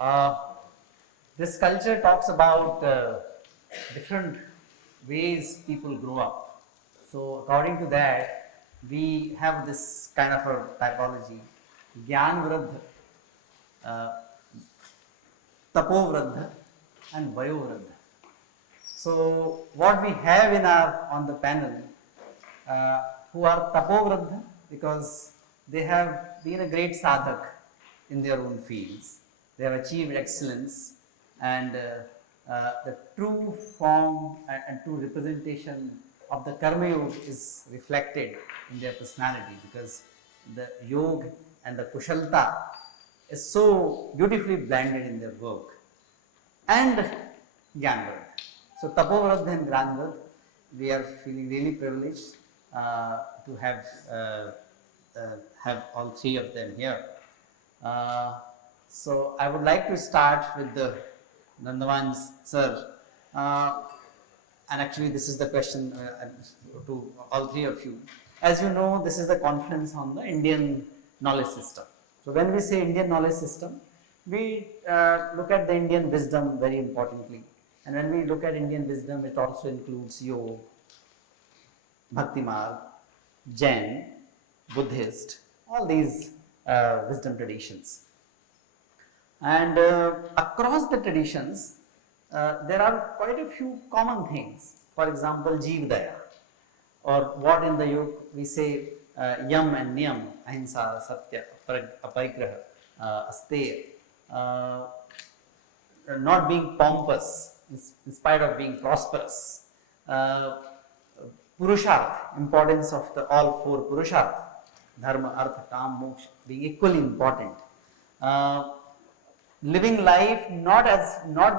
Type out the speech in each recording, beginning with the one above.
Uh, this culture talks about different ways people grow up. So, according to that, we have this kind of a typology: Gyan Vruddha, uh, Tapo Vruddha, and Vayo Vruddha. So, what we have in our on the panel, who are Tapovruddha, because they have been a great sadhak in their own fields. They have achieved excellence, and the true form and true representation of the Karma Yoga is reflected in their personality, because the yoga and the kushalta is so beautifully blended in their work. And Gyanvrad. So Tapovrad and Gyanvrad, we are feeling really privileged to have all three of them here. So I would like to start with the Nandavan sir. And actually this is the question to all three of you. As you know, this is the conference on the Indian knowledge system. So when we say Indian knowledge system, we look at the Indian wisdom very importantly. And when we look at Indian wisdom, it also includes yoga, bhakti marg, Jain, Buddhist, all these wisdom traditions. And across the traditions, there are quite a few common things. For example, Jeevdaya, or what in the yoga we say Yam and Niyam, Ahimsa, Satya, Aparigraha, Asteya, not being pompous in spite of being prosperous. Purusharth, importance of the all four Purusharth, Dharma, Artha, Kam, Moksha, being equally important. Living life not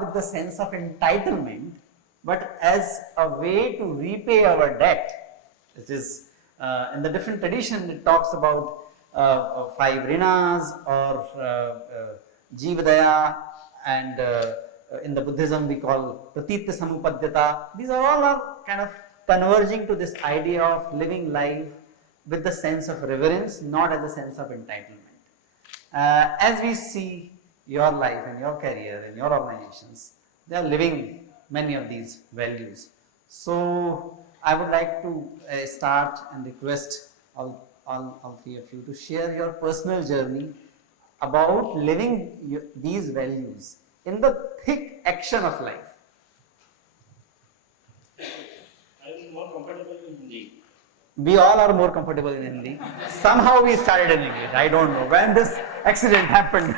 with the sense of entitlement, but as a way to repay our debt. It is in the different tradition it talks about five rinas or Jeevadaya, and in the Buddhism we call Pratitya Samupadyata. These are all kind of converging to this idea of living life with the sense of reverence, not as a sense of entitlement. As we see your life and your career and your organizations, they are living many of these values. So I would like to start and request all three of you to share your personal journey about living these values in the thick action of life. I am more comfortable in Hindi. We all are more comfortable in Hindi. Somehow we started in English. I don't know when this accident happened.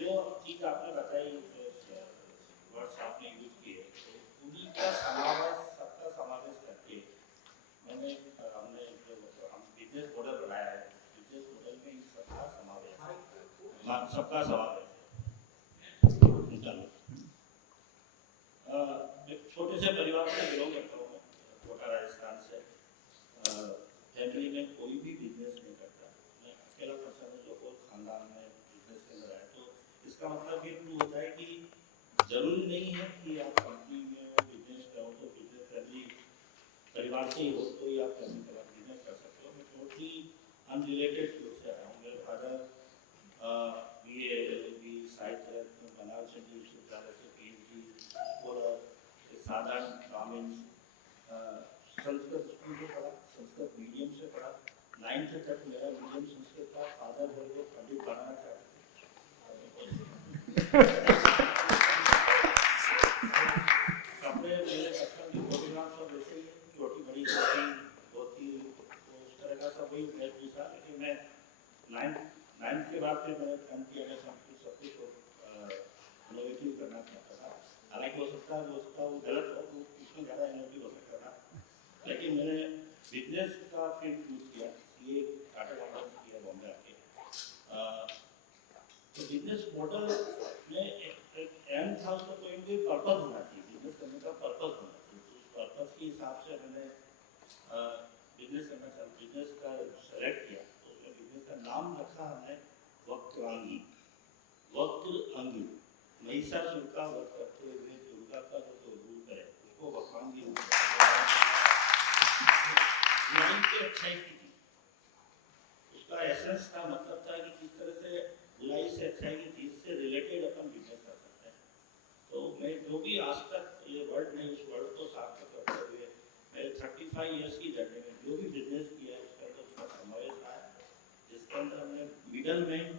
जो चीज आपने बताई, words आपने use किए, उन्हीं का समावेश, सबका समावेश करके हमने हम बिजनेस मॉडल बनाया है। बिजनेस मॉडल में इन सबका समावेश एक छोटे से परिवार से बिलोंग करता हूँ, कोटा राजस्थान से। फैमिली में कोई भी बिजनेस नहीं करता, मैं अकेला पर्सन हूँ जो कोई खानदान में बिजनेस के अंदर आए। तो इसका मतलब ये प्रूव होता है कि जरूरी नहीं है कि आप कंपनी में हो, बिजनेस करो तो बिजनेस फैमिली परिवार से ही हो तो ही आप फैमिली के साथ बिजनेस कर सकते हो। मैं टोटली अनरिलेटेड फील्ड से आया हूँ। मेरे फादर BA साहित्य बनारस हिंदू विश्वविद्यालय से PhD स्कॉलर, साधारण ब्राह्मण, संस्कृत स्कूल से पढ़ा, संस्कृत मीडियम से पढ़ा। 9th तक मेरा मीडियम संस्कृत था। फादर मेरे को पंडित बनाना चाहते थे। कपड़े मेरे बचपन की फोटोग्राफ सब वैसे ही है, छोटी बड़ी धोती उस तरह का सब वही वेशभूषा। लेकिन मैं 9th के बाद फिर मैंने 10th किया, मैं सब कुछ इनोवेटिव करना चाहता था। हालांकि हो सकता है वो गलत हो, तो उसमें ज़्यादा इनोवेटिव हो सकता था। लेकिन मैंने बिजनेस का फील्ड चूज किया, ये टाटा कंपनी किया बॉम्बे आके। तो बिजनेस मॉडल में एक एम था, उसका कोई भी पर्पज होना चाहिए, बिजनेस करने का पर्पज होना चाहिए। तो उस पर्पज के हिसाब से मैंने बिजनेस करना चाहा, बिजनेस का सेलेक्ट किया। तो उसमें बिजनेस का नाम रखा हमने वक्रांगी। वक्र अंग, महिषासुर का वध करते हुए दुर्गा का जो रूप है उसको वक्रांगी रूप की अच्छाई की थी। एसेंस का मतलब था कि किस तरह से बुराई से अच्छाई की चीज से रिलेटेड अपन बिजनेस कर सकते हैं। तो मैं जो भी आज तक ये वर्ड नहीं, उस वर्ड को सार्थक करते हुए मेरे 35 ईयर्स की जर्नी में जो भी बिजनेस किया है उसका तो उसका समावेश रहा है, जिसके अंदर हमने मिडल मैन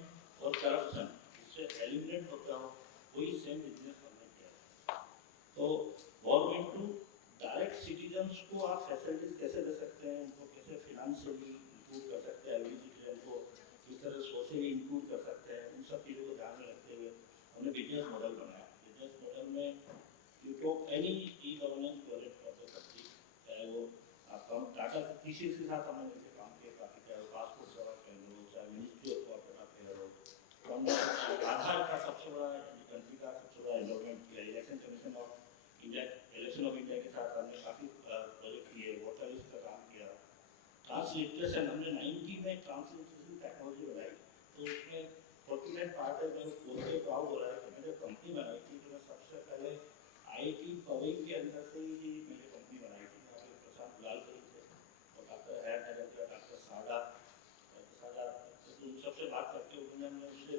और करप्शन इससे एलिमिनेट होता हो कोई सेम बिजनेस हमने किया है। तो गवर्नमेंट टू डायरेक्ट सिटीजन्स को आप फैसिलिटीज कैसे दे सकते हैं, उनको कैसे फिनेंशियली इंक्लूड कर सकते हैं, एवरी सिटीजन को किस तरह सोशली इंक्लूड कर सकते हैं, उन सब चीज़ों को ध्यान में रखते हुए हमने बिजनेस मॉडल बनाया। बिजनेस मॉडल में you talk any e governance project of the country, चाहे वो आपका टाटा किसी के साथ हमने मिलकर काम किया काफ़ी, चाहे वो पासपोर्ट सेवा केंद्र हो, चाहे मिनिस्ट्री ऑफ कॉर्पोरेट अफेयर हो, तो हमने आधार का सबसे बड़ा कंट्री का सबसे बड़ा इन्वॉल्वमेंट किया। Election commission of India, election of India के साथ हमने काफ़ी प्रोजेक्ट किए, वोटर लिस्ट का काम किया। ट्रांसलिटरेशन हमने 90 में ट्रांसलिटरेशन टेक्नोलॉजी बनाई, तो उसमें फॉर्चुनेट पार्ट है, मैं बोलते हुए प्राउड हो रहा है कि मैंने कंपनी बनाई थी तो मैं सबसे पहले आईआईटी पवई के अंदर से ही मैंने कंपनी बनाई थी। यहाँ पे प्रशांत लाल जी थे और डॉक्टर हैड डॉक्टर सादा, तो उन सबसे बात करके उन्होंने हमने उससे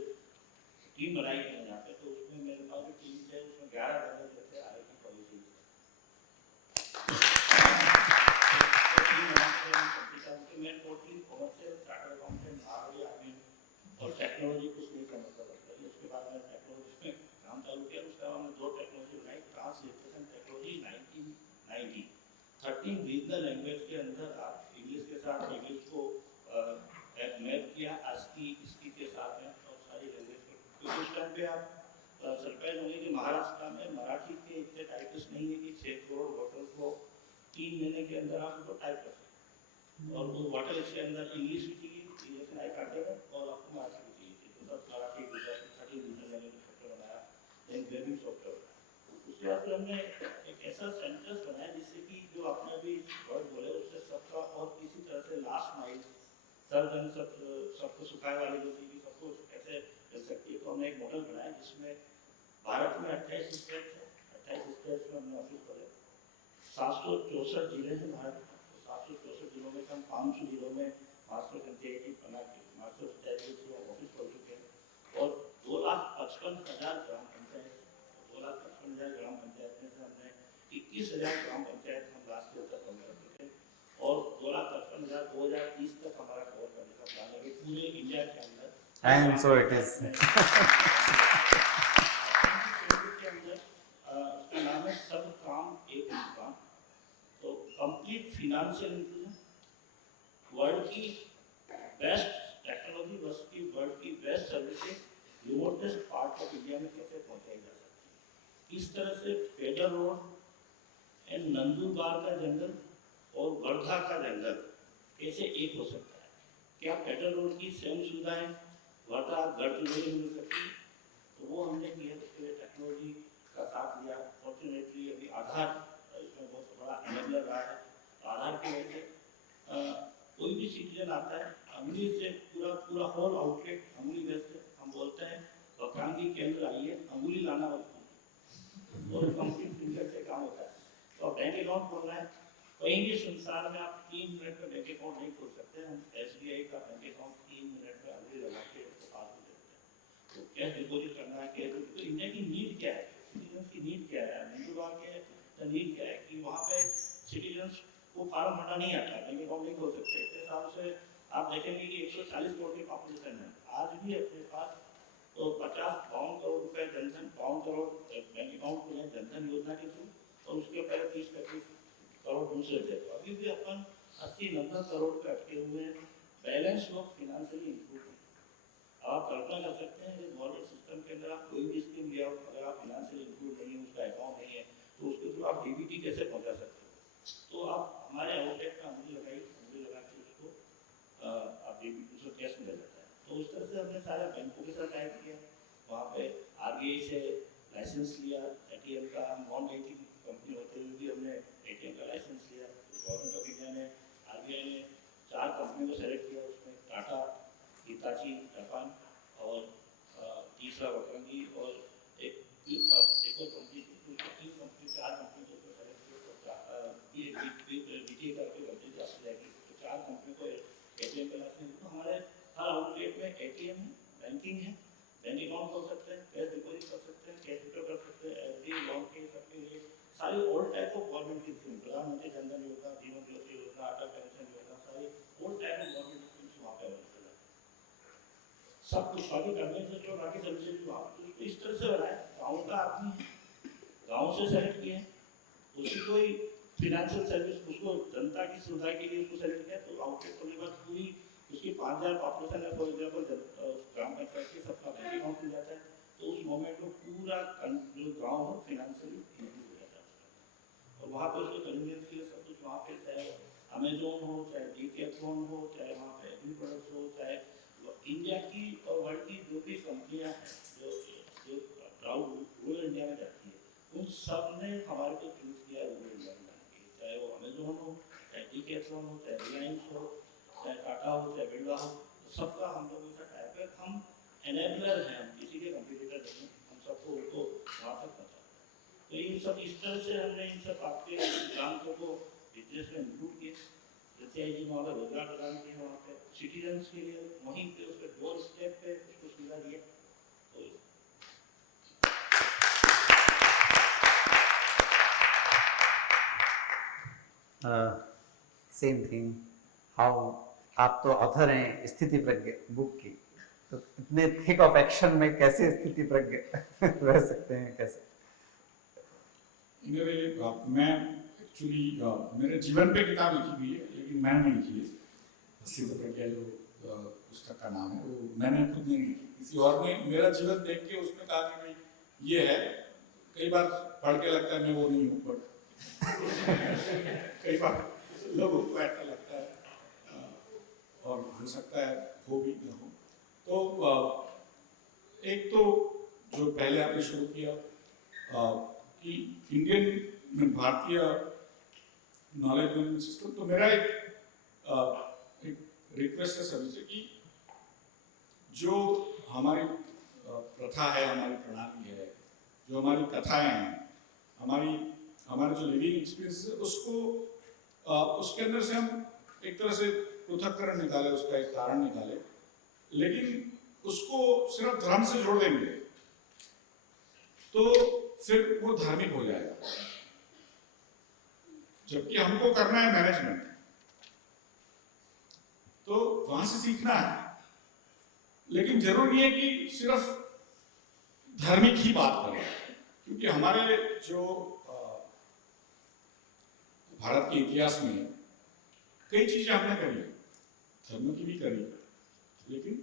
टीम बनाई है यहाँ पे। तो उसमें मेरे पास जो टीम थे उसमें 11 बंदे जो थे आईआईटी पवई से मैं टोटली कॉमर्शियल चार्टर्ड अकाउंटेंट महावी आदमी और टेक्नोलॉजी कुछ नहीं समझता लगता है। उसके बाद मैंने टेक्नोलॉजी में काम चालू किया। उसके बाद हमने 2 टेक्नोलॉजी बनाई, ट्रांसलेशन टेक्नोलॉजी 1990 13 रीजनल लैंग्वेज के अंदर आप इंग्लिश के साथ इंग्लिश को मैप किया आस्की इसकी के साथ में और सारी लैंग्वेज को। तो उस टाइम पे आप सरप्राइज होंगे कि महाराष्ट्र में मराठी के इतने टाइपिस्ट नहीं है कि 6 करोड़ वोटर को 3 महीने के अंदर आप उनको टाइप कर सकते, और वो वाटर इसके अंदर इंग्लिश भी चाहिए, जैसे आई काटे में, और आपको मराठी भी चाहिए थी, तो सब Marathi Gujarati 30 regional language software बनाया, देन वेबिंग सॉफ्टवेयर बनाया। उसके बाद फिर हमने एक ऐसा सेंटर्स बनाया जिससे कि जो आपने अभी वर्ड बोले उससे सबका और किसी तरह से लास्ट माइल सर्जन सबको सुखाए वाली जो थी कि सबको कैसे मिल सकती है। तो हमने एक मॉडल बनाया जिसमें भारत में 28 स्टेट है, 28 स्टेट में हमने ऑफिस खोले, 764 जिले हैं भारत में। तो 764 जिलों में हम 500 जिलों में मास्टर पंचायती बना के मास्टर पंचायती ऑफिस खोल चुके हैं, और 2,55,000 ग्राम पंचायत, 2,55,000 ग्राम पंचायत में से हमने 21,000 ग्राम पंचायत हम लास्ट ईयर तक कवर कर चुके हैं, और 2,55,000 2030 तक हमारा कवर करने का प्लान है कि पूरे इंडिया के अंदर। And so it is. उसका नाम है सब काम एक काम। तो कंप्लीट फिनेंशियल इंक्लूजन, वर्ल्ड की बेस्ट टेक्नोलॉजी, वर्ल्ड की best services remotest part of India में कैसे पहुंचाई जा सकती है। इस तरह से पेडर रोड एंड नंदुरबार का जंगल और वर्धा का जंगल कैसे एक हो सकता है। क्या पेडर रोड की सेम सुविधाएं वर्धा गढ़चिरौली में मिल सकती है, तो वो हमने किया। उसके लिए टेक्नोलॉजी का साथ लिया। फॉर्चुनेटली अभी आधार इसमें बहुत बड़ा एनेबलर रहा है। आधार की वजह से कोई भी सिटीजन आता है, अंगुली से पूरा होल आउटलेट अंगुली बेस्ड हम बोलते हैं, वक्रांगी केंद्र आइए, अंगुली लाना होता है और कंप्लीट फिंगर से काम होता है। तो बैंक अकाउंट खोलना है, कहीं भी संसार में आप 3 मिनट में बैंक अकाउंट नहीं खोल सकते हैं। हम SBI का बैंक अकाउंट 3 मिनट में अंगुली लगा के उसको पास हो सकते हैं। तो कैश डिपॉजिट करना है, कैश, तो इंडिया की नीड क्या है, सिटीजन की नीड क्या है, नंदुरबार के नीड क्या है कि वहाँ पे सिटीजन को फार्म भरना नहीं आता, बैंक अकाउंट नहीं खोल सकते। इतने साल से आप देखेंगे कि 140 करोड़ की पॉपुलेशन है, आज भी अपने पास तो 50-52 करोड़ रुपए जनधन, 52 करोड़ बैंक अकाउंट खुले जनधन योजना के थ्रू, और उसके पहले 30-35 करोड़ दूसरे थे। तो अभी भी अपन 80-90 करोड़ पे अटके हुए हैं, बैलेंस लोग फिनेंशियली इंक्लूड हैं। आप कल्पना कर सकते हैं गवर्नमेंट सिस्टम के अंदर आप कोई भी स्कीम लिया हो, अगर आप फाइनेंशियल इंक्लूड नहीं है, उसका अकाउंट नहीं है, तो उसके थ्रू आप DBT कैसे पहुंचा सकते हो। तो आप हमारे आउटलेट का अंगुली लगा के उसको आप DBT उसको कैश मिल जाता है। तो उस तरह से हमने सारे बैंकों के साथ टाइप किया, वहाँ पे RBI से लाइसेंस लिया, ATM का, नॉन बैंकिंग कंपनी होते हुए भी हमने ATM का लाइसेंस लिया। गवर्नमेंट ऑफ इंडिया ने, RBI ने 4 कंपनी को सेलेक्ट किया, उसमें टाटा, हिताची जापान और तीसरा वक्रांगी और एक और कंपनी थी, 3 कंपनी 4 कंपनी को सेलेक्ट किया। ये BTA करके कंपनी ऑस्ट्रेलिया की, तो 4 कंपनी को ATM का लाइसेंस। तो हमारे हर बैंकिंग है, बैंक अकाउंट खोल सकते हैं, कैश डिपॉजिट कर सकते हैं, कैश विड्रॉ कर सकते हैं, एफडी लोन के सबके लिए सारी ऑल टाइप ऑफ गवर्नमेंट की स्कीम, प्रधानमंत्री जनधन योजना, जीवन ज्योति योजना, अटल पेंशन योजना, सारी all type of government schemes वहाँ पे अवेलेबल है। सब कुछ बाकी कन्वेंशन और बाकी सर्विसेज भी वहाँ पे इस तरह से बनाए। गाँव का आदमी है, गाँव से सेलेक्ट किए, उसकी कोई फिनेंशियल सर्विस, उसको जनता की सुविधा के लिए उसको सेलेक्ट किया, तो आउटलेट करने के बाद पूरी उसकी 5000 पॉपुलेशन है फॉर एग्जाम्पल, जब ग्राम पंचायत के सबका बैंक अकाउंट खुल जाता है, तो उस मोमेंट में पूरा जो गाँव है फिनेंशियली इम्प्रूव हो जाता है। और वहाँ पर उसको कन्वीनियंस के लिए सब कुछ वहाँ पे, चाहे अमेजोन हो, चाहे डीकेथलॉन हो, चाहे वहाँ पे एग्री प्रोडक्ट्स हो, चाहे इंडिया की और वर्ल्ड की जो भी कंपनियाँ हैं जो क्राउड रूरल इंडिया में जाती है, उन सब ने हमारे को चूज किया है रूरल इंडिया में जाने के लिए, चाहे वो अमेजोन हो, चाहे डीकेथलॉन हो, चाहे रिलायंस हो, चाहे टाटा हो, चाहे बिरला हो, सबका हम लोगों का टाइप है। हम एनेबलर हैं, हम किसी के कंपटीटर नहीं हैं, हम सबको उनको वहाँ तक पहुँचाते हैं। तो इन सब इस तरह से हमने इन सब आपके सिद्धांतों को बिजनेस में इंक्लूड किए। जतिया जी ने वहाँ रोजगार प्रदान किया, वहाँ पे सिटीजन्स के लिए वहीं पे उसके डोर स्टेप पे उसको सुविधा दिया। तो सेम थिंग, हाउ आप तो ऑथर हैं स्थिति प्रज्ञ बुक की, तो इतने थिक ऑफ एक्शन में कैसे स्थिति प्रज्ञ रह सकते हैं, कैसे? मैं एक्चुअली मेरे जीवन पे किताब लिखी हुई है, लेकिन मैंने नहीं लिखी है। स्थिति प्रज्ञा जो पुस्तक का नाम है, वो मैंने खुद नहीं लिखी, किसी और ने मेरा जीवन देख के उसमें कहा कि भाई ये है। कई बार पढ़ के लगता है मैं वो नहीं हूँ, बट कई बार लोगों को ऐसा लगता है, और हो सकता है वो भी ना हो। तो एक तो जो पहले आपने शुरू किया कि इंडियन भारतीय नॉलेज मैनेजमेंट सिस्टम, तो मेरा एक रिक्वेस्ट है सभी से कि जो हमारी प्रथा है, हमारी प्रणाली है, जो हमारी कथाएं हैं, हमारे जो लिविंग एक्सपीरियंस है, उसको उसके अंदर से हम एक तरह से पृथक्करण निकाले, उसका एक कारण निकाले, लेकिन उसको सिर्फ धर्म से जोड़ देंगे तो फिर वो धार्मिक हो जाएगा। जबकि हमको करना है मैनेजमेंट, तो वहां से सीखना है, लेकिन जरूरी है कि सिर्फ धार्मिक ही बात करें, क्योंकि हमारे जो भारत के इतिहास में कई चीजें हमने करी, धर्म की भी करी, लेकिन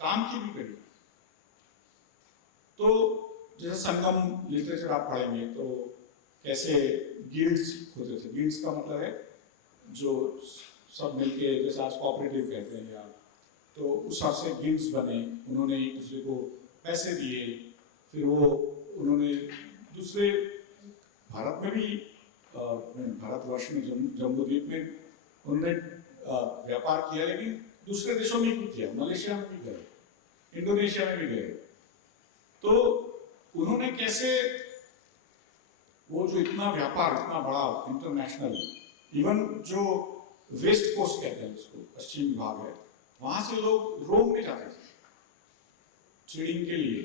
काम की भी करी। तो जैसे संगम लिटरेचर आप पढ़ेंगे तो कैसे गिल्ड्स होते थे। गिल्ड्स का मतलब है जो सब मिलके, जैसे आज कोऑपरेटिव कहते हैं, या तो उस हिसाब से गिल्ड्स बने, उन्होंने एक दूसरे को पैसे दिए, फिर वो उन्होंने दूसरे भारत में भी भारतवर्ष में जम्बूद्वीप में उन्होंने व्यापार किया, लेकिन दूसरे देशों में भी किया, मलेशिया में भी गए, इंडोनेशिया में भी गए। तो उन्होंने कैसे वो जो इतना व्यापार, इतना बड़ा इंटरनेशनल, इवन जो वेस्ट कोस्ट कहते हैं उसको, पश्चिमी भाग है, वहां से लोग रोम में जाते थे ट्रेडिंग के लिए,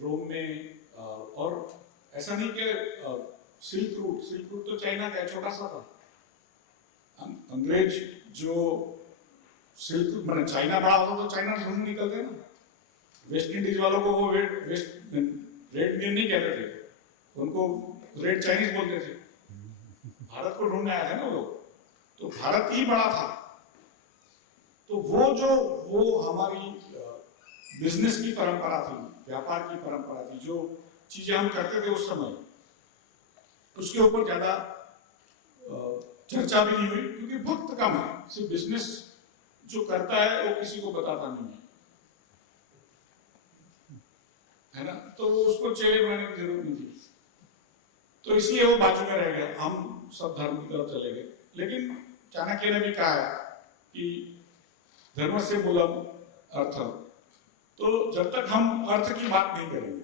रोम में। और ऐसा नहीं कि सिल्क रूट तो चाइना का छोटा सा था। अंग्रेज जो सिल्क रूट, मतलब चाइना बड़ा होता तो चाइना ढूंढ निकलते ना। वेस्ट इंडीज वालों को वो रेड इंडियन नहीं कहते थे, उनको रेड चाइनीज बोलते थे। भारत को ढूंढने आया था ना लोग, तो भारत ही बड़ा था। तो वो हमारी बिजनेस की परंपरा थी, व्यापार की परंपरा थी, जो चीजें हम करते थे उस समय, उसके ऊपर ज्यादा चर्चा भी नहीं हुई, क्योंकि भक्त कम है। सिर्फ बिजनेस जो करता है वो किसी को बताता नहीं है ना, तो उसको चेले बनाने की जरूरत नहीं थी। तो इसलिए वो बाजू में रह गया, हम सब धर्म की तरफ चले गए। लेकिन चाणक्य ने भी कहा है कि धर्म से मूलम अर्थ, तो जब तक हम अर्थ की बात नहीं करेंगे,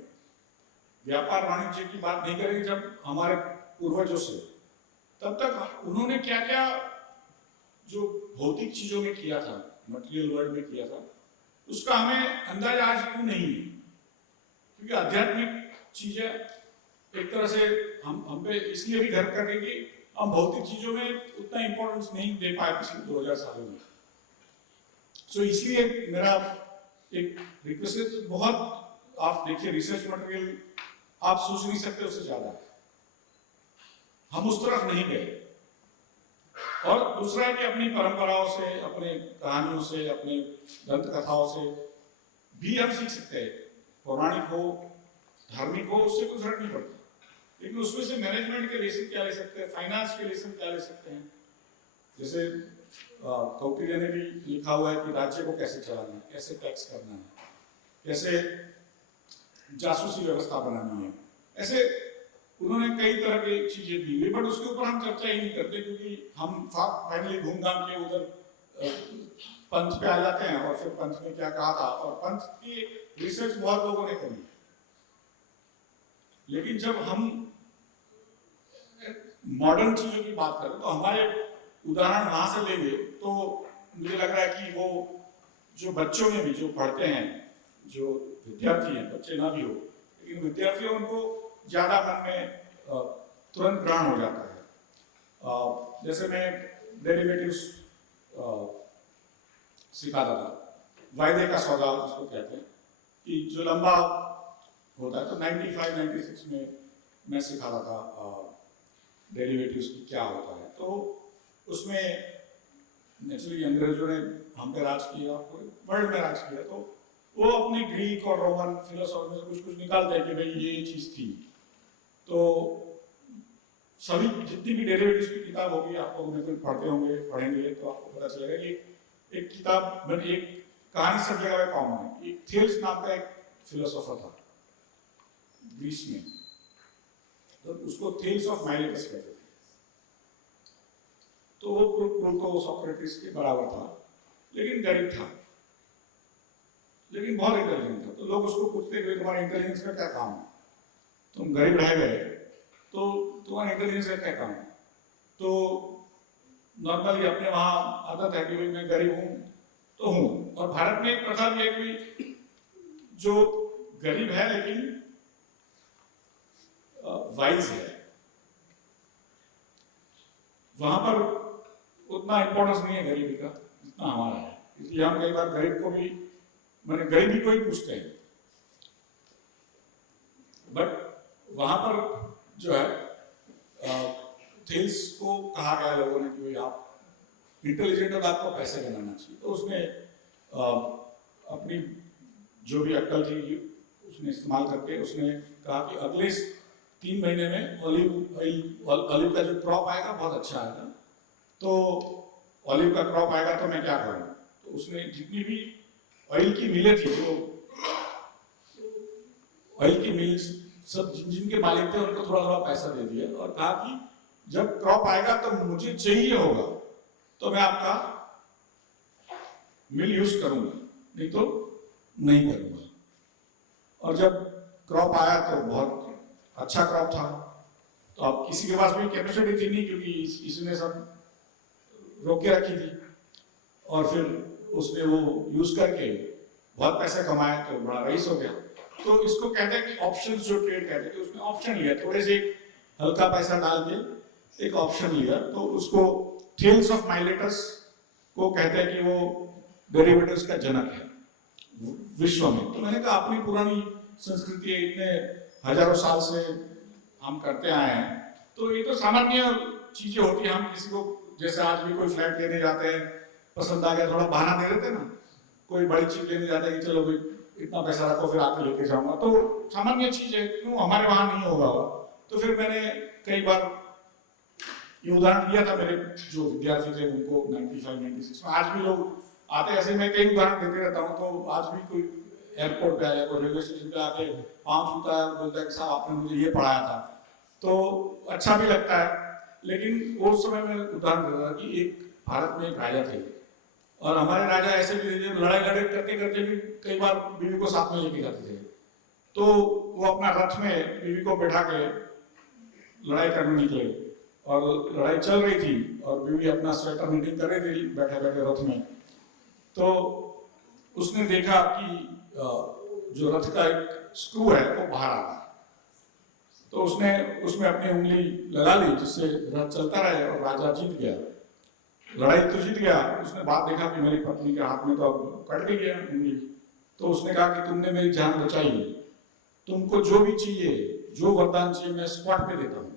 व्यापार वाणिज्य की बात नहीं करेंगे जब हमारे पूर्वजों से, तब तक उन्होंने क्या क्या जो भौतिक चीजों में किया था, मटेरियल वर्ल्ड में किया था, उसका हमें अंदाजा आज क्यों नहीं है? क्योंकि आध्यात्मिक चीजें एक तरह से हम पे इसलिए भी घर करके कि हम भौतिक चीजों में उतना इंपॉर्टेंस नहीं दे पाए पिछले 2000 सालों में। सो इसलिए मेरा एक रिक्वेस्ट है, तो बहुत आप देखिए रिसर्च मटेरियल आप सोच नहीं सकते उससे ज्यादा, हम उस तरफ नहीं गए। और दूसरा है कि अपनी परंपराओं से, अपने कहानियों से, अपने दंत कथाओं से भी हम सीख सकते हैं। पौराणिक हो, धार्मिक हो, उससे कोई फर्क नहीं पड़ता, लेकिन उसमें से मैनेजमेंट के लेसन क्या ले सकते हैं, फाइनेंस के लेसन क्या ले सकते हैं। जैसे कौटिल्य ने भी लिखा हुआ है कि राज्य को कैसे चलाना है, कैसे टैक्स करना है, कैसे जासूसी व्यवस्था बनानी है। ऐसे उन्होंने कई तरह की चीजें दी हुई, बट उसके ऊपर हम चर्चा ही नहीं करते, क्योंकि हम फाइनली घूम-घाम के उधर पंथ पे आ जाते हैं। और फिर पंथ ने क्या कहा था, और पंथ की रिसर्च बहुत लोगों ने करी, लेकिन जब हम मॉडर्न चीजों की बात करें तो हमारे उदाहरण वहां से लेंगे तो मुझे लग रहा है कि वो जो बच्चों में भी जो पढ़ते हैं, जो विद्यार्थी हैं, बच्चे ना भी हो लेकिन विद्यार्थी उनको ज्यादा मन में तुरंत ग्रहण हो जाता है। जैसे मैं डेरिवेटिव्स सिखाता था, वायदे का सौदा उसको कहते हैं, कि जो लंबा होता है। तो 95-96 में मैं सिखाता था डेरिवेटिव्स की क्या होता है। तो उसमें नेचुरली अंग्रेजों ने हम पे राज किया, वर्ल्ड में राज किया, तो वो अपनी ग्रीक और रोमन फिलोसॉफी में कुछ कुछ निकालते हैं कि भाई ये चीज थी। तो सभी जितनी भी डेरिवेटिव्स की किताब होगी, आप लोग में पढ़ते होंगे, पढ़ेंगे तो आपको पता चलेगा कि एक किताब, एक कहानी सब जगह पे कॉमन है। एक थेल्स नाम का एक फिलोसोफर था ग्रीस में, तो उसको थेल्स ऑफ माइलेटस कहते थे। तो वो प्लूटो, सोक्रेटिस के बराबर था, लेकिन गरीब था, लेकिन बहुत इंटेलिजेंट था। तो लोग उसको पूछते थे तुम्हारे इंटेलिजेंस का क्या काम है, तुम गरीब रह गए तो तुम्हारे इंटेलिजेंस का क्या काम है। तो नॉर्मली अपने वहां आदत है कि मैं गरीब हूं तो हूं। और भारत में एक प्रथा भी है कि जो गरीब है लेकिन वाइज है, वहां पर उतना इंपॉर्टेंस नहीं है गरीबी का जितना हमारा है। इसलिए हम कई बार गरीब को भी, मैंने गरीबी को ही पूछते हैं, बट वहां पर जो है थेल्स को कहा गया लोगों ने कि भाई आप इंटेलिजेंट हो तो आपको पैसे बनाना चाहिए। तो उसने अपनी जो भी अक्ल थी उसने इस्तेमाल करके उसने कहा कि अगले 3 महीने में ऑलिव का जो क्रॉप आएगा बहुत अच्छा आएगा, तो ऑलिव का क्रॉप आएगा तो मैं क्या करूँ। तो उसने जितनी भी ऑयल की मिलें थी, जो ऑयल की मिल सब जिनके मालिक थे उनको थोड़ा थोड़ा पैसा दे दिया और कहा कि जब क्रॉप आएगा तो मुझे चाहिए होगा तो मैं आपका मिल यूज करूंगा, नहीं तो नहीं करूंगा। और जब क्रॉप आया तो बहुत अच्छा क्रॉप था। तो अब किसी के पास भी कैपेसिटी थी नहीं, क्योंकि इसने सब रोक के रखी थी। और फिर उसने वो यूज करके बहुत पैसे कमाए तो बड़ा रईस हो गया। तो इसको कहते हैं कि ऑप्शंस जो ट्रेड कहते हैं कि उसने ऑप्शन लिया, थोड़े से हल्का पैसा डाल के एक ऑप्शन लिया, तो उसको थेल्स ऑफ माइलेटस को कहते हैं कि वो डेरिवेटिव्स का जनक है विश्व में। तो मैंने कहा अपनी पुरानी संस्कृति इतने हजारों साल से हम करते आए हैं, तो ये तो सामान्य चीजें होती हैं। हम किसी को, जैसे आज भी कोई फ्लैट लेने जाते हैं, पसंद आ गया, थोड़ा बहाना दे देते ना, कोई बड़ी चीज लेने जाते हैं कि चलो भाई इतना पैसा रखो फिर आके लेके जाऊंगा, तो सामान्य चीज है, क्यों हमारे वहां नहीं होगा। तो फिर मैंने कई बार ये उदाहरण दिया था, मेरे जो विद्यार्थी थे उनको 95-96 में। आज भी लोग आते ऐसे, मैं कई उदाहरण देते रहता हूँ। तो आज भी कोई एयरपोर्ट पे आया, कोई रेलवे स्टेशन पे आके पाँव छूता है, बोलता है कि साहब आपने मुझे ये पढ़ाया था, तो अच्छा भी लगता है। लेकिन उस समय में उदाहरण देता था कि एक भारत में एक राजा थे, और हमारे राजा ऐसे भी थे, लड़ाई लड़ाई करते करते भी कई बार बीवी को साथ में लेके जाते थे। तो वो अपना रथ में बीवी को बैठा के लड़ाई करने निकले, और लड़ाई चल रही थी और बीवी अपना स्वेटर नीटिंग कर रही थी बैठे बैठे रथ में। तो उसने देखा कि जो रथ का एक स्क्रू है वो बाहर आ रहा है, तो उसने उसमें अपनी उंगली लगा ली जिससे रथ चलता रहे और राजा जीत गया। लड़ाई तो जीत गया, उसने बात देखा कि मेरी पत्नी के हाथ में तो अब कट गई है उंगली, तो उसने कहा कि तुमने मेरी जान बचाई, तुमको जो भी चाहिए, जो वरदान चाहिए मैं स्पॉट पे देता हूँ।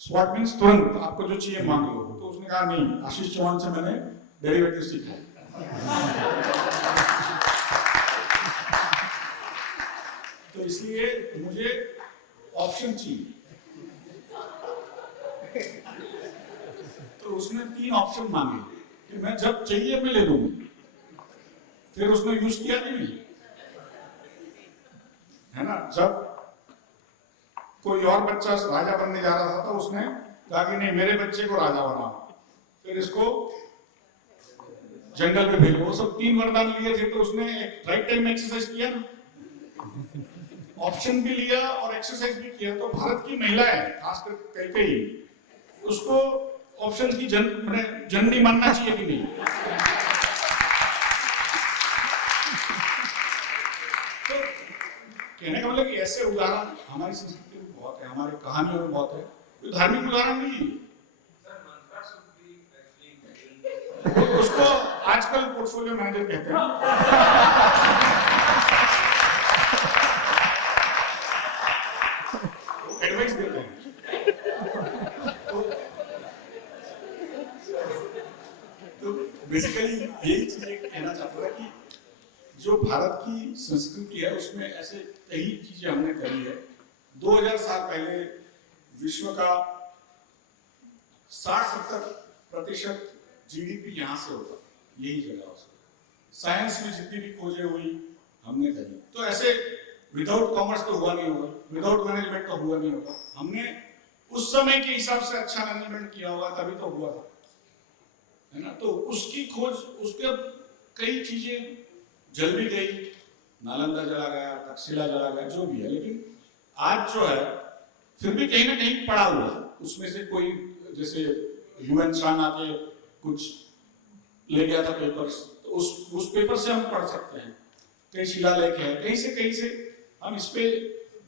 स्पॉट मीन्स तुरंत, आपको जो चाहिए मांग लो। तो उसने कहा नहीं, आशीष चौहान से मैंने डेरिवेटिव सीखा है। तो इसलिए मुझे ऑप्शन चाहिए। तो उसने 3 ऑप्शन मांगे कि मैं जब चाहिए मैं ले लूंगी। फिर उसने यूज किया नहीं, है ना। जब कोई और बच्चा राजा बनने जा रहा था तो उसने कहा कि नहीं, मेरे बच्चे को राजा बनाओ, फिर इसको जंगल में भेजो। वो सब 3 वरदान लिए थे, तो उसने राइट टाइम में एक्सरसाइज किया ना, ऑप्शन भी लिया और एक्सरसाइज भी किया। तो भारत की महिलाएं खासकर कई उसको ऑप्शन की जननी मानना चाहिए कि नहीं। तो कहने का मतलब कि ऐसे उदाहरण हमारी संस्कृति में बहुत है, हमारी कहानियों में बहुत है। तो धार्मिक उदाहरण नहीं, तो उसको आजकल पोर्टफोलियो मैनेजर कहते हैं। एडवाइस देते हैं। तो बेसिकली यही चीजें कहना चाहता था कि जो भारत की संस्कृति है उसमें ऐसे कई चीजें हमने करी है। 2000 साल पहले विश्व का 60-70% जीडीपी यहाँ से होता, यही जगह से। साइंस में जितनी भी खोजें हुई हमने करी। तो ऐसे विदाउट कॉमर्स तो हुआ नहीं होगा, विदाउट मैनेजमेंट तो हुआ नहीं होगा। हमने उस समय के हिसाब से अच्छा मैनेजमेंट किया होगा, तभी तो हुआ था, है ना। तो उसकी खोज, उसके कई चीजें जल भी गई, नालंदा जला गया, तक्षशिला जला गया, जो भी है। लेकिन आज जो है फिर भी कहीं ना कहीं पड़ा हुआ है। उसमें से कोई, जैसे ह्यूमन चांग आके कुछ ले गया था पेपर, तो उस पेपर से हम पढ़ सकते हैं। कई शिलालेख है, कहीं से हम इस पे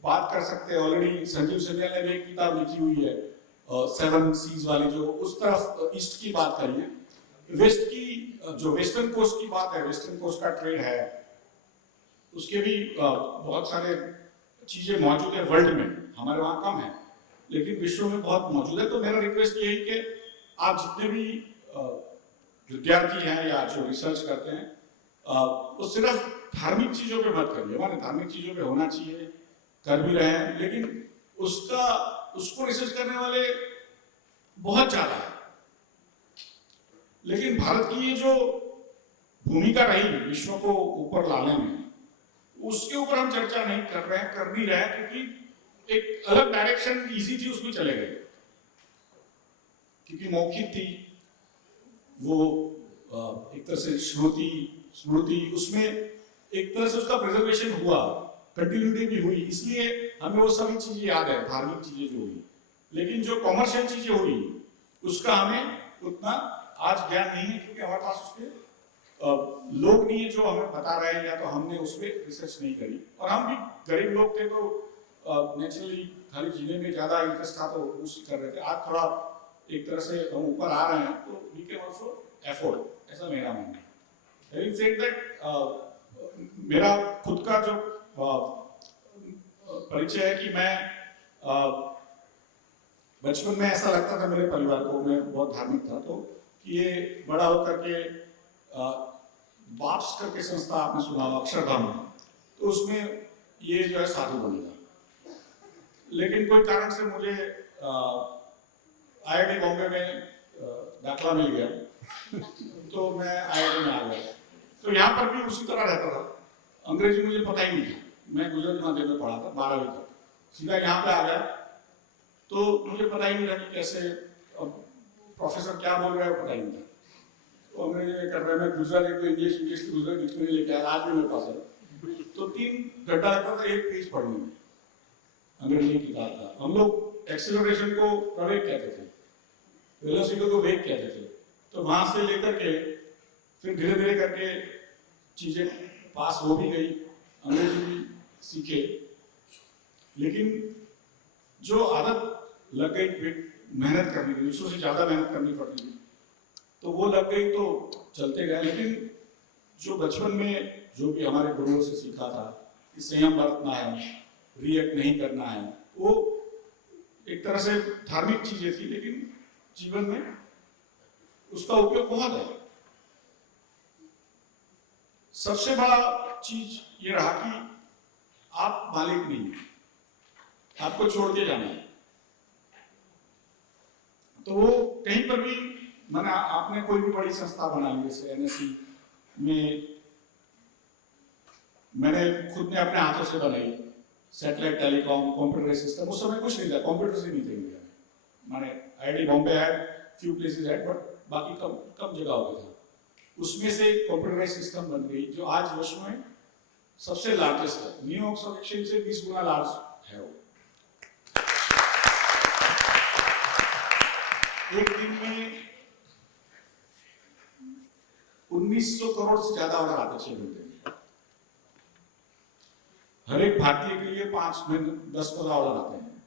बात कर सकते हैं। ऑलरेडी संजीव सन्याल ने एक किताब लिखी हुई है 7 सीज वाली, जो उस तरफ ईस्ट की बात करी है। वेस्ट की, जो वेस्टर्न कोस्ट की बात है, वेस्टर्न कोस्ट का ट्रेड है, उसके भी बहुत सारे चीजें मौजूद है वर्ल्ड में। हमारे वहाँ कम है लेकिन विश्व में बहुत मौजूद है। तो मेरा रिक्वेस्ट यही कि आप जितने भी विद्यार्थी हैं या जो रिसर्च करते हैं, वो सिर्फ धार्मिक चीजों पे मत करिए। हमारे धार्मिक चीजों पे होना चाहिए, कर भी रहे हैं, लेकिन उसको रिसर्च करने वाले बहुत ज्यादा है। लेकिन भारत की ये जो भूमिका रही विश्व को ऊपर लाने में, उसके ऊपर हम चर्चा नहीं कर रहे हैं, कर नहीं रहे हैं, क्योंकि एक अलग डायरेक्शन इजी थी, उसमें चले गए। क्योंकि मौखिक थी वो, एक तरह से स्मृति, उसमें एक तरह से उसका प्रिजर्वेशन हुआ, कंटिन्यूटी भी हुई, इसलिए हमें वो सभी चीजें याद है, धार्मिक चीजें जो हुई। लेकिन जो कॉमर्शियल चीजें हुई उसका हमें उतना आज ज्ञान नहीं है, क्योंकि हमारे पास उसके लोग नहीं है जो हमें बता रहे हैं, या तो हमने उस पर रिसर्च नहीं करी। और हम भी गरीब लोग थे, तो नेचुरली खाली जीने में ज्यादा इंटरेस्ट था, तो उसी कर रहे थे। आज थोड़ा एक तरह से हम ऊपर आ रहे हैं, तो वी कैन आल्सो एफोर्ड, ऐसा मेरा मानना है। हैविंग सेड दैट, मेरा खुद का जो परिचय है कि मैं बचपन में ऐसा लगता था मेरे परिवार को, मैं बहुत धार्मिक था, तो कि ये बड़ा होकर के बाप्स करके संस्था आपने सुना, अक्षरधाम, तो उसमें ये जो है साधु बनेगा। लेकिन कोई कारण से मुझे IIT बॉम्बे में दाखला मिल गया, तो मैं IIT में आ गया। तो यहाँ पर भी उसी तरह रहता था, अंग्रेजी मुझे पता ही नहीं था। मैं गुजरात माध्यम में पढ़ा था 12वीं तक, सीधा यहाँ पे आ गया, तो मुझे पता ही नहीं था कि कैसे प्रोफेसर क्या बोल रहा है, पता ही नहीं था। तो अंग्रेजी में कर रहे हैं, मैं गुजराती को इंग्लिश की गुजराती डिक्शनरी लेके आया, आज भी मेरे पास है। तो 3 घंटा लगता था एक पेज पढ़ने में, अंग्रेजी किताब का। हम लोग एक्सेलरेशन को प्रवेग कहते थे, वेलोसिटी को वेग कहते थे। तो वहां से लेकर के फिर धीरे धीरे करके चीजें पास हो भी गई, अंग्रेजी भी सीखे, लेकिन जो आदत लग गई मेहनत करने की, दूसरों से ज्यादा मेहनत करनी पड़ती थी, तो वो लग गई तो चलते गए। लेकिन जो बचपन में जो भी हमारे गुरुओं से सीखा था कि संयम बरतना है, रिएक्ट नहीं करना है, वो एक तरह से धार्मिक चीजें थी, लेकिन जीवन में उसका उपयोग बहुत है। सबसे बड़ा चीज ये रहा कि आप मालिक नहीं हैं, आपको छोड़ के जाना है। तो वो कहीं पर भी माना आपने कोई भी बड़ी संस्था बना ली, जैसे एनएससी में मैंने खुद ने अपने हाथों से बनाई, सैटेलाइट टेलीकॉम, कंप्यूटर सिस्टम। उस समय कुछ नहीं था, कंप्यूटर ही नहीं थे इंडिया में। माने आईआईटी बॉम्बे है, फ्यू प्लेसेस है, बट बाकी कम जगह पे था। उसमें से कंप्यूटराइज सिस्टम बन गई जो आज विश्व में सबसे लार्जेस्ट है। न्यूयॉर्क स्टॉक एक्सचेंज से 20 गुना लार्ज है वो। एक दिन में 1900 करोड़ से ज्यादा ऑर्डर आते 6 घंटे में। हर एक भारतीय के लिए 5-10 ऑर्डर आते हैं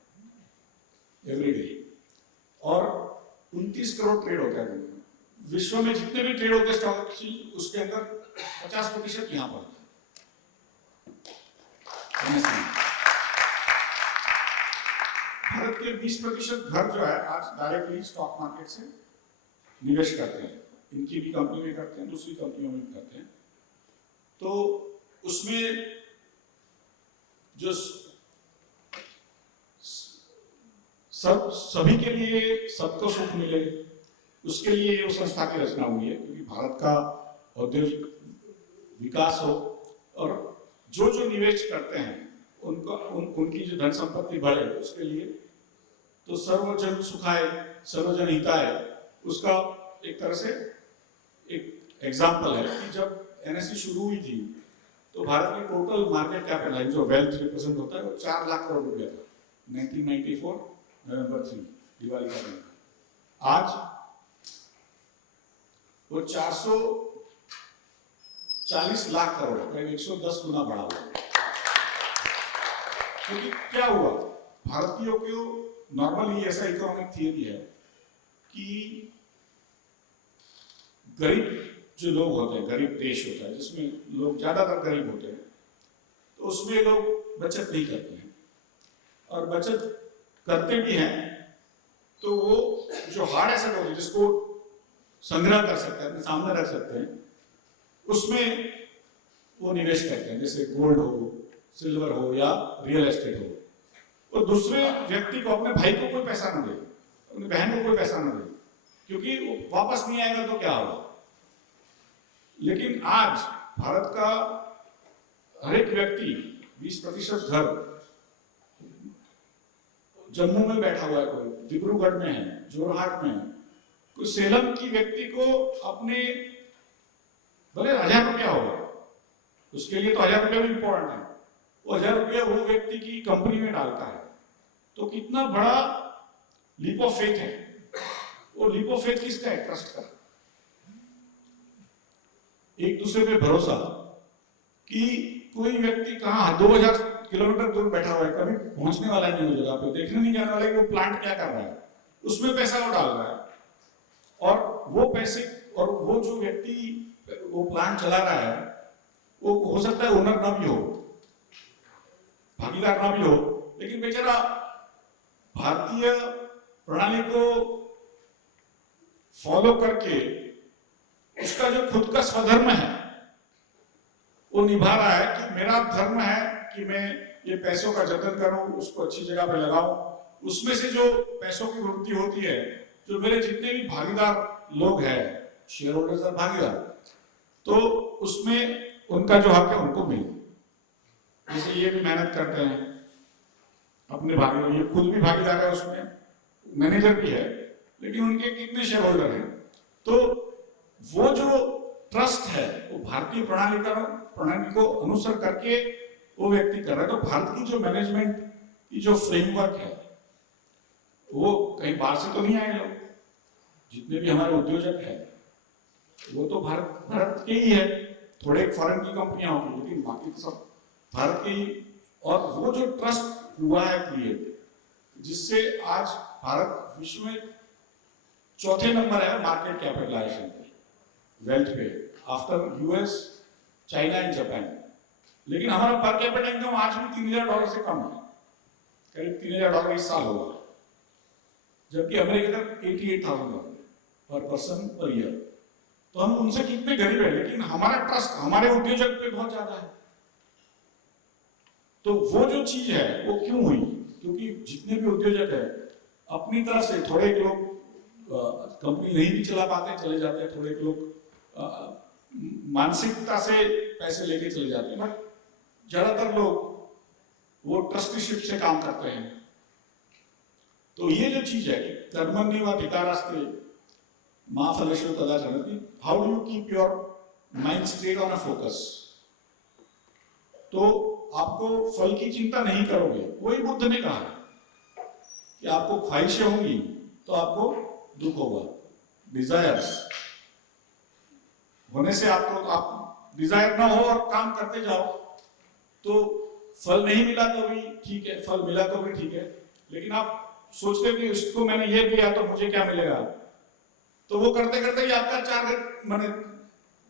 एवरी डे, और 29 करोड़ ट्रेड होता है दिन में। विश्व में जितने भी ट्रेड होते हैं स्टॉक एक्सचेंज, उसके अंदर 50% यहां पड़ता है। भारत के 20% घर जो है आज डायरेक्टली स्टॉक मार्केट से निवेश करते हैं। इनकी भी कंपनी में करते हैं, दूसरी कंपनियों में भी करते हैं। तो उसमें जो सभी के लिए सबको सुख मिले, उसके लिए वो संस्था की रचना हुई है, क्योंकि भारत का औद्योगिक विकास हो और जो निवेश करते हैं उनकी जो धन संपत्ति बढ़े, उसके लिए तो सर्वजन सुखाय सर्वजन हिताय उसका एक तरह से एक एग्जाम्पल है कि जब एनएससी शुरू हुई थी तो भारत की टोटल मार्केट कैपिटल जो वेल्थ रिप्रेजेंट होता है वो 4 लाख करोड़ रुपया था 1994 नवंबर 3 दिवाली का दिन। आज वो 440 लाख करोड़ है, करीब 110 गुना बढ़ा हुआ है। क्योंकि क्या हुआ, भारतीयों को नॉर्मली ऐसा इकोनॉमिक थियरी है कि गरीब जो लोग होते हैं, गरीब देश होता है जिसमें लोग ज्यादातर गरीब होते हैं, तो उसमें लोग बचत नहीं करते हैं, और बचत करते भी हैं तो वो जो हार्ड एसेट होते हैं जिसको संग्रह कर सकते हैं, अपने सामने रख सकते हैं, उसमें वो निवेश करते हैं, जैसे गोल्ड हो, सिल्वर हो या रियल एस्टेट हो। और दूसरे व्यक्ति को, अपने भाई को कोई पैसा न दे, अपनी बहन को कोई पैसा न दे, क्योंकि वो वापस नहीं आएगा तो क्या होगा। लेकिन आज भारत का हर एक व्यक्ति 20% घर जम्मू में बैठा हुआ है, कोई डिब्रूगढ़ में है, जोरहाट में है, कोई सेलम की व्यक्ति को अपने भले 1000 रुपया होगा, उसके लिए तो 1000 रुपया भी इंपॉर्टेंट है, वो 1000 रुपया वो व्यक्ति की कंपनी में डालता है, तो कितना बड़ा लीप ऑफ फेथ है। वो लीप ऑफ फेथ किसका है? ट्रस्ट का, एक दूसरे पे भरोसा कि कोई व्यक्ति कहां 2000 किलोमीटर दूर बैठा हुआ है, कभी पहुंचने वाला नहीं हो जगह पे, देखने नहीं जाने वाला है कि वो प्लांट क्या कर रहा है, उसमें पैसा वो डाल रहा है, और वो पैसे और वो जो व्यक्ति वो प्लांट चला रहा है वो हो सकता है ओनर ना भी हो, भागीदार ना भी हो, लेकिन बेचारा भारतीय प्रणाली को फॉलो करके उसका जो खुद का स्वधर्म है वो निभा रहा है कि मेरा धर्म है कि मैं ये पैसों का जतन करूं, उसको अच्छी जगह पे लगाऊं, उसमें से जो पैसों की वृद्धि होती है, जो मेरे जितने भी भागीदार लोग हैं, शेयर होल्डर्स और भागीदार, तो उसमें उनका जो हक है उनको मिले। जैसे ये भी मेहनत करते हैं अपने भागीदार, ये खुद भी भागीदार है उसमें, मैनेजर भी है, लेकिन उनके कितने शेयर होल्डर हैं, तो वो जो ट्रस्ट है वो भारतीय प्रणाली को अनुसर करके वो व्यक्ति कर रहा है। तो भारत की जो मैनेजमेंट की जो फ्रेमवर्क है वो कहीं बाहर से तो नहीं आए लोग, जितने भी हमारे उद्योजक है वो तो भारत के ही है। थोड़े फॉरेन की कंपनियां होंगी, लेकिन बाकी तो सब भारत की। और वो जो ट्रस्ट हुआ है क्रिएट, जिससे आज भारत विश्व में चौथे नंबर है मार्केट कैपिटलाइजेशन पे, वेल्थ पे, after US, China and Japan. लेकिन हमारा पर कैपिटा इनकम आज भी $3000 से कम है, करीब $3000 इस साल होगा, जबकि अमेरिका का $88,000 पर पर्सन पर ईयर। तो हम उनसे कितने गरीब हैं, लेकिन हमारा ट्रस्ट हमारे उद्योजक पे बहुत ज्यादा है। तो वो जो चीज है वो क्यों हुई? क्योंकि जितने भी उद्योजक है अपनी तरफ से, थोड़े लोग कंपनी नहीं भी चला पाते, चले जाते हैं, थोड़े लोग मानसिकता से पैसे लेके चले जाते हैं, बट ज्यादातर लोग वो ट्रस्टीशिप से काम करते हैं। तो ये जो चीज है कि कर्मण्येवाधिकारस्ते मा फलेषु कदाचन, how do you keep your mind state on a focus? तो आपको फल की चिंता नहीं करोगे। वही बुद्ध ने कहा है कि आपको ख्वाहिशें होंगी तो आपको दुख होगा। डिजायर्स होने से आपको, आप डिजायर ना हो और काम करते जाओ, तो फल नहीं मिला तो भी ठीक है, फल मिला तो भी ठीक है, लेकिन आप सोचते हो कि इसको मैंने ये दिया तो मुझे क्या मिलेगा, तो वो करते करते ही आपका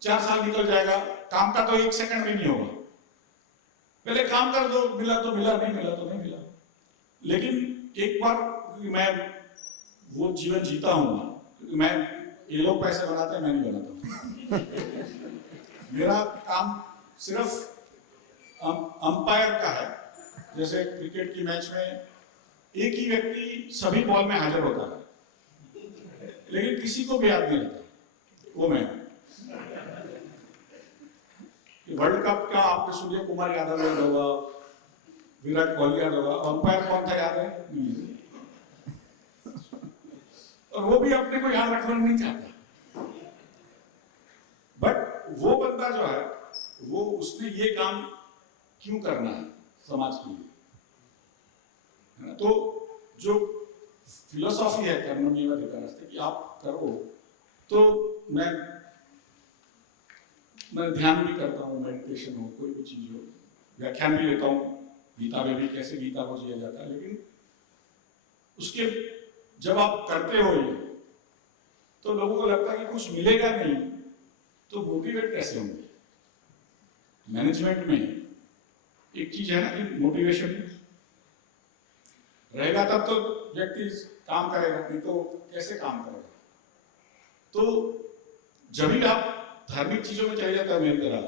4 साल निकल जाएगा। काम का तो 1 सेकंड भी नहीं होगा। पहले काम कर दो, मिला तो मिला, नहीं मिला तो नहीं मिला। लेकिन एक बार मैं वो जीवन जीता हूं, मैं, ये लोग पैसे बनाते हैं, मैं नहीं बनाता। मेरा काम सिर्फ अंपायर का है। जैसे क्रिकेट की मैच में एक ही व्यक्ति सभी बॉल में हाजिर होता है, लेकिन किसी को भी याद नहीं रहता, वो मैं। वर्ल्ड कप का आपने सूर्य कुमार यादव याद होगा, विराट कोहली याद होगा, अंपायर कौन था याद है? नहीं। और वो भी अपने को याद रखना नहीं चाहता। बट वो बंदा जो है, वो उसने ये काम क्यों करना है समाज के लिए, है ना? तो जो फिलोसॉफी है कर्मण्येवाधिकारस्ते कि आप करो, तो मैं ध्यान भी करता हूँ, मेडिटेशन हो, कोई भी चीज हो, व्याख्यान भी लेता हूँ गीता में भी, कैसे गीता को जिया जाता है। लेकिन उसके जब आप करते हो ये, तो लोगों को लगता है कि कुछ मिलेगा नहीं, तो मोटिवेट कैसे होंगे? मैनेजमेंट में एक चीज है ना कि मोटिवेशन रहेगा तब तो व्यक्ति काम करेगा, नहीं तो कैसे काम करेगा? तो जब भी आप धार्मिक चीजों में चले जाता है मेरी तरह,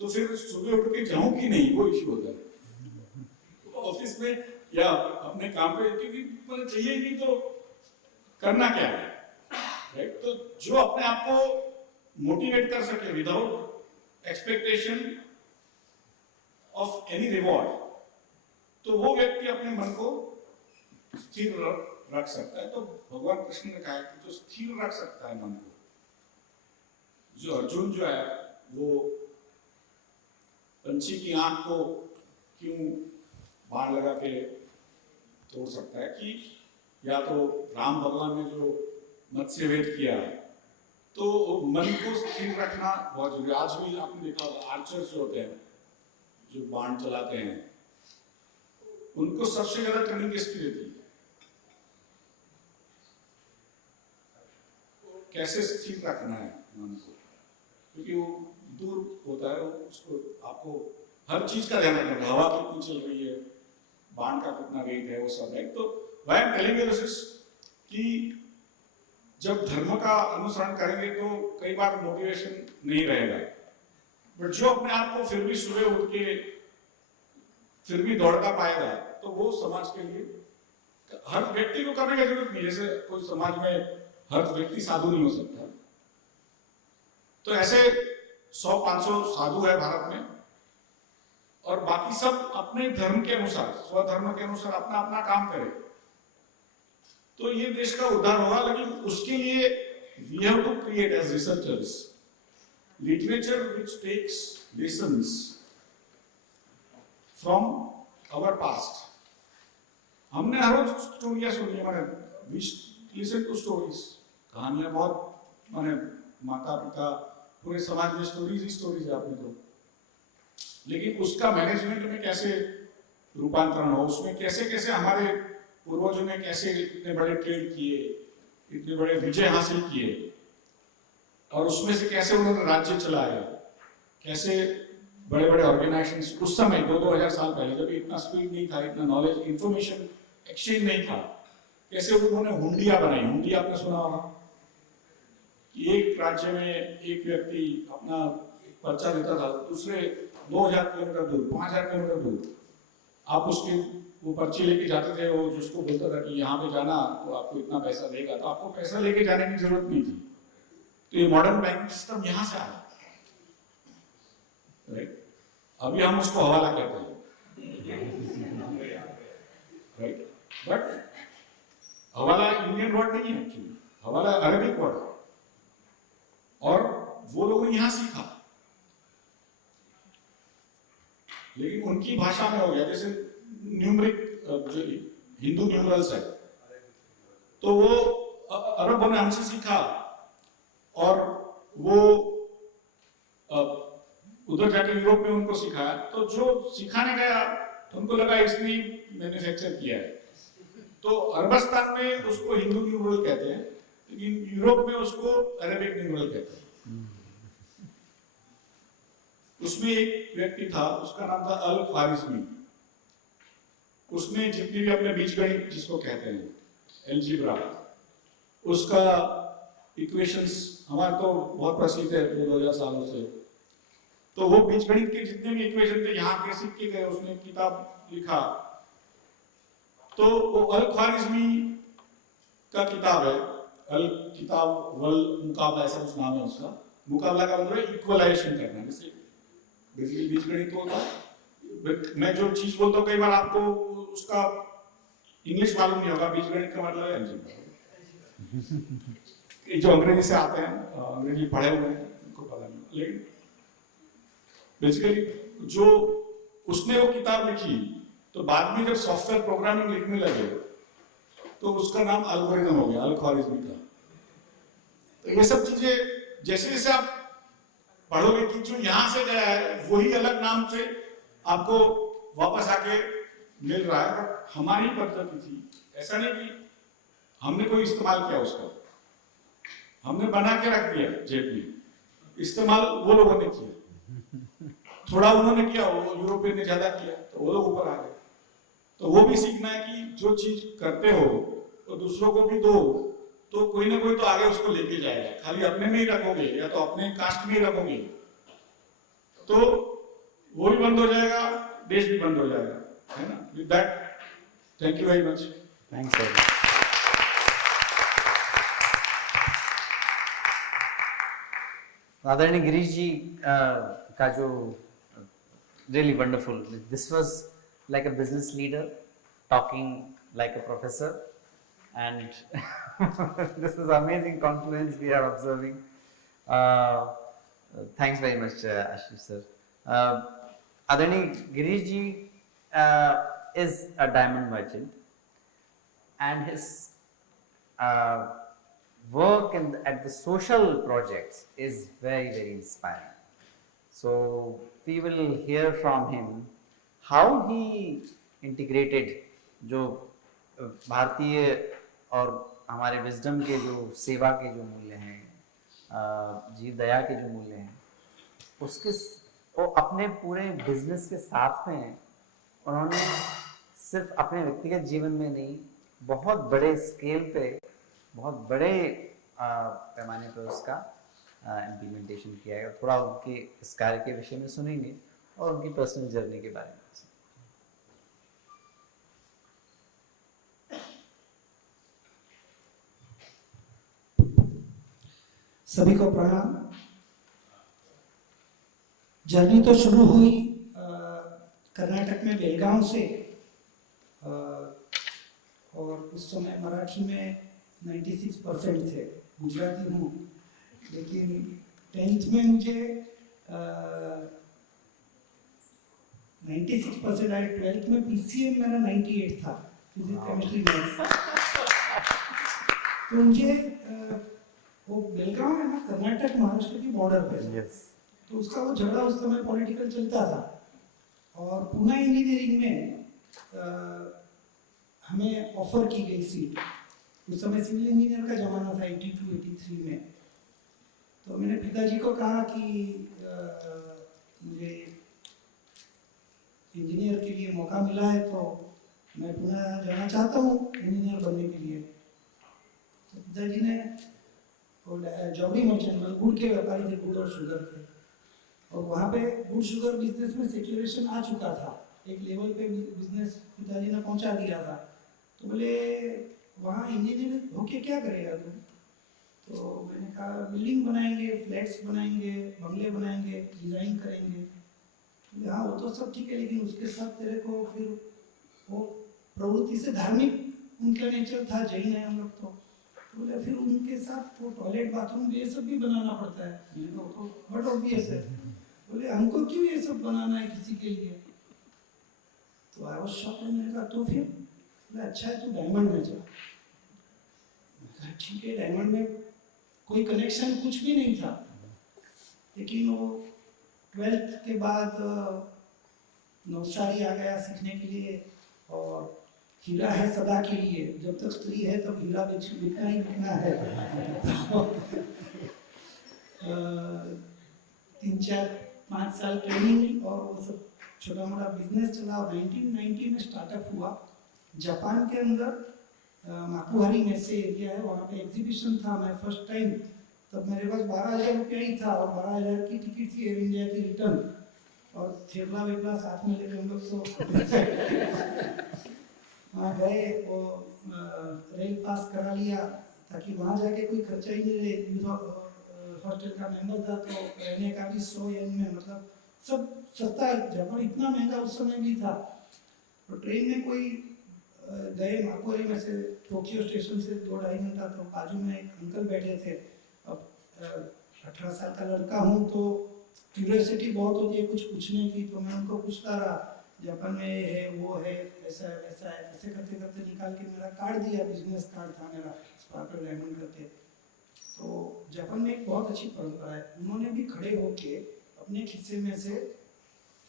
तो फिर सुबह उठ के जाऊं कि नहीं, वो इश्यू होता है ऑफिस में या अपने काम पे, क्योंकि मुझे चाहिए ही नहीं, तो करना क्या है, राइट? तो जो अपने आप को मोटिवेट कर सके without expectation of any reward, तो वो व्यक्ति अपने मन को स्थिर रख सकता है। तो भगवान कृष्ण ने कहा कि जो स्थिर रख सकता है मन को, जो अर्जुन जो है वो पंछी की आंख को क्यों बाण लगा के तोड़ सकता है, कि या तो राम भगवान ने जो मत्स्य वेद किया, तो मन को स्थिर रखना बहुत जरूरी है। आज भी आपने देखा आर्चर्स जो होते हैं, जो बाण चलाते हैं, उनको सबसे ज्यादा ट्रेनिंग किसकी देती है? कैसे स्थिर रखना है मन को, क्योंकि वो दूर होता है, उसको आपको हर चीज का ध्यान रखना है, हवा कितनी चल रही है, बाण का कितना वेग है, वो सब है। तो why I am telling you this कि जब धर्म का अनुसरण करेंगे तो कई बार मोटिवेशन नहीं रहेगा, बट जो अपने आप को फिर भी सुबह उठ के फिर भी दौड़ता पाएगा, तो वो समाज के लिए हर व्यक्ति को करने की जरूरत नहीं। जैसे कोई समाज में हर व्यक्ति साधु नहीं हो सकता, तो ऐसे 100-500 साधु है भारत में, और बाकी सब अपने धर्म के अनुसार, स्वधर्म के अनुसार अपना अपना काम करे, तो ये देश का उद्धार होगा। लेकिन उसके लिए we have to create as researchers literature which takes lessons from our past. हमने हर रोज स्टोरियां सुनी है, वी लिसन टू स्टोरीज, कहानियां बहुत, माने माता पिता पूरे समाज में स्टोरीज ही स्टोरीज है आपने तो, लेकिन उसका मैनेजमेंट में कैसे रूपांतरण हो, उसमें कैसे कैसे हमारे पूर्वजों ने कैसे इतने बड़े ट्रेड किए, इतने बड़े विजय हासिल किए, और उसमें से कैसे उन्होंने राज्य चलाया, कैसे बड़े बड़े ऑर्गेनाइजेशंस उस समय 2-2000 साल पहले जब इतना स्पीड नहीं था, इतना नॉलेज इंफॉर्मेशन एक्सचेंज नहीं था, कैसे उन्होंने हुंडिया बनाई। हुंडी आपने सुना होगा, एक राज्य में एक व्यक्ति अपना पर्चा देता था, दूसरे 2000 किलोमीटर दूर, 5000 किलोमीटर दूर आप उसके वो पर्ची लेके जाते थे, वो जिसको बोलता था कि यहाँ पे जाना वो आपको इतना पैसा देगा, तो आपको पैसा लेके जाने की जरूरत नहीं थी। तो ये मॉडर्न बैंकिंग सिस्टम यहाँ से आया, राइट? अभी हम उसको हवाला कहते हैं, राइट? बट हवाला इंडियन वर्ड नहीं है एक्चुअली, हवाला अरबिक वर्ड है, और वो लोगों ने यहाँ सीखा, लेकिन उनकी भाषा में हो गया। जैसे न्यूमरिक जो हिंदू न्यूमरल्स है, तो वो अरबों ने हमसे सीखा, और वो उधर जाके यूरोप में उनको सिखाया, तो जो सिखाने गया तो उनको लगा इसने मैन्युफैक्चर किया है, तो अरबस्तान में उसको हिंदू न्यूमरल कहते हैं, लेकिन यूरोप में उसको अरेबिक न्यूमरल कहते हैं। उसमें एक व्यक्ति था, उसका नाम था अल ख्वारिज़मी। उसने जितनी भी अपने बीजगणित जिसको कहते हैं, एलजीब्रा, उसका इक्वेशंस हमारे तो बहुत प्रसिद्ध है 2000 सालों से, तो वो बीजगणित के जितने भी इक्वेशन थे यहाँ के सीख के गए, उसने किताब लिखा। तो वो अल ख्वारिज़मी का किताब है, अल किताब वल मुकाबला, ऐसा कुछ नाम है उसका। मुकाबला का मतलब है इक्वलाइजेशन करना, जैसे बेसिकली बीजगणित तो होता है। मैं जो चीज बोलता हूँ कई बार आपको उसका इंग्लिश मालूम नहीं होगा, बीजगणित का मतलब है अलजेब्रा। जो अंग्रेजी से आते हैं, अंग्रेजी पढ़े हुए हैं, उनको पता नहीं, लेकिन बेसिकली जो उसने वो किताब लिखी, तो बाद में जब सॉफ्टवेयर प्रोग्रामिंग लिखने लगे तो उसका नाम एल्गोरिथम हो गया, अल ख्वारिज़मी का। तो ये सब चीजें जैसे जैसे आप पढ़ोगे कि जो यहां से गया है वही अलग नाम से आपको वापस आके मिल रहा है, बट हमारी पद्धति थी। ऐसा नहीं कि हमने कोई इस्तेमाल किया उसका, हमने बना के रख दिया जेब में, इस्तेमाल वो लोगों ने किया। थोड़ा उन्होंने किया, वो यूरोपियन ने ज्यादा किया, तो वो लोग ऊपर आ गए। तो वो भी सीखना है कि जो चीज करते हो तो दूसरों को भी दो, तो कोई ना कोई तो आगे उसको लेके जाएगा। खाली अपने में ही रखोगे या तो अपने कास्ट में ही रखोगे तो वो भी बंद हो जाएगा, देश भी बंद हो जाएगा, है ना। With that, thank you very much. Thanks very much. आदरणीय गिरीश जी का जो really wonderful. This was like a business leader talking like a professor, and this is amazing confluence we are observing. Thanks very much, Ashish sir. Adani Girish ji is a diamond merchant, and his work at the social projects is very, very inspiring. So we will hear from him how he integrated जो भारतीय और हमारे wisdom के जो सेवा के जो मूल्य हैं, जीव दया के जो मूल्य हैं, उसके वो अपने पूरे बिजनेस के साथ में उन्होंने सिर्फ अपने व्यक्तिगत जीवन में नहीं, बहुत बड़े स्केल पे, बहुत बड़े पैमाने पर उसका इम्प्लीमेंटेशन किया है। थोड़ा उनके इस कार्य के विषय में सुनेंगे और उनकी पर्सनल जर्नी के बारे में। सभी को प्रणाम। जर्नी तो शुरू हुई कर्नाटक में बेलगांव से, और उस समय मराठी में 96% थे, गुजराती हूँ, लेकिन 10th में मुझे 96% आए। 12th में PCM मेरा 98 था, फिजिक्स केमिस्ट्री मैथ्स। तो मुझे वो बेलगांव है ना, कर्नाटक महाराष्ट्र की बॉर्डर पे है। Yes. तो उसका वो झगड़ा उस समय पॉलिटिकल चलता था, और पूना इंजीनियरिंग में हमें ऑफर की गई सीट। उस समय सिविल इंजीनियर का ज़माना था 82-83 में। तो मैंने पिताजी को कहा कि मुझे इंजीनियर के लिए मौका मिला है, तो मैं पुणे जाना चाहता हूँ इंजीनियर बनने के लिए। तो पिताजी ने जॉबरी मर्चेंट, गुड़ के व्यापारी थे, गुड़ और शुगर थे, और वहाँ पे गुड़ शुगर बिजनेस में सेचुरेशन आ चुका था, एक लेवल पे बिजनेस पिताजी ने पहुँचा दिया था। तो बोले वहाँ इंजीनियर होके क्या करेगा तुम? तो मैंने कहा बिल्डिंग बनाएंगे, फ्लैट्स बनाएंगे, बंगले बनाएंगे, डिज़ाइन करेंगे। बोले हाँ वो तो सब ठीक है, लेकिन उसके साथ तेरे को फिर वो प्रवृत्ति से धार्मिक उनका नेचर था, जैन है हम लोग तो बोले फिर उनके साथ वो टॉयलेट बाथरूम ये सब भी बनाना पड़ता है। मैंने कहा वो तो बट ऑब्वियस है। बोले हमको क्यों ये सब बनाना है किसी के लिए? तो आई वाज शॉक्ड। मैंने कहा तो फिर? बोले अच्छा है तू डायमंड में जा। मैंने कहा ठीक है। डायमंड में कोई कनेक्शन कुछ भी नहीं था, लेकिन वो 12th के बाद नवसारी आ गया सीखने के लिए, और हीरा है सदा के लिए, जब तक स्त्री है तब हीरा बिकना ही बिकना है। 3-4-5 साल ट्रेनिंग और वो सब छोटा मोटा बिजनेस चला, और 1990 में स्टार्टअप हुआ जापान के अंदर। माकुहारी मेसे एरिया है, वहाँ पे एग्जीबिशन था। मैं फर्स्ट टाइम, तब मेरे पास 12,000 रुपया ही था, और 12,000 की टिकट थी एयर इंडिया की रिटर्न, और थेपला वेपला साथ में लेकर हम लोग तो वहाँ गए। वो रेल पास करा लिया, ताकि वहाँ जाके कोई खर्चा ही नहीं रहे। हॉस्टल का मेंबर था, तो रहने का भी 100 येन में, मतलब सब सस्ता है। जापान इतना महंगा उस समय भी था। और ट्रेन में कोई गए माकुहारी में से टोक्यो स्टेशन से 2-2.5 घंटा, तो बाजू में एक अंकल बैठे थे। अब 18 साल का लड़का हूँ तो क्यूरियोसिटी बहुत होती है कुछ पूछने की, तो मैं उनको पूछता रहा जापान में ये है वो है ऐसा है वैसा है। ऐसे करते करते निकाल के मेरा कार्ड दिया, बिजनेस कार्ड था मेरा, स्पार्कल डायमंड करके। तो जापान में एक बहुत अच्छी परंपरा है, उन्होंने भी खड़े होके अपने खिस्से में से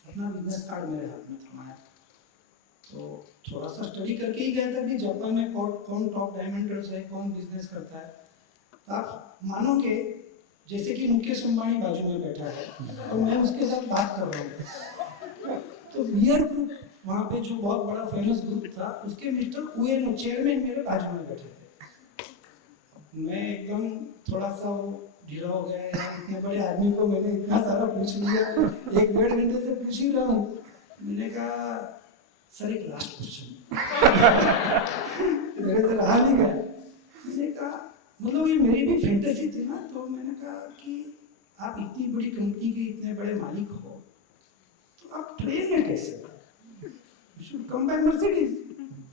अपना बिजनेस कार्ड मेरे हाथ में थमाया। तो थोड़ा सा स्टडी करके ही गया था कि जापान में कौन टॉप डायमंडर्स है, कौन बिजनेस करता है। तो आप मानोगे जैसे कि मुकेश अंबानी बाजू में बैठा है और मैं उसके साथ बात कर रहा हूँ। तो बियर ग्रुप वहाँ पे जो बहुत बड़ा फेमस ग्रुप था, उसके मिस्टर उएनो चेयरमैन मेरे बाजू में बैठे थे। मैं एकदम थोड़ा सा वो ढीला हो गया, यार इतने बड़े आदमी को मैंने इतना सारा पूछ लिया, 1-1.5 घंटे से पूछ ही रहा हूँ। मैंने कहा सर एक लास्ट क्वेश्चन। मेरे से रहा नहीं गया। मैंने कहा मतलब ये मेरी भी फैंटेसी थी ना, तो मैंने कहा कि आप इतनी बड़ी कंपनी के इतने बड़े मालिक हो, तो आप ट्रेन में कैसे? You should come by Mercedes.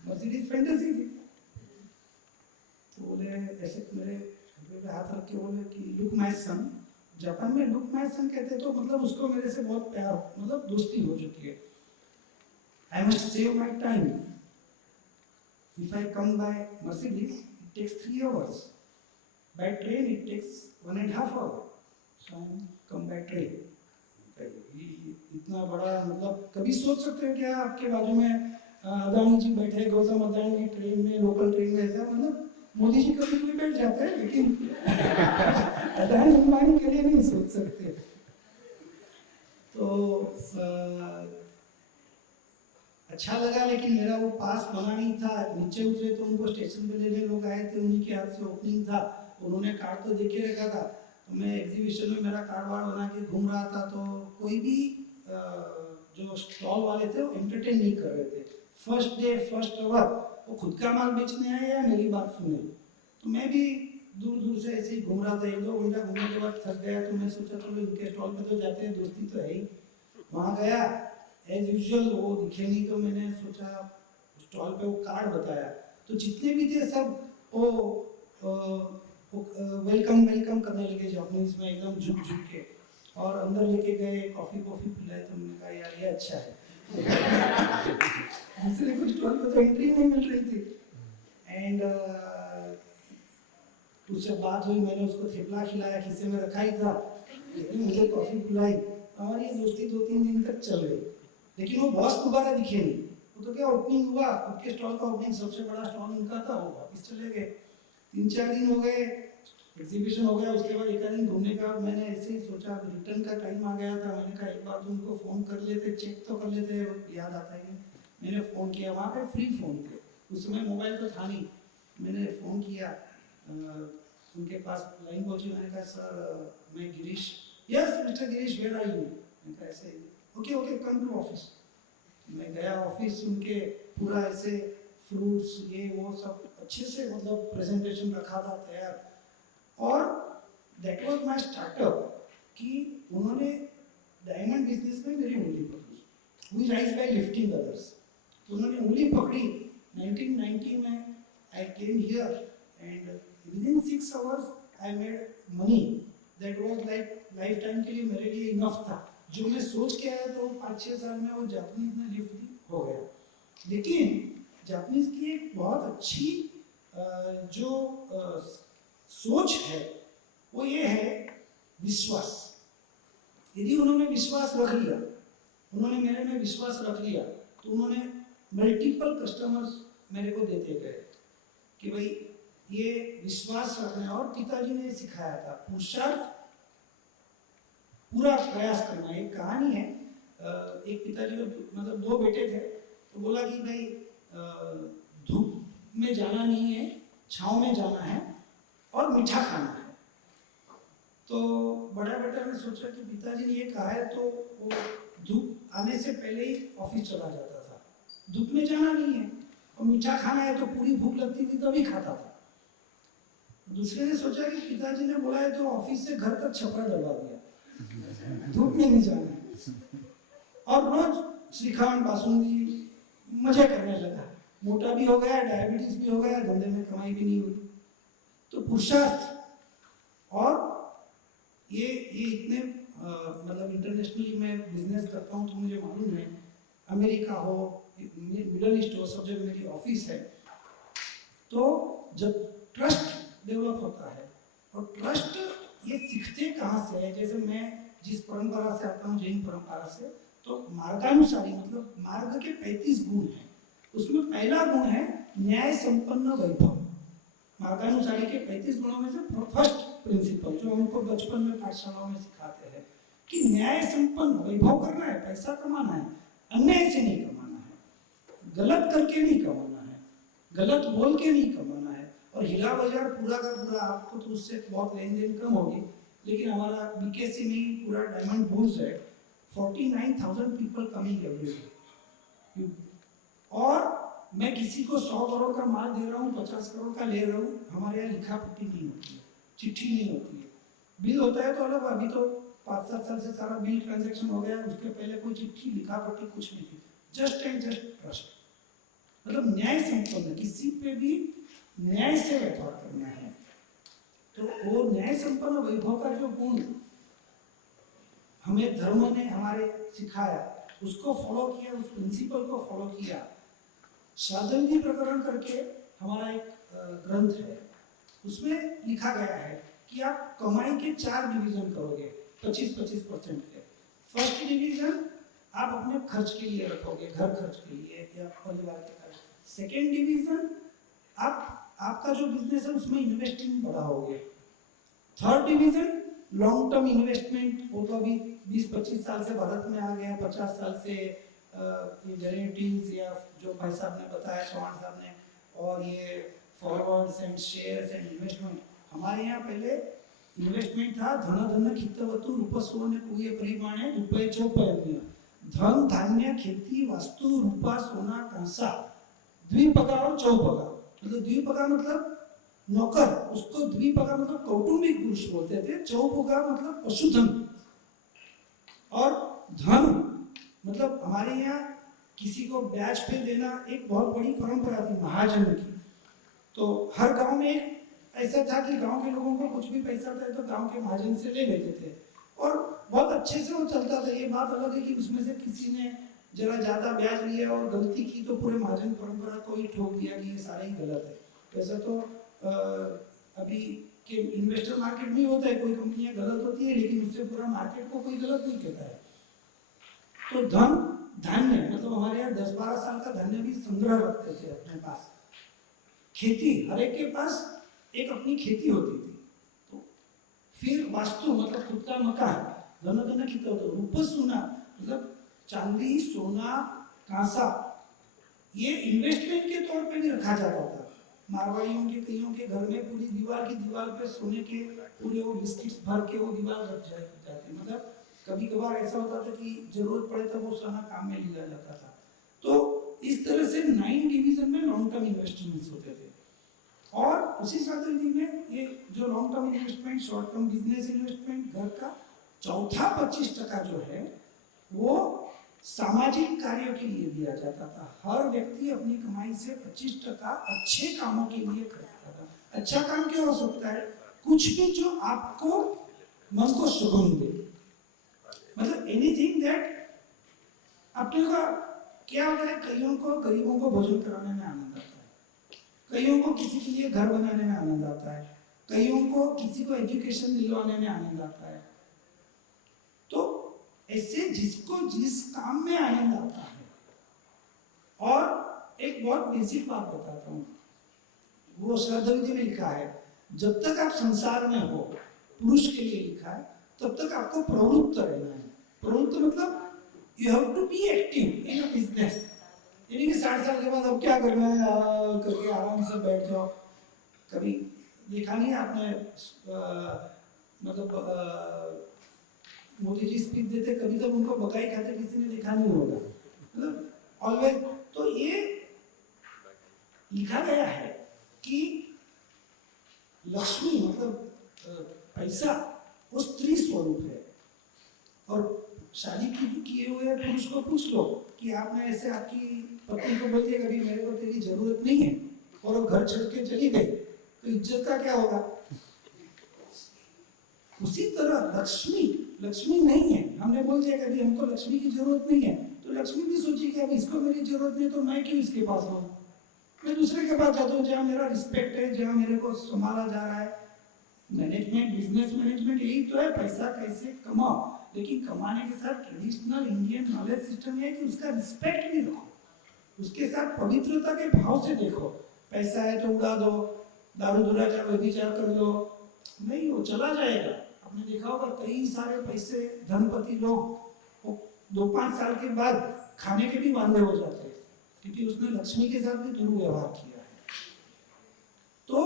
Mercedes fantasy थी। तो बोले ऐसे मेरे पे हाथ रख के बोले कि लुक माय सन। जापान में लुक माय सन कहते तो मतलब उसको मेरे से बहुत प्यार, मतलब दोस्ती हो चुकी है। I must save my time. If I come by Mercedes, it takes 3 hours. By train, it takes 1.5 hours. So I come by train. इतना बड़ा मतलब कभी सोच सकते हैं क्या आपके बाजू में अदानी जी बैठे, गौतम अदानी जी ट्रेन में, लोकल ट्रेन में, ऐसा मतलब मोदी जी कभी भी बैठ जाते हैं, लेकिन अदानी अंबानी के लिए नहीं सोच सकते। तो अच्छा लगा, लेकिन मेरा वो पास बना नहीं था। नीचे उतरे तो उनको स्टेशन पे लेने लोग आए थे, उन्हीं के हाथ से ओपनिंग था, उन्होंने कार्ड तो देखे रखा था। तो मैं एग्जीबिशन में मेरा कार्ड वार्ड बना के घूम रहा था, तो कोई भी जो स्टॉल वाले थे वो एंटरटेन नहीं कर रहे थे। फर्स्ट डे फर्स्ट आवर वो खुद का माल बेचने आए या मेरी बात सुने। तो मैं भी दूर दूर से ऐसे ही घूम रहा था, 1-2 घंटा घूमने के बाद थक गया, तो मैं सोचा चलो इनके स्टॉल पे तो जाते हैं, दोस्ती तो है ही। वहाँ गया, एज यूजुअल वो दिखे नहीं, तो मैंने सोचा स्टॉल पे वो कार्ड बताया, तो जितने भी थे सब वो वेलकम वेलकम करने लगे जापानीज में, एकदम झुक झुक के, और अंदर लेके गए, कॉफ़ी पिलाए। तो मैंने कहा यार ये अच्छा है। दूसरे कुछ स्टॉल पे तो एंट्री नहीं मिल रही थी। एंड उससे बात हुई, मैंने उसको थेपला खिलाया, खिस्से में रखा ही था, उसने मुझे कॉफी पिलाई, हमारी ये दोस्ती 2-3 दिन तक चल गई। लेकिन वो बॉस दोबारा दिखे नहीं। वो तो क्या ओपनिंग हुआ, खुद के स्टॉल का ओपनिंग, सबसे बड़ा स्टॉल उनका था, वो वापस चले गए। 3-4 दिन हो गए, एग्जीबिशन हो गया, उसके बाद एक दिन घूमने का मैंने ऐसे ही सोचा, रिटर्न का टाइम आ गया था, मैंने कहा एक बार तो उनको फ़ोन कर लेते, चेक तो कर लेते, याद आता है। मैंने फ़ोन किया, वहाँ पे फ्री फ़ोन थे, उस समय मोबाइल तो था नहीं। मैंने फ़ोन किया, उनके पास लाइन पहुंची, मैंने कहा सर मैं Girish, yes mister Girish where are you, मैंने कहा ऐसे, okay okay come to office. मैं गया ऑफिस, उनके पूरा ऐसे फ्रूट्स ये वो सब अच्छे से मतलब प्रेजेंटेशन रखा था तैयार, और दैट वाज माय स्टार्टअप कि उन्होंने डायमंड बिजनेस में मेरी उंगली पकड़ी। We rise by lifting others, उन्होंने उंगली पकड़ी। 1990 में I came here and within 6 hours I made money that was like lifetime के लिए मेरे लिए इनफ था। जो मैं सोच के आया तो 5-6 साल में वो जापानीज में लिफ्ट भी हो गया। लेकिन जापानीज की एक बहुत अच्छी जो सोच है वो ये है विश्वास। यदि उन्होंने विश्वास रख लिया, उन्होंने मेरे में विश्वास रख लिया, तो उन्होंने मल्टीपल कस्टमर्स मेरे को देते गए कि भाई ये विश्वास रखना। और पिताजी ने सिखाया था पुरुषार्थ, पूरा प्रयास करना। एक कहानी है, एक पिताजी को मतलब 2 बेटे थे, तो बोला कि भाई धूप में जाना नहीं है, छांव में जाना है और मीठा खाना है। तो बड़ा बेटा ने सोचा कि पिताजी ने ये कहा है, तो वो धूप आने से पहले ही ऑफिस चला जाता था। धूप में जाना नहीं है और मीठा खाना है, तो पूरी भूख लगती थी तभी खाता था। दूसरे ने सोचा कि पिताजी ने बोला है तो ऑफिस से घर तक छपरा डलवा दिया, धूप में नहीं जाना है, और रोज श्रीखंड बासुंदी मजे करने लगा। मोटा भी हो गया, डायबिटीज भी हो गया, धंधे में कमाई भी नहीं हुई। तो पुरुषार्थ, और ये इतने मतलब इंटरनेशनली मैं बिजनेस करता हूँ, तो मुझे मालूम है अमेरिका हो, मिडल ईस्ट हो, सब जगह मेरी ऑफिस है। तो जब ट्रस्ट डेवलप होता है, और ट्रस्ट ये सीखते कहाँ से है, जैसे मैं जिस परंपरा से आता हूँ, जैन परंपरा से, तो मार्गानुसारी मतलब मार्ग के 35 गुण हैं। उसमें पहला गुण है न्याय संपन्न वैभव। मार्गानुसारी के 35 गुणों में से फर्स्ट प्रिंसिपल जो हमको बचपन में पाठशालाओं में सिखाते हैं कि न्याय संपन्न वैभव करना है, पैसा कमाना है, अन्याय से नहीं कमाना है, गलत करके नहीं कमाना है, गलत बोल के नहीं कमाना है। और हिला बाजार पूरा का पूरा, आपको तो उससे बहुत लेन देन कम होगी, लेकिन हमारा बीकेसी में ही पूरा डायमंड बुल्स है, 49,000 पीपल कमिंग एवरी डे। और मैं किसी को 100 करोड़ का माल दे रहा हूँ, 50 करोड़ का ले रहा हूँ, हमारे यहाँ लिखा पट्टी नहीं होती है, चिट्ठी नहीं होती है। बिल होता है तो अलग, अभी तो 5-7 साल से सारा बिल ट्रांजेक्शन हो गया, उसके पहले कोई चिट्ठी लिखा पट्टी कुछ नहीं थी, जस्ट एंड जस्ट ट्रस्ट। मतलब न्याय संपन्न, किसी पे भी न्याय से व्यापार करना है। तो वो न्याय संपन्न वैभव का जो गुण हमें धर्म ने हमारे सिखाया, उसको फॉलो किया, उस प्रिंसिपल को फॉलो किया। श्राद्धविधि प्रकरण करके हमारा एक ग्रंथ है, उसमें लिखा गया है कि आप कमाई के 4 डिवीजन करोगे 25-25% के। फर्स्ट डिवीजन आप अपने खर्च के लिए रखोगे, घर खर्च के लिए या परिवार के खर्च। सेकेंड डिवीजन आपका जो बिजनेस है उसमें इन्वेस्टिंग बढ़ाओगे। Third division long term investment, वो तो अभी 20-25 साल से भारत में आ गया, 50 साल से डेरिवेटिव्स या जो भाई साहब ने बताया, चौहान साहब ने, और ये forwards and shares and investment. हमारे यहाँ पहले इन्वेस्टमेंट था धन धन खितवतु रूप सुवर्ण कुये परिमाणे रुपये चौपयज्ञ। धन धान्य खेती वस्तु रूपा सोना कांसा, द्विपगा और चौपगा। मतलब द्विपगा मतलब नौकर, उसको द्विपगा मतलब कौटुंबिक पुरुष बोलते थे, चौपगा मतलब पशुधन, और धन मतलब हमारे यहाँ किसी को ब्याज पे देना एक बहुत बड़ी परंपरा थी महाजन की। तो हर गांव में एक ऐसा था कि गांव के लोगों को कुछ भी पैसा था तो गांव के महाजन से ले लेते थे, और बहुत अच्छे से वो चलता था। ये बात अलग है कि उसमें से किसी ने जरा ज़्यादा ब्याज लिया और गलती की तो पूरे महाजन परंपरा को ही ठोक दिया कि ये सारा ही गलत है। वैसे तो अभी कि इन्वेस्टर मार्केट में ही होता है, कोई कंपनियां गलत होती है लेकिन उससे पूरा मार्केट को कोई गलत नहीं कहता है। तो धान्य मतलब हमारे यहाँ 10-12 साल का धान्य भी संग्रह रखते थे अपने पास। खेती, हर एक के पास एक अपनी खेती होती थी। तो फिर वास्तु मतलब खुद का मकान, धन कितना होता, रूप सोना मतलब चांदी, सोना, कांसा, ये इन्वेस्टमेंट के तौर पे भी रखा जाता था। मारवाड़ियों के कईयों के घर में पूरी दीवार की दीवार पे सोने के पूरे वो बिस्किट्स भर के वो दीवार रख जाती, मतलब कभी कभार ऐसा होता था कि जरूरत पड़े तब वो सोना काम में लिया जाता था। तो इस तरह से 9 डिवीजन में लॉन्ग टर्म इन्वेस्टमेंट्स होते थे। और उसी स्ट्रैटेजी में ये जो long term investment, short term business investment, घर का चौथा 25% जो है वो सामाजिक कार्यों के लिए दिया जाता था। हर व्यक्ति अपनी कमाई से 25% अच्छे कामों के लिए खर्चता था। अच्छा काम क्या हो सकता है? कुछ भी जो आपको मन को सुकून दे, मतलब एनीथिंग दैट अपने का क्या होता है, कईयों को गरीबों को भोजन कराने में आनंद आता है, कईयों को किसी के लिए घर बनाने में आनंद आता है, कईयों को किसी को एजुकेशन दिलवाने में आनंद आता है। तो ऐसे जिसको जिस काम में आनंद आता है। और एक बहुत बेसिक बात बताता हूँ, वो श्रद्धाविधि में लिखा है, जब तक आप संसार में हो, पुरुष के लिए लिखा है, तब तक आपको प्रवृत्त रहना है। प्रवृत्त मतलब you have to be active in a business, यानी कि 60 साल के बाद अब क्या करना है करके आराम से बैठ जाओ। कभी देखा नहीं आपने मतलब मोदी जी स्पीच देते, कभी तक उनको बकाई खाते किसी ने देखा नहीं होगा, मतलब ऑलवेज। तो ये लिखा गया है कि लक्ष्मी मतलब पैसा वो स्त्री स्वरूप है। और शादी किए हुए पुरुष को पूछ लो कि आपने ऐसे आपकी पत्नी को बोल दिया कभी मेरे को तेरी जरूरत नहीं है और वो घर छोड़ के चली गई, तो इज्जत का क्या होगा? उसी तरह लक्ष्मी नहीं है, हमने बोल दिया कभी हमको लक्ष्मी की जरूरत नहीं है, तो लक्ष्मी भी सोची कि अब इसको मेरी जरूरत नहीं तो मैं क्यों इसके पास रहूं, मैं दूसरे के पास जाता हूँ जहाँ मेरा रिस्पेक्ट है, जहाँ मेरे को संभाला जा रहा है। मैनेजमेंट, बिजनेस मैनेजमेंट यही तो है, पैसा कैसे कमाओ, लेकिन कमाने के साथ ट्रेडिशनल इंडियन नॉलेज सिस्टम है कि उसका रिस्पेक्ट भी रखो, उसके साथ पवित्रता के भाव से देखो। पैसा है तो उड़ा दो, दारू दुराचार व्यभिचार कर दो, नहीं, वो चला जाएगा। आपने देखा होगा कई सारे पैसे धनपति लोग 2-5 साल के बाद खाने के भी वांदे हो जाते हैं, क्योंकि उसने लक्ष्मी के साथ भी दुर्व्यवहार किया है। तो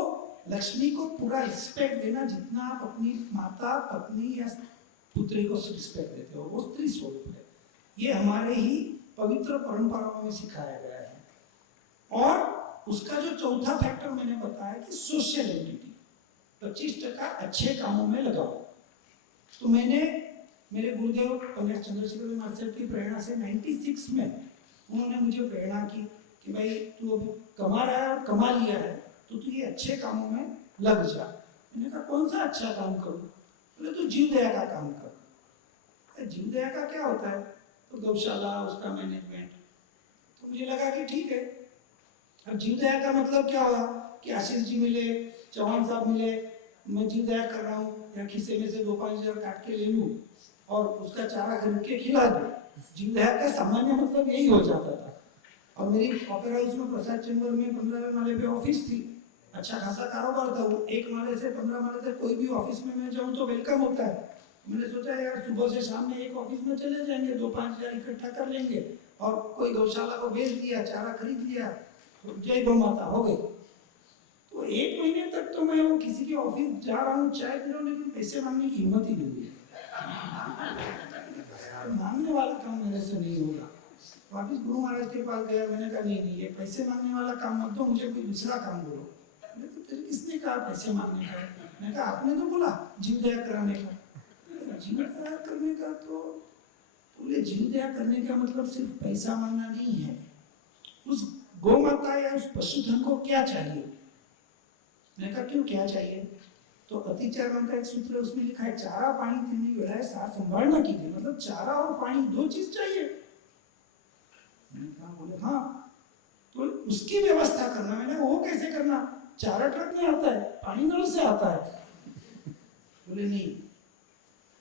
लक्ष्मी को पूरा रिस्पेक्ट देना, जितना आप अपनी माता, पत्नी या पुत्री को रिस्पेक्ट देते हो, वो स्त्री स्वरूप है। ये हमारे ही पवित्र परंपराओं में सिखाया गया है। और उसका जो चौथा फैक्टर मैंने बताया कि सोशल एंटिटी, 25% अच्छे कामों में लगाओ। तो मैंने मेरे गुरुदेव पंडित चंद्रशेखर मास्टर की प्रेरणा से 96 में उन्होंने मुझे प्रेरणा की कि भाई तू अभी कमा रहा है और कमा लिया है तो तू ये अच्छे कामों में लग जा। मैंने कहा कौन सा अच्छा काम करूं? बोले तो जीव दया का काम कर। जीव दया का क्या होता है? तो गौशाला, उसका मैनेजमेंट। तो मुझे लगा कि ठीक है। अब जीव दया का मतलब क्या हुआ कि आशीष जी मिले, चौहान साहब मिले, मैं जीव दया कर रहा हूँ, या खिस्से में से 2-5 हज़ार काट के ले लूँ और उसका चारा खरीद के खिला दूँ। जीव दया का सामान्य मतलब यही हो जाता था। और मेरी ओपेरा हाउस में प्रसाद चैम्बर में 15वें माले पे ऑफिस थी, अच्छा खासा कारोबार था। वो 1 माले से 15 माले तक कोई भी ऑफिस में मैं जाऊँ तो वेलकम होता है। मैंने सोचा यार सुबह से शाम में एक ऑफिस में चले जाएंगे, 2-5 हज़ार इकट्ठा कर लेंगे और कोई गौशाला को बेच दिया, चारा खरीद लिया, तो जय गौ माता हो गई। तो 1 महीने तक तो मैं वो किसी के ऑफिस जा रहा हूँ, चाय पी रहा हूँ, लेकिन पैसे मांगने की हिम्मत ही नहीं हुई। मांगने वाला काम मेरे से नहीं होगा। वापिस गुरु महाराज के पास गया, मैंने कहा नहीं, ये पैसे मांगने वाला काम मत दो, मुझे कोई दूसरा काम बोलो। मैंने कहा तेरे किसने कहा पैसे मांगने का? मैंने कहा आपने तो बोला जीव दया कराने का। जीव दया करने का तो बोले जीव दया करने का मतलब सिर्फ पैसा मांगना नहीं है। उस गौ माता या उस पशुधन को क्या चाहिए? मैंने कहा क्यों क्या चाहिए? तो अतिचार नाम का एक सूत्र है, उसमें लिखा है चारा पानी तिन्नी वेला साथ संभालना कीजिए, मतलब चारा और पानी 2 चीज चाहिए। मैंने कहा बोले हाँ, तो उसकी व्यवस्था करना। मैंने वो कैसे करना? चारा ट्रक में आता है, पानी नल से आता है, बोले नहीं,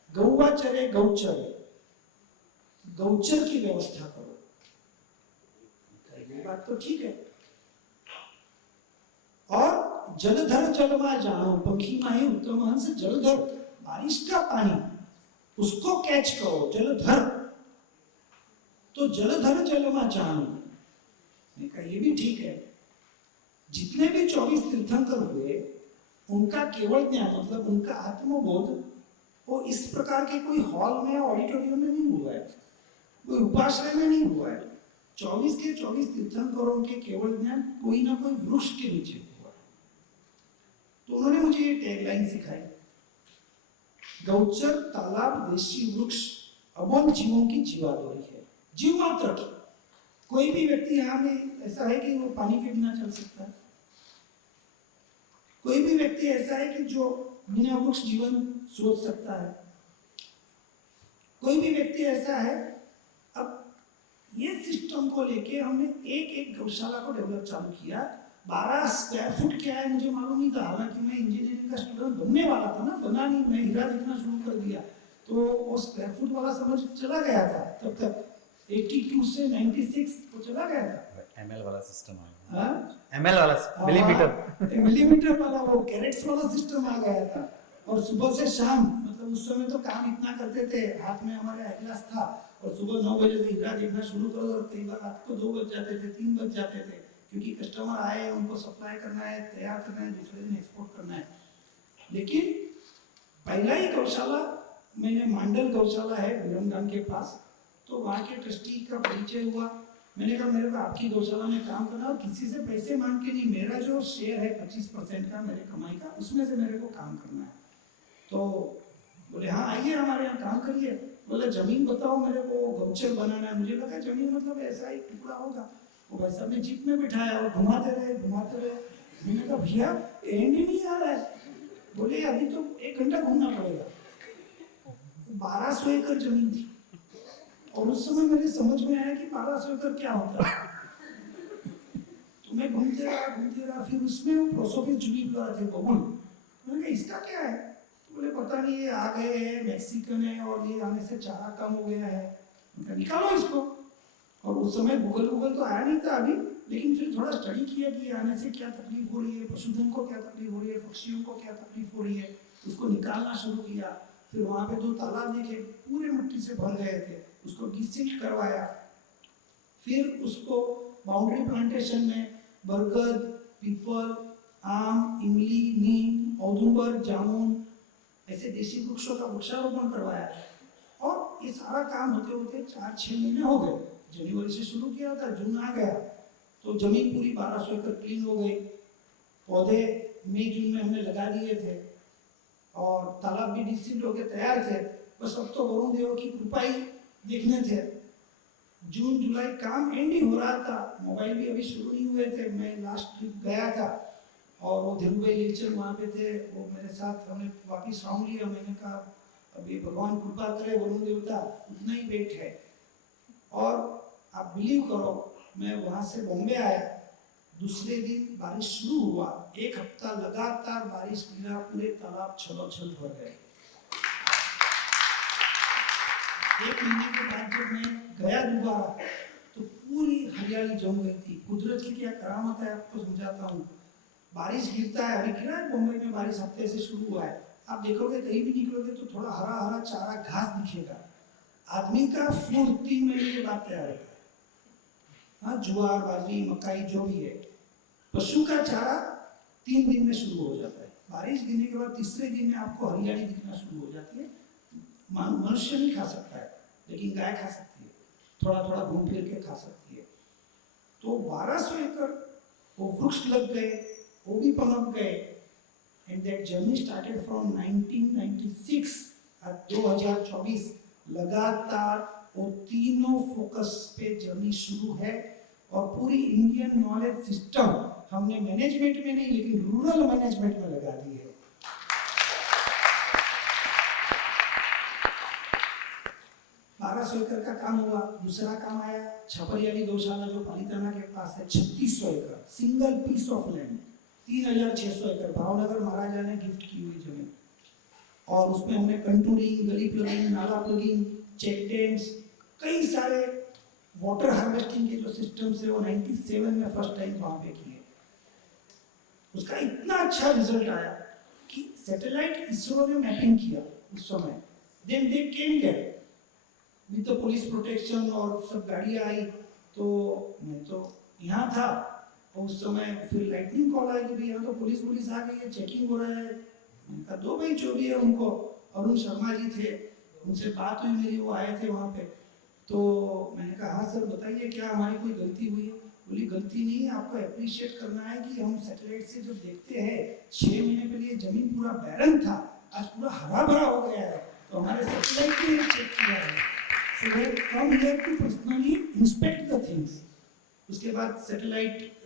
गौवा चरे गौचर, गौचर की व्यवस्था करो। ये बात तो ठीक है। और जलधर जलवा जानो, पंखी माही उत्तम हंस जलधर, बारिश का पानी उसको कैच करो, जलधर। तो जलधर जलवा जानो, मैंने कहा ये भी ठीक है। जितने भी 24 तीर्थंकर हुए उनका केवल ज्ञान मतलब उनका आत्मबोध वो इस प्रकार के कोई हॉल में ऑडिटोरियम में नहीं हुआ है, कोई उपाश्रय में नहीं हुआ है। 24 के 24 तीर्थंकरों के केवल ज्ञान कोई ना कोई वृक्ष के नीचे हुआ है। तो उन्होंने मुझे ये टैगलाइन सिखाई, गौचर तालाब देशी वृक्ष अबोध जीवों की जीवादोरी है, जीव मात्र की। कोई भी व्यक्ति यहाँ में ऐसा है कि वो पानी के बिना चल सकता है, कोई भी व्यक्ति ऐसा है कि जो बिना वृक्ष जीवन सोच सकता है, कोई भी व्यक्ति ऐसा है। अब ये सिस्टम को लेके हमने एक एक गौशाला को डेवलप चालू किया। 12 स्क्वायर फुट क्या है मुझे मालूम नहीं था, हालांकि मैं इंजीनियरिंग का स्टूडेंट बनने वाला था ना, बना नहीं, मैं हीरा देखना शुरू कर दिया तो वो स्क्वायर फुट वाला समझ चला गया था। तब तक 82 से 96 वो चला गया था। एमएल वाला सिस्टम आ गया, हाँ? एमएल वाला मिलीमीटर, मिलीमीटर वाला वो कैरेट्स वाला सिस्टम आ गया था। और सुबह से शाम मतलब उस समय तो काम इतना करते थे, हाथ में हमारे आई ग्लास था और सुबह 9 बजे से हीरा देखना शुरू करो और कई बार रात को 2 बज जाते थे, 3 बज जाते थे, क्योंकि कस्टमर आए, उनको सप्लाई करना है, तैयार करना है, दूसरे दिन एक्सपोर्ट करना है। लेकिन पहला ही गौशाला मैंने मांडल गौशाला है विरमगाम के पास, तो वहाँ के ट्रस्टी का परिचय हुआ। मैंने कहा मेरे को आपकी गौशाला में काम करना और किसी से पैसे मांग के नहीं, मेरा जो शेयर है 25% का मेरे कमाई का, उसमें से मेरे को काम करना है। तो बोले हाँ आइए हमारे यहाँ काम करिए। बोले जमीन बताओ मेरे को, गौचर बनाना है। मुझे लगा जमीन मतलब ऐसा एक टुकड़ा होगा। वो भाई साहब ने जीप में बिठाया और घुमाते रहे। मैंने कहा भैया एंड ही नहीं आ रहा है। बोले अभी तो 1 घंटा घूमना पड़ेगा। 1200 एकड़ जमीन थी और उस समय मेरे समझ में आया कि 1200 एकड़ क्या होता है। तो मैं घूमते रहा, फिर उसमें वो प्रोसोफिस जुबली द्वारा थे बबुल। मैंने कहा इसका क्या है? बोले पता नहीं, ये आ गए हैं मैक्सिकन है और ये आने से चारा कम हो गया है, निकालो इसको। और उस समय गूगल तो आया नहीं था अभी, लेकिन फिर थोड़ा स्टडी किया कि आने से क्या तकलीफ हो रही है, पशुधन को क्या तकलीफ हो रही है, पक्षियों को क्या तकलीफ हो रही है, उसको निकालना शुरू किया। फिर वहाँ पे 2 तालाब देखे, पूरे मिट्टी से भर गए थे, उसको डिसिल्ट करवाया। फिर उसको बाउंड्री प्लांटेशन में बरगद, पीपल, आम, इमली, नीम, औदुंबर, जामुन ऐसे देशी वृक्षों का वृक्षारोपण करवाया। और ये सारा काम होते होते 4-6 महीने हो गए। जनवरी से शुरू किया था, जून आ गया तो जमीन पूरी 1200 एकड़ क्लीन हो गई। पौधे मई जून में हमने लगा दिए थे और तालाब भी डिसिल्ट होके तैयार थे। बस अब तो वरुण देव की कृपा ही देखने थे। जून जुलाई काम एंड ही हो रहा था, मोबाइल भी अभी शुरू नहीं हुए थे। मैं लास्ट ट्रिप गया था और वो धीरू भाई लीचर वहाँ पे थे, वो मेरे साथ हमने वापिस राउंड लिया। मैंने कहा अभी भगवान कृपा करे, वरुण देवता उतना ही वेट है। और आप बिलीव करो, मैं वहाँ से बॉम्बे आया, दूसरे दिन बारिश शुरू हुआ, 1 हफ्ता लगातार बारिश गिरा, पूरे तालाब छलोछल भर गए। 1 महीने के बाद जब मैं गया दोबारा तो पूरी हरियाली जम गई थी। कुदरत की क्या करामत है आपको समझाता हूँ। बारिश गिरता है, अभी गिरा है मुंबई में, बारिश हफ्ते से शुरू हुआ है। आप देखोगे कहीं भी निकलोगे तो थोड़ा हरा हरा चारा घास दिखेगा। आदमी का फुर्ती में ये बात तैयार होता है। हाँ, ज्वार, बाजरी, मकाई जो भी है, पशु का चारा 3 दिन में शुरू हो जाता है। बारिश गिरने के बाद तीसरे दिन में आपको हरियाली दिखना शुरू हो जाती है। मनुष्य नहीं खा सकता है, लेकिन गाय खा सकती है, थोड़ा थोड़ा घूम फिर के खा सकती है। तो 1200 एकड़ वो वृक्ष लग गए, वो भी पनप गए। And that journey started from 1996 और 2024 लगातार वो तीनों फोकस पे जर्नी शुरू है। और पूरी इंडियन नॉलेज सिस्टम हमने मैनेजमेंट में नहीं लेकिन रूरल मैनेजमेंट में लगा दी है। 1200 एकड़ का काम हुआ। दूसरा काम आया छपरियाली गौशाला जो पालिताना के पास है, 3600 एकड़ सिंगल पीस ऑफ लैंड, 3600 एकड़ भावनगर महाराजा ने गिफ्ट की हुई जमीन। और उसमें हमने कंटूरिंग, गली प्लगिंग, नाला प्लगिंग, चेक डैम्स, कई सारे वाटर हार्वेस्टिंग के जो सिस्टम्स है वो 97 में फर्स्ट टाइम वहाँ पे किए। उसका इतना अच्छा रिजल्ट आया कि सैटेलाइट इसरो ने मैपिंग किया उस समय। Then they came there with the police protection और सब गाड़ियाँ आई, तो मैं तो यहाँ था और उस समय फिर लाइटनिंग कॉल आई कि भाई यहाँ तो पुलिस आ गई है, चेकिंग हो रहा है। मैंने कहा दो भाई जो भी है उनको, अरुण शर्मा जी थे, उनसे बात हुई मेरी, वो आए थे वहाँ पे। तो मैंने कहा हाँ सर बताइए क्या हमारी कोई गलती हुई है? बोली गलती नहीं है, आपको अप्रिशिएट करना है कि हम सैटेलाइट से जब देखते हैं 6 महीने पहले जमीन पूरा बैरन था, आज पूरा हरा भरा हो गया है, तो हमारे सैटेलाइट ने चेक किया है। So they come here to personally inspect the things. उसके बाद सैटेलाइट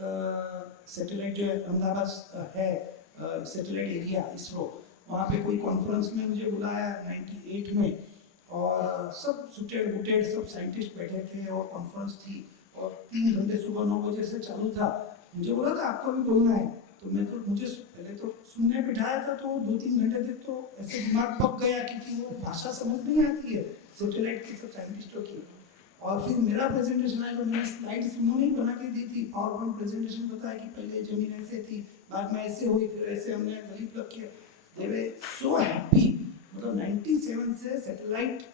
जो है अहमदाबाद है सैटेलाइट एरिया इसरो, वहाँ पे कोई कॉन्फ्रेंस में मुझे बुलाया 98 में, और सब सुटेड बुटेड सब साइंटिस्ट बैठे थे और कॉन्फ्रेंस थी और 3 घंटे सुबह 9 बजे से चालू था। मुझे बोला था आपको भी बोलना है, तो मैं तो मुझे पहले तो सुनने बिठाया था, तो 2-3 घंटे तक तो ऐसे दिमाग पक गया क्योंकि वो भाषा समझ नहीं आती है सैटेलाइट की सब साइंटिस्टों की। और फिर मेरा प्रेजेंटेशन आया तो मैंने स्लाइड्स उन्होंने ही बना के दी थी, पावर पॉइंट प्रेजेंटेशन बताया कि पहले जमीन ऐसे थी, बाद में ऐसे हुई, फिर ऐसे हमने गली प्लग किया। दे वे सो हैप्पी। मतलब 97 से सैटेलाइट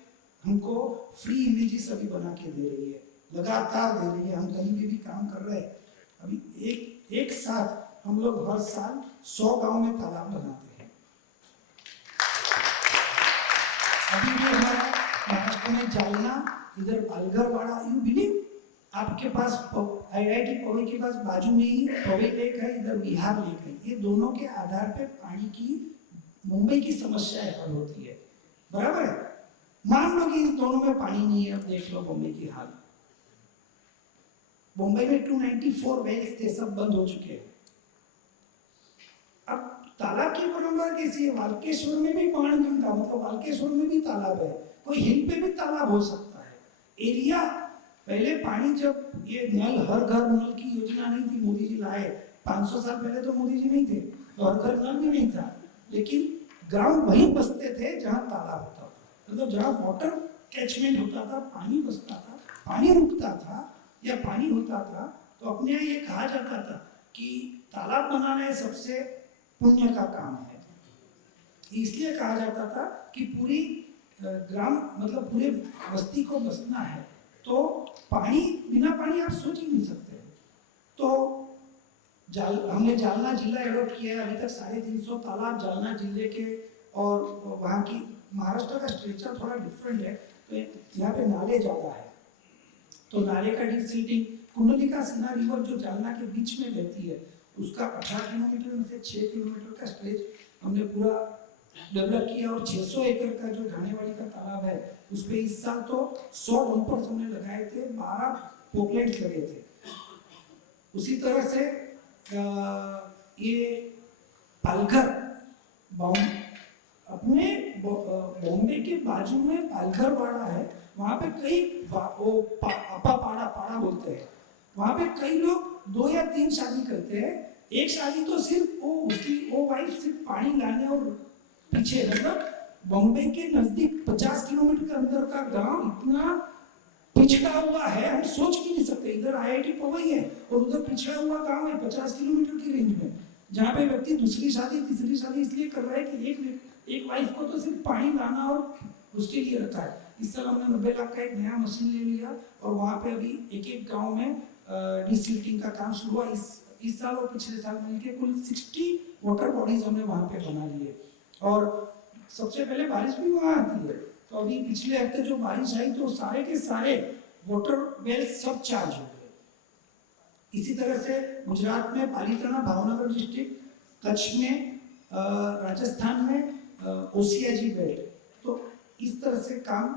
हमको फ्री इमेजेस अभी बना के दे रही है, लगातार दे रही है। हम कहीं भी काम कर रहे हैं, अभी एक साथ हम लोग हर साल 100 गांव में तालाब बनाते हैं। अभी भी हमारा महाराष्ट्र में जालना, इधर पालघरवाड़ा, यू बिलीव आपके पास IIT पवई के पास बाजू में ही पवई लेक है, इधर बिहार लेक है। ये दोनों के आधार पे पानी की मुंबई की समस्या हल होती है, बराबर है। मान लो कि इस दोनों में पानी नहीं है, अब देख लो मुंबई की हाल। मुंबई में 294 वेल्स थे, सब बंद हो चुके हैं। अब तालाब की परंपरा कैसी है? वाल्केश्वर में भी पानी गंगा, मतलब वाल्केश्वर में भी तालाब है, कोई हिल पे भी तालाब हो सकता है। एरिया पहले पानी, जब ये नल हर घर नल की योजना नहीं थी, मोदी जी लाए 500 साल पहले, तो मोदी जी नहीं थे तो हर घर नल भी नहीं था, लेकिन गांव वहीं बसते थे जहां तालाब होता था, मतलब जहां वाटर कैचमेंट होता था, पानी बसता था, पानी रुकता था या पानी होता था, तो अपने यहाँ ये कहा जाता था कि तालाब बनाना सबसे पुण्य का काम है। इसलिए कहा जाता था कि पूरी ग्राम, मतलब पूरे बस्ती को बसना है, तो पानी, बिना पानी आप सोच ही नहीं सकते। तो हमने जालना जिला एडॉप्ट किया है, अभी तक 350 तालाब जालना जिले के, और वहाँ की महाराष्ट्र का स्ट्रक्चर थोड़ा डिफरेंट है, तो यहाँ पे नाले ज़्यादा है, तो नाले का डिसिल्टिंग, कुंडलिका सिन्हा रिवर जो जालना के बीच में बहती है, उसका 18 किलोमीटर में से 6 किलोमीटर का स्ट्रेच हमने पूरा डेवलप किया, और 600 एकड़ का जो घानेवाड़ी का तालाब है उस पे इस साल तो 100 डंपर्स हमने लगाए थे, 12 पोकलेट्स लगे थे। उसी तरह से ये पालघर, अपने बॉम्बे के बाजू में पालघरवाड़ा है, वहाँ पे कई पाड़ा बोलते हैं, वहाँ पे कई लोग 2 या 3 शादी करते हैं। एक शादी तो सिर्फ वो वाइफ सिर्फ पानी लाने और पीछे, मतलब बॉम्बे के नजदीक 50 किलोमीटर के अंदर का गांव इतना पिछड़ा हुआ है, हम सोच भी नहीं सकते। इधर IIT पवई है और उधर पिछड़ा हुआ गांव है 50 किलोमीटर की रेंज में, जहाँ पे व्यक्ति दूसरी शादी तीसरी शादी इसलिए कर रहा है कि एक वाइफ को तो सिर्फ पानी लाना और उसके लिए रखा है। इस साल हमने 90 लाख का एक नया मशीन ले लिया, और वहाँ पे अभी एक गाँव में डिसिल्टिंग का काम शुरू हुआ। इस साल और पिछले साल मिलकर कुल 60 वाटर बॉडीज हमने वहाँ पे बना लिए, और सबसे पहले बारिश भी वहाँ आती है। तो अभी पिछले हफ्ते जो बारिश आई तो सारे के सारे वाटर वेल्स सब चार्ज हो गए। इसी तरह से गुजरात में पालिताना, भावनगर डिस्ट्रिक्ट, कच्छ में, राजस्थान में OCIG बेल्ट, तो इस तरह से काम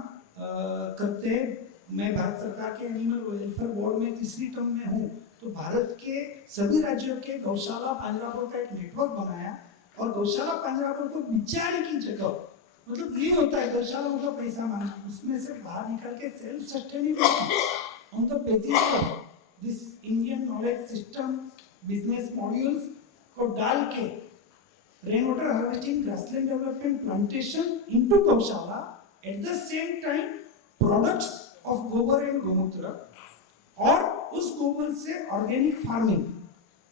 करते हैं। मैं भारत सरकार के एनिमल वेलफेयर बोर्ड में 3री टर्म में हूँ, तो भारत के सभी राज्यों के गौशाला पांजरापों का एक नेटवर्क बनाया, और गौशाला पांजरापों को बिचारे की जगह, मतलब ये होता है गौशालाओं का पैसा मांगना, उसमें से बाहर निकल के self sustainability on the basis of this Indian knowledge system business modules को डाल के rain water harvesting, grassland development, plantation into gaushala, at the same time products of gobar and gomutra, और उस गोबर से ऑर्गेनिक फार्मिंग।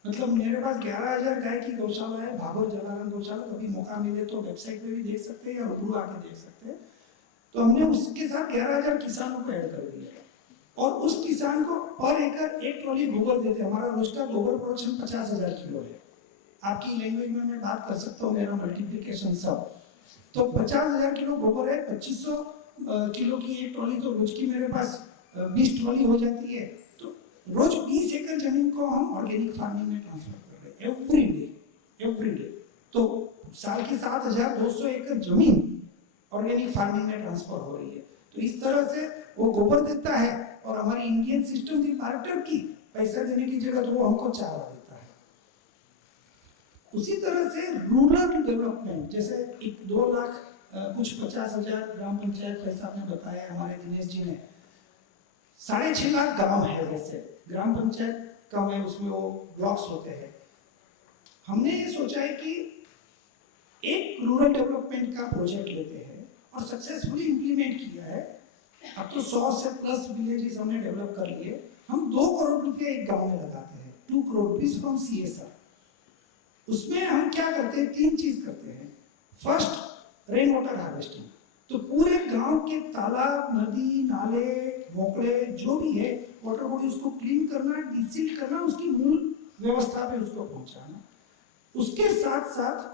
मतलब मेरे पास 11,000 गाय की गौशाला है, भागोर जलाराम गौशाला, कभी मौका मिले तो वेबसाइट पे भी देख सकते हैं या रूबरू आके देख सकते हैं। तो हमने उसके साथ 11,000 किसानों को ऐड कर दिया और उस किसान को पर एकड़ 1 ट्रॉली गोबर देते हैं। हमारा रोज का गोबर प्रोडक्शन 50,000 किलो है। आपकी लैंग्वेज में मैं बात कर सकता हूँ, मेरा मल्टीप्लिकेशन सब। तो 50,000 किलो गोबर है, 2500 किलो की एक ट्रॉली, तो रोज की मेरे पास 20 ट्रॉली हो जाती है। तो रोज 20 एकड़ जमीन को हम ऑर्गेनिक फार्मिंग में ट्रांसफर कर रहे हैं एवरी डे। तो साल की 7,200 एकड़ जमीन ऑर्गेनिक फार्मिंग में ट्रांसफर हो रही है। तो इस तरह से वो गोबर देता है और हमारी इंडियन सिस्टम की पार्टर की पैसा देने की जगह तो वो हमको चारा देता है। उसी तरह से रूरल डेवलपमेंट, जैसे 1-2 लाख कुछ 50,000 ग्राम पंचायत पैसा आपने बताया हमारे दिनेश जी ने, 6.5 लाख गांव है। वैसे ग्राम पंचायत कम है, उसमें वो ब्लॉक्स होते हैं। हमने ये सोचा है कि एक रूरल डेवलपमेंट का प्रोजेक्ट लेते हैं और सक्सेसफुली इंप्लीमेंट किया है। अब तो 100 से प्लस विलेजेस हमने डेवलप कर लिए। हम 2 करोड़ रुपए एक गांव में लगाते हैं, 2 करोड़ रुपीज फ्रॉम CSR। उसमें हम क्या करते हैं, 3 चीज करते हैं। First, rain water harvesting. तो पूरे गांव के तालाब, नदी, नाले, मोकड़े जो भी है, वाटर बॉडी, उसको क्लीन करना, डिसिल्ट करना, उसकी मूल व्यवस्था पे उसको पहुंचाना। उसके साथ साथ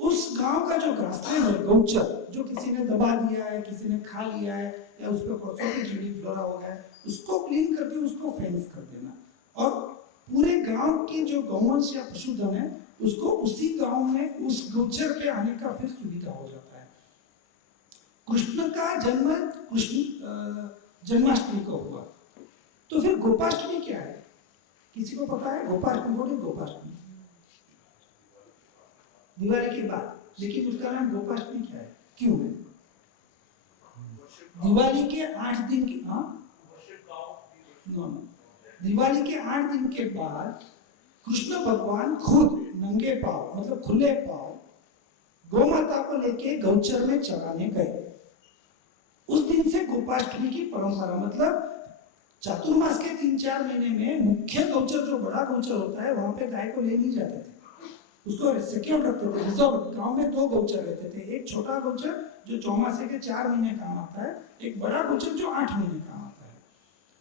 उस गांव का जो ग्रासलैंड है, गौचर, जो किसी ने दबा दिया है, किसी ने खा लिया है या उस पर कौशों की कीड़ी फ्लोरा हो गया है, उसको क्लीन करके उसको फेंस कर देना। और पूरे गांव के जो गौवंश या पशुधन है उसको उसी गांव में उस गौचर पे आने का फिर सुविधा हो जाता है। कृष्ण का जन्म जन्माष्टमी को हुआ, तो फिर गोपाष्टमी क्या है? किसी को पता है? गोपाष्टमी बोले, गोपाष्टमी दिवाली के बाद, लेकिन उसका नाम गोपाष्टमी क्या है, क्यों है? दिवाली के 8 दिन की दिवाली के 8 दिन के बाद कृष्ण भगवान खुद नंगे पांव, मतलब खुले पांव, गौ माता को लेके गौचर में चराने गए। उस दिन से गोपाष्टमी की परंपरा, मतलब चातुर्मास के 3-4 महीने में मुख्य गौचर, जो बड़ा गौचर होता है, वहां पे गाय को ले नहीं जाते थे, उसको सिक्योर रखते थे, रिजर्व। गांव में 2 गौचर रहते थे, एक छोटा गौचर जो चौमासे के 4 महीने काम आता है, एक बड़ा गौचर जो 8 महीने काम आता है।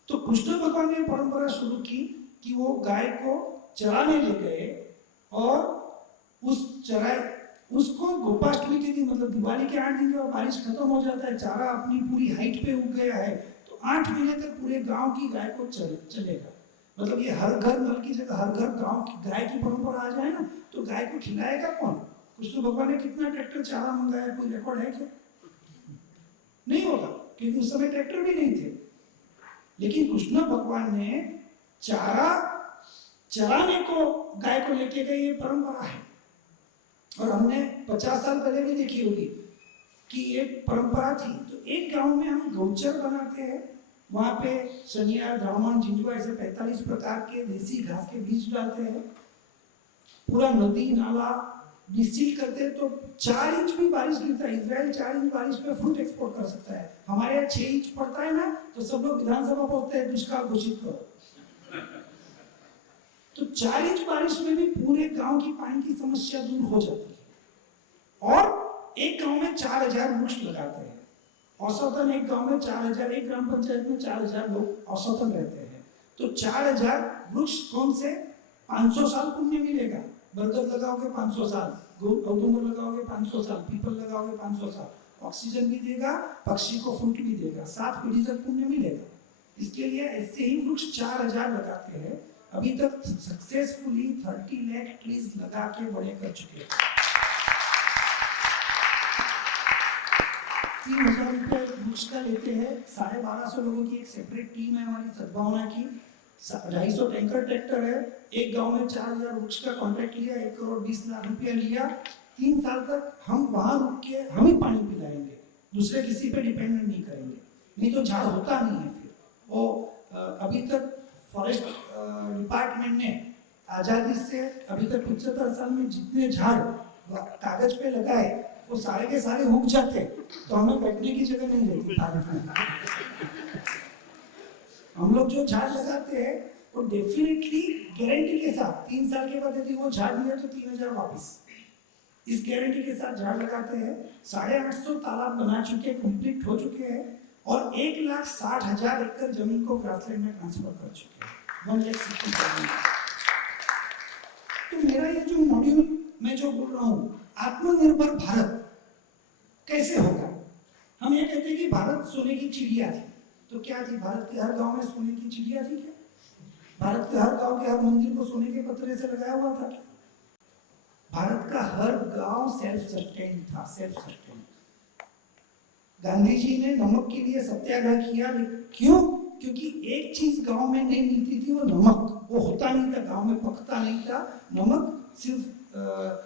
तो कृष्ण भगवान ने परंपरा शुरू की कि वो गाय को चराने ले गए और उसको गोपाष्टमी के दिन, मतलब दिवाली के 8 दिन के बाद बारिश खत्म हो जाता है, चारा अपनी पूरी हाइट पे उग गया है, तो 8 महीने तक पूरे गांव की गाय को चलेगा। मतलब ये हर घर नल की जगह हर घर गांव की गाय की परंपरा आ जाए ना, तो गाय को खिलाएगा कौन? कृष्ण भगवान ने कितना ट्रैक्टर चारा मंगाया, कोई रिकॉर्ड है क्या? नहीं होगा, क्योंकि उस समय ट्रैक्टर भी नहीं थे। लेकिन कृष्ण भगवान ने चारा चराने को गाय को लेके गए, ये परंपरा है। और हमने 50 साल पहले भी देखी होगी कि एक परंपरा थी। तो एक गांव में हम गौचर बनाते हैं, वहां पे सनिया, ब्राह्मण, झिंझुआ, ऐसे 45 प्रकार के देसी घास के बीज डालते हैं, पूरा नदी नाला डिस्टिल करते हैं। तो 4 इंच भी बारिश गिरता है, इजराइल 4 इंच बारिश में फ्रूट एक्सपोर्ट कर सकता है। हमारे यहाँ 6 इंच पड़ता है ना, तो सब लोग विधानसभा पहुंचते हैं, दुष्काल घोषित करो। तो 4 इंच बारिश में भी पूरे गांव की पानी की समस्या दूर हो जाती है। और एक गांव में 4,000 वृक्ष लगाते हैं। औसतन एक गांव में 4,000, एक ग्राम पंचायत में 4,000 लोग औसतन रहते हैं। तो 4,000 वृक्ष कौन से? 500 साल पुण्य मिलेगा। बरगद लगाओगे 500 साल, औदुंबर लगाओगे 500 साल, पीपल लगाओगे 500 साल, ऑक्सीजन भी देगा, पक्षी को फ्रूट भी देगा, 7 पीढ़ी तक पुण्य मिलेगा। इसके लिए ऐसे ही वृक्ष 4,000 लगाते हैं। अभी तक सक्सेसफुली 30 लाख ट्रीज लगा के बड़े कर चुके हैं। 3,000 रुपये वृक्ष का लेते हैं। 1250 लोगों की एक सेपरेट टीम है हमारी सद्भावना की। 250 टैंकर ट्रैक्टर है। एक गांव में 4,000 वृक्ष का कॉन्ट्रैक्ट लिया, 1 करोड़ 20 लाख रुपया लिया। 3 साल तक हम वहां रुक के हम ही पानी पिलाएंगे, दूसरे किसी पे डिपेंडेंट नहीं करेंगे, नहीं तो झाड़ होता नहीं है। फिर वो अभी तक फॉरेस्ट डिपार्टमेंट ने आज़ादी से अभी तक 75 साल में जितने झाड़ कागज पे लगाए वो सारे के सारे उग जाते, तो हमें बैठने की जगह नहीं रहती पार्क में। हम लोग जो झाड़ लगाते हैं वो डेफिनेटली गारंटी के साथ 3 साल के बाद यदि वो झाड़ दिया तो 3000 वापस, इस गारंटी के साथ झाड़ लगाते हैं। 850 तालाब बना चुके, कंप्लीट हो चुके हैं और 1,60,000 एकड़ जमीन को ग्रासलैंड में ट्रांसफर कर चुके हैं। 1,60,000। तो मेरा ये जो मॉड्यूल मैं जो बोल रहा हूँ, आत्मनिर्भर भारत कैसे होगा। हम ये कहते हैं कि भारत सोने की चिड़िया थी, तो क्या थी? भारत के हर गांव में सोने की चिड़िया थी क्या? भारत के हर गांव के हर मंदिर को सोने के पत्थरे से लगाया हुआ था क्या? भारत का हर गांव सेल्फ सस्टेन था, सेल्फ सस्टेन। गांधी जी ने नमक के लिए सत्याग्रह किया, क्यों? क्योंकि एक चीज गांव में नहीं मिलती थी, वो नमक। वो होता नहीं था, गांव में पकता नहीं था नमक, सिर्फ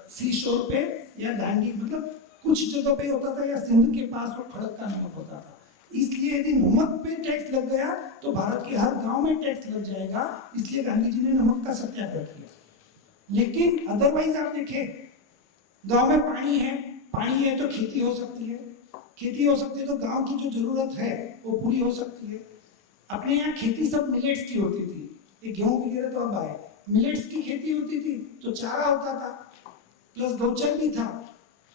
सी शोर पे या दांडी, मतलब कुछ जगह पे होता था, या सिंध के पास वो खड़क का नमक होता था। इसलिए यदि नमक पे टैक्स लग गया तो भारत के हर गांव में टैक्स लग जाएगा, इसलिए गांधी जी ने नमक का सत्याग्रह किया। लेकिन अदरवाइज आप देखें, गांव में पानी है तो खेती हो सकती है, खेती हो सकती है तो गांव की जो जरूरत है वो पूरी हो सकती है। अपने यहाँ खेती सब मिलेट्स की होती थी, ये गेहूं वगैरह तो अब आए, मिलेट्स की खेती होती थी तो चारा होता था, प्लस गौचर भी था,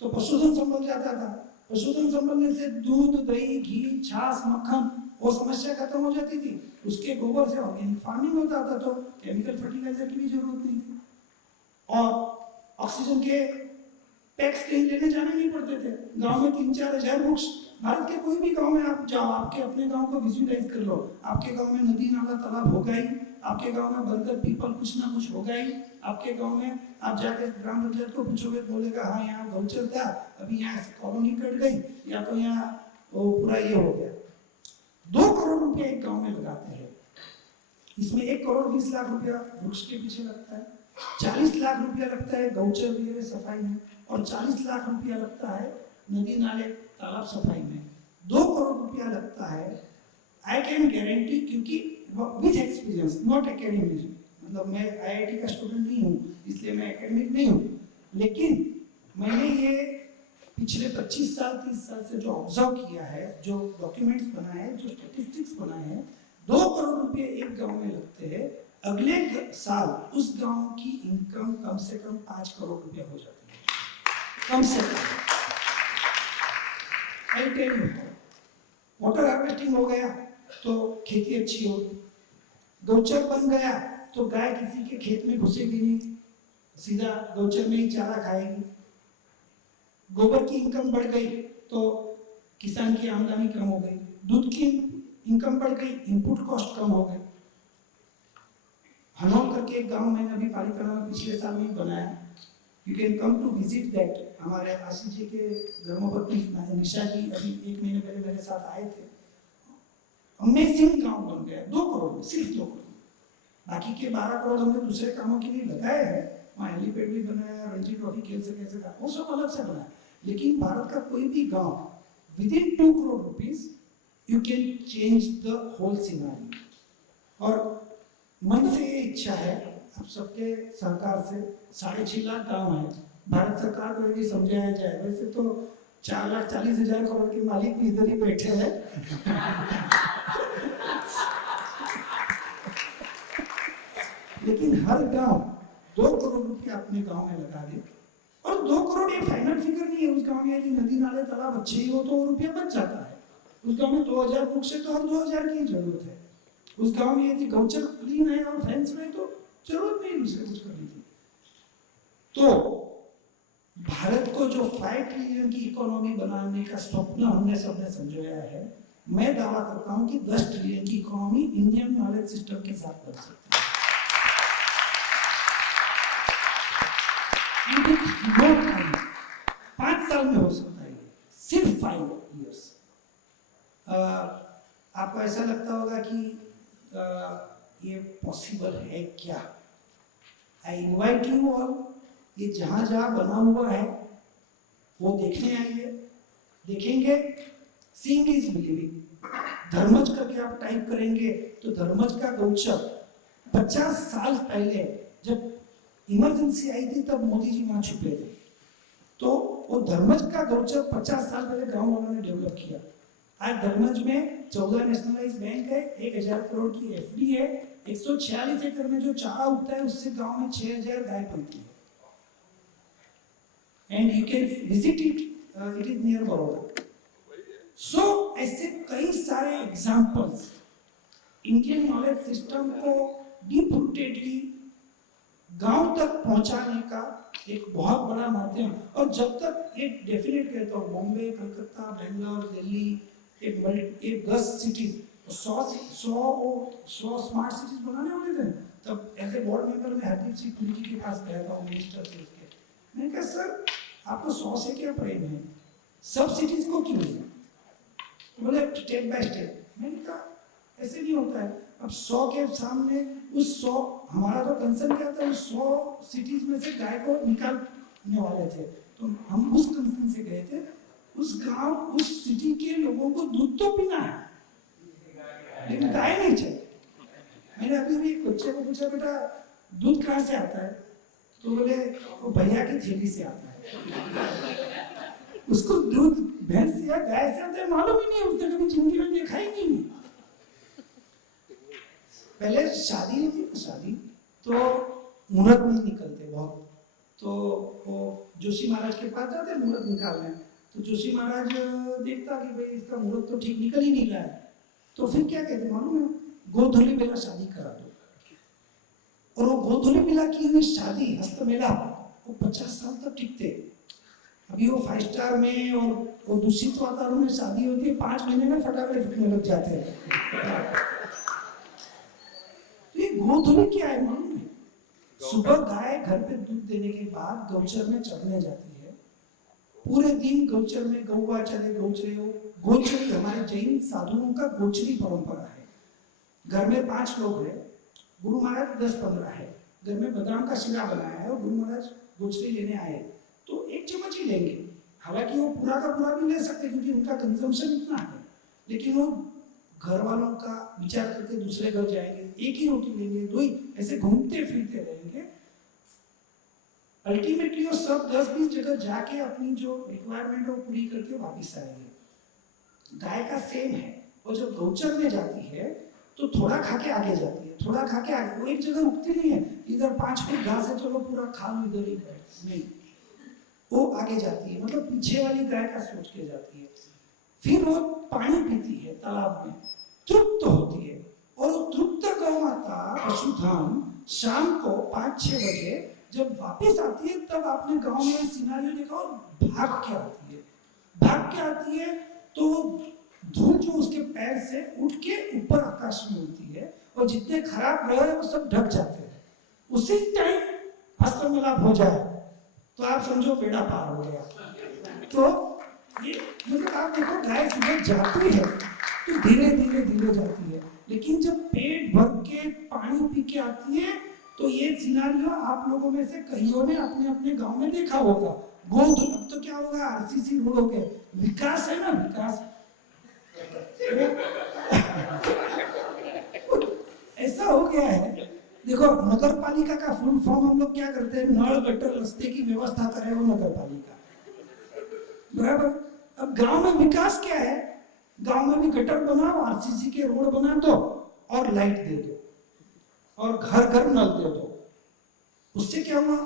तो पशुधन संभल जाता था। पशुधन संभलने से दूध, दही, घी, छाछ, मक्खन, वो समस्या खत्म हो जाती थी। उसके गोबर से ऑर्गेनिक फार्मिंग होता था, तो केमिकल फर्टिलाइजर की भी जरूरत नहीं थी और ऑक्सीजन के टैक्स कहीं लेने जाने नहीं पड़ते थे। गांव में 3-4 हजार वृक्ष, भारत के कोई भी गांव में आप जाओ, आपके अपने गांव को विजुअलाइज कर लो, आपके गांव में नदी नाला तालाब होगा ही, आपके गांव में बरगद पीपल कुछ ना कुछ होगा ही। आपके गांव में आप जाके ग्राम पंचायत को पूछोगे, बोलेगा हाँ यहाँ गौचर था, अभी यहाँ से कॉलोनी कट गई, या तो यहाँ वो पूरा ये हो गया। 2 करोड़ रुपया एक गांव में लगाते हैं, इसमें 1 करोड़ 20 लाख रुपया वृक्ष के पीछे लगता है, 40 लाख रुपया लगता है गौचर वगैरह सफाई में, और 40 लाख रुपया लगता है नदी नाले तालाब सफाई में। 2 करोड़ रुपया लगता है। आई कैन गारंटी, क्योंकि विथ एक्सपीरियंस, नॉट एकेडमिक, मतलब मैं IIT का स्टूडेंट नहीं हूँ इसलिए मैं एकेडमिक नहीं हूँ, लेकिन मैंने ये पिछले 25 साल 30 साल से जो ऑब्जर्व किया है, जो डॉक्यूमेंट्स बनाए हैं, जो स्टेटिस्टिक्स बनाए हैं, 2 करोड़ रुपये एक गांव में लगते हैं। अगले साल उस गांव की इनकम कम से कम 5 करोड़ रुपया हो जाती है, कम से कम। I tell you, water harvesting हो गया तो खेती अच्छी होगी, गौचर बन गया तो गाय किसी के खेत में घुसेगी नहीं, सीधा गौचर में ही चारा खाएगी। गोबर की इनकम बढ़ गई तो किसान की आमदनी कम हो गई, दूध की इनकम बढ़ गई, इनपुट कॉस्ट कम हो गई। हनौल करके एक गांव मैंने अभी पालिताना में पिछले साल में बनाया, you can come to visit that. हमारे आशीष जी के धर्मपत्नी निशा जी अभी 1 महीने पहले मेरे साथ आए थे। अमेजिंग गांव बन गया 2 करोड़ में, सिर्फ 2 करोड़। बाकी के 12 करोड़ हमने दूसरे कामों के लिए लगाए हैं, वहाँ हेलीपैड भी बनाया, रणजी ट्रॉफी खेल से कैसे था, वो सब अलग से बनाया। लेकिन भारत का कोई भी गांव within 2 crore rupees you can change the whole scenario. और मन से ये इच्छा है आप सबके सरकार से, 6.5 लाख गांव है, भारत सरकार को यदि समझाया जाए, वैसे तो 4,40,000 करोड़ के मालिक भी इधर ही बैठे हैं लेकिन हर गांव 2 करोड़ रुपया अपने गांव में लगा दे, और 2 करोड़ ये फाइनल फिगर नहीं है। उस गांव में यदि नदी नाले तालाब अच्छे ही हो तो वो रुपया बच जाता है। उस गांव में 2000 वृक्ष है तो हर 2000 की जरूरत है। उस गांव में यदि गौचर क्लीन है और फेंस में तो जरूरत नहीं दूसरे कुछ करने की। तो भारत को जो 5 ट्रिलियन की इकोनॉमी बनाने का स्वप्न हमने सबने संजोया है, मैं दावा करता हूं कि 10 ट्रिलियन की इकोनॉमी इंडियन नॉलेज सिस्टम के साथ बन सकती है। 5 साल में हो सकता है ये, सिर्फ 5 years। आपको ऐसा लगता होगा कि ये पॉसिबल है क्या? आई इनवाइट यू ऑल, ये जहाँ जहाँ बना हुआ है वो देखने आइए, देखेंगे। Seeing is believing. धर्मज करके आप टाइप करेंगे तो धर्मज का गौचर 50 साल पहले जब इमरजेंसी आई थी तब मोदी जी वहां छुपे थे, तो वो धर्मज का गौचर 50 साल पहले गांव वालों ने डेवलप किया। आज धर्मज में 14 नेशनलाइज बैंक है, 1000 करोड़ की एफडी है, 146 एकड़ में जो चारा उगता है उससे गांव में 6000 गाय पलती है। And you can visit it, it is near Baroda. So ऐसे कई सारे एग्जाम्पल्स इंडियन नॉलेज सिस्टम को डीप रूटेडली गांव तक पहुंचाने का एक बहुत बड़ा माध्यम। और जब तक एक डेफिनेट कहता हूँ, बॉम्बे, कलकत्ता, बेंगलोर, दिल्ली, एक 10 सिटीज 100 स्मार्ट सिटीज बनाने वाले थे, तब एज ए बोर्ड मेंबर में हरदीप सिंह पुरी जी के पास गया था, मिनिस्टर थे उसके। मैंने कहा सर आपको 100 से क्या प्रेम है, सब सिटीज को क्यों नहीं? बोले स्टेप बाय स्टेप। मैंने कहा ऐसे नहीं होता है। अब 100 के सामने उस 100, हमारा तो कंसर्न क्या था, उस 100 सिटीज में से गाय को निकालने वाले थे, तो हम उस कंसर्न से गए थे। उस गांव, उस सिटी के लोगों को दूध तो पीना है, लेकिन गाय नहीं चाहिए। मैंने अभी भी एक बच्चे को पूछा, बेटा दूध कहाँ से आता है? तो बोले वो भैया की थैली से आता है। उसको दूध भैंस या गाय से आता है मालूम ही नहीं, उसने कभी जिंदगी में देखा ही नहीं। पहले शादी होती ना, शादी तो मुहूर्त नहीं निकलते बहुत, तो वो जोशी महाराज के पास जाते मुहूर्त निकालने। तो जोशी महाराज देखता कि भाई इसका मुहूर्त तो ठीक निकल ही नहीं रहा है, तो फिर क्या कहते मालूम है, गोधूली मेला शादी करा दो। और वो गोधूली मेला की हुई शादी, हस्तमेला, वो 50 साल तक टिकते। अभी वो 5 स्टार में और वो दूषित वातावरण में शादी होती है, 5 महीने में फटाफट फटने लग जाते हैं। तो ये गोधूली क्या है मालूम है? सुबह गाय घर पे दूध देने के बाद गौचर में चरने जाती है, पूरे दिन गौचर में गौवा चरे गौचरे हो। गोचरी हमारे जैन साधुओं का गोचरी परंपरा है। घर में 5 लोग हैं, गुरु महाराज 10-15 है, घर में बादाम का शिरा बनाया है और गुरु महाराज गोचरी लेने आए, तो 1 चम्मच ही लेंगे। हालांकि वो पूरा का पूरा भी ले सकते क्योंकि उनका कंजम्पशन इतना है, लेकिन वो घर वालों का विचार करके दूसरे घर जाएंगे, एक ही रोटी लेंगे, 2 ही, ऐसे घूमते फिरते रहेंगे। अल्टीमेटली वो सब 10-20 जगह जाके अपनी जो रिक्वायरमेंट है वो पूरी करके वापस आएंगे। गाय का सेम है, वो जब गौचर में जाती है तो थोड़ा खा के आगे जाती है, थोड़ा खा के आगे, वो एक जगह रुकती नहीं है, इधर 5 फुट घास है चलो पूरा खा लो इधर ही बैठ, नहीं, वो आगे जाती है, मतलब पीछे वाली गाय का सोच के जाती है। फिर वो पानी पीती है तालाब में, तृप्त होती है, और वो तृप्त गौ माता पशुधन शाम को 5-6 बजे जब वापस आती है, तब आपने गांव में सिनारियो देखा, और भाग के आती है। भाग के आती है तो धूल जो उसके पैर से उठ के ऊपर आकाश में उड़ती है, और जितने खराब ग्रह है वो सब ढक जाते हैं। उसी टाइम हस्तमिलाप हो जाए तो आप समझो बेड़ा पार हो गया। तो ये मतलब आप देखो, गाय सुबह जाती है तो धीरे धीरे धीरे जाती है, लेकिन जब पेट भर के पानी पी के आती है तो ये सिनारियो आप लोगों में से कईयों ने अपने अपने गांव में देखा होगा। गोधूली, अब तो क्या होगा, आरसीसी रोड हो गए, विकास है ना, विकास ऐसा हो गया है। देखो नगर पालिका का फुल फॉर्म हम लोग क्या करते हैं, नल गटर रास्ते की व्यवस्था करे वो नगर पालिका, बराबर। अब गांव में विकास क्या है, गांव में भी गटर बनाओ, आरसीसी के रोड बना दो और लाइट दे दो और घर घर नल दे दो। उससे क्या हुआ?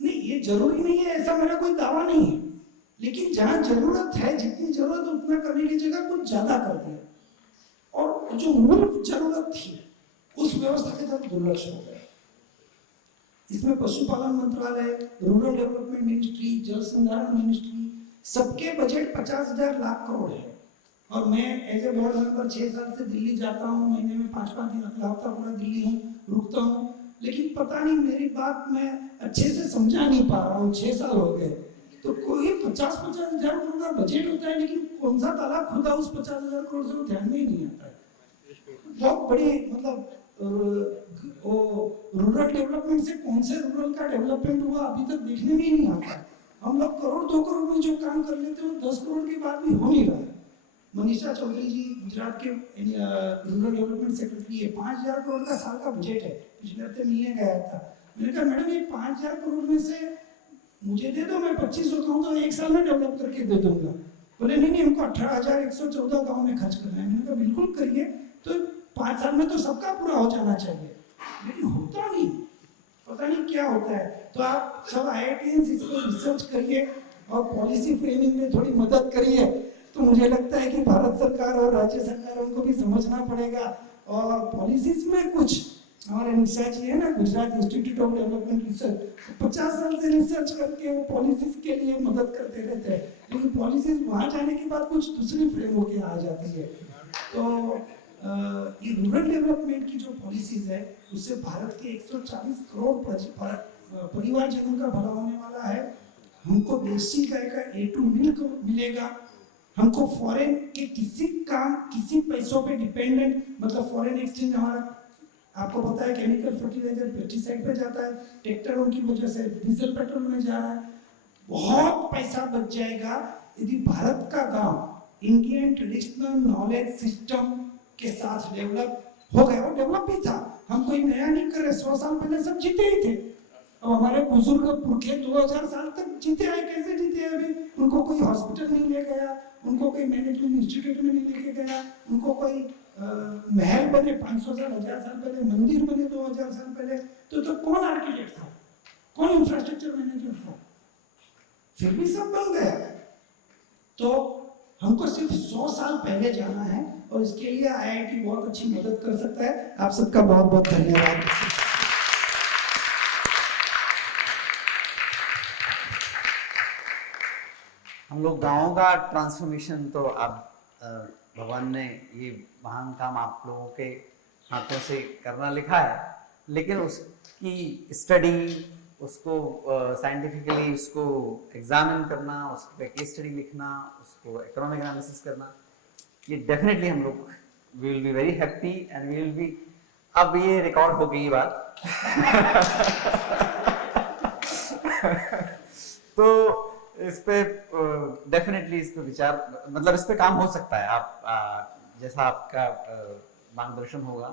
नहीं, ये जरूरी नहीं है, ऐसा मेरा कोई दावा नहीं है, लेकिन जहां जरूरत है, जितनी जरूरत है उतना करने की जगह कुछ ज्यादा कर दिया, और जो मूल जरूरत थी उस व्यवस्था के तरफ दुर्लक्ष हो गया। इसमें पशुपालन मंत्रालय, रूरल डेवलपमेंट मिनिस्ट्री, जल संधारण मिनिस्ट्री, सबके बजट 50,000 लाख करोड़ है। और मैं एज ए बोर्ड मेंबर 6 साल से दिल्ली जाता हूँ, महीने में 5-5 दिन, अगला हफ्ता पूरा दिल्ली हूँ, रुकता हूँ, लेकिन पता नहीं मेरी बात मैं अच्छे से समझा नहीं पा रहा हूँ। 6 साल हो गए, तो कोई 50-50 हजार करोड़ का बजट होता है, लेकिन कौन सा तालाब खुदा उस 50,000 करोड़ से वो ध्यान में ही नहीं आता है। बहुत बड़ी मतलब वो रूरल डेवलपमेंट से कौन से रूरल का डेवलपमेंट हुआ अभी तक देखने में ही नहीं आता है। हम लोग 1-2 करोड़ में जो काम कर लेते हैं वो 10 करोड़ के बाद भी हो नहीं रहा है। मनीषा चौधरी जी गुजरात के रूरल डेवलपमेंट सेक्रेटरी है, 5,000 करोड़ का साल का बजट है, पिछले हफ्ते मिलने गया था। मैंने कहा मैडम ये 5,000 करोड़ में से मुझे दे दो, मैं 2500 गाँव तो 1 साल में डेवलप करके दे दूंगा। बोले नहीं नहीं, हमको 18,114 गाँव में खर्च करना है। मैंने कहा बिल्कुल करिए, तो 5 साल में तो सबका पूरा हो जाना चाहिए, लेकिन होता नहीं, पता नहीं क्या होता है। तो आप सब IITians इस पर रिसर्च करिए और पॉलिसी फ्रेमिंग में थोड़ी मदद करिए। तो मुझे लगता है कि भारत सरकार और राज्य सरकारों को भी समझना पड़ेगा, और पॉलिसीज में कुछ हमारे निशा जी है ना, Gujarat institute of development research, 50 साल से रिसर्च करके वो पॉलिसीज के लिए मदद करते रहते हैं, लेकिन पॉलिसीज वहाँ जाने के बाद कुछ दूसरी फ्रेम होके आ जाती है। तो ये रूरल डेवलपमेंट की जो पॉलिसीज है, उससे भारत के 140 करोड़ परिवारजनों का भला होने वाला है। हमको देसी गाय का A2 मिल्क मिलेगा, हमको फॉरेन के किसी पैसों पे डिपेंडेंट, मतलब फॉरेन एक्सचेंज हमारा आपको पता है केमिकल फर्टिलाइजर पेस्टिसाइड पे जाता है, ट्रैक्टरों की वजह से डीजल पेट्रोल में जा रहा है, बहुत पैसा बच जाएगा यदि भारत का गांव इंडियन ट्रेडिशनल नॉलेज सिस्टम के साथ डेवलप हो गया। और डेवलप भी था, हम कोई नया नहीं कर रहे, 100 साल पहले सब जीते ही थे। अब हमारे बुजुर्ग पुरखे 2000 साल तक जीते आए, कैसे जीते हैं अभी? उनको कोई हॉस्पिटल नहीं ले गया, उनको कोई मैनेजमेंट इंस्टीट्यूट में नहीं लेके गया, उनको कोई महल बने 500 साल 1000 साल पहले, मंदिर बने 2000 साल पहले, तो कौन आर्किटेक्ट था, कौन इंफ्रास्ट्रक्चर मैनेजर था? फिर भी सब बन गया। तो हमको सिर्फ 100 साल पहले जाना है, और इसके लिए IIT बहुत अच्छी मदद कर सकता है। आप सबका बहुत बहुत धन्यवाद। हम लोग गाँव का ट्रांसफॉर्मेशन तो आप भगवान ने ये महान काम आप लोगों के हाथों से करना लिखा है, लेकिन उसकी स्टडी, उसको साइंटिफिकली उसको एग्जामिन करना, उस पर केस स्टडी लिखना, उसको इकोनॉमिक एनालिसिस करना, ये डेफिनेटली हम लोग we will be very happy and we will be. अब ये रिकॉर्ड हो गई बात तो इस पे डेफिनेटली इस पे विचार, मतलब इस पे काम हो सकता है। आप जैसा आपका मार्गदर्शन होगा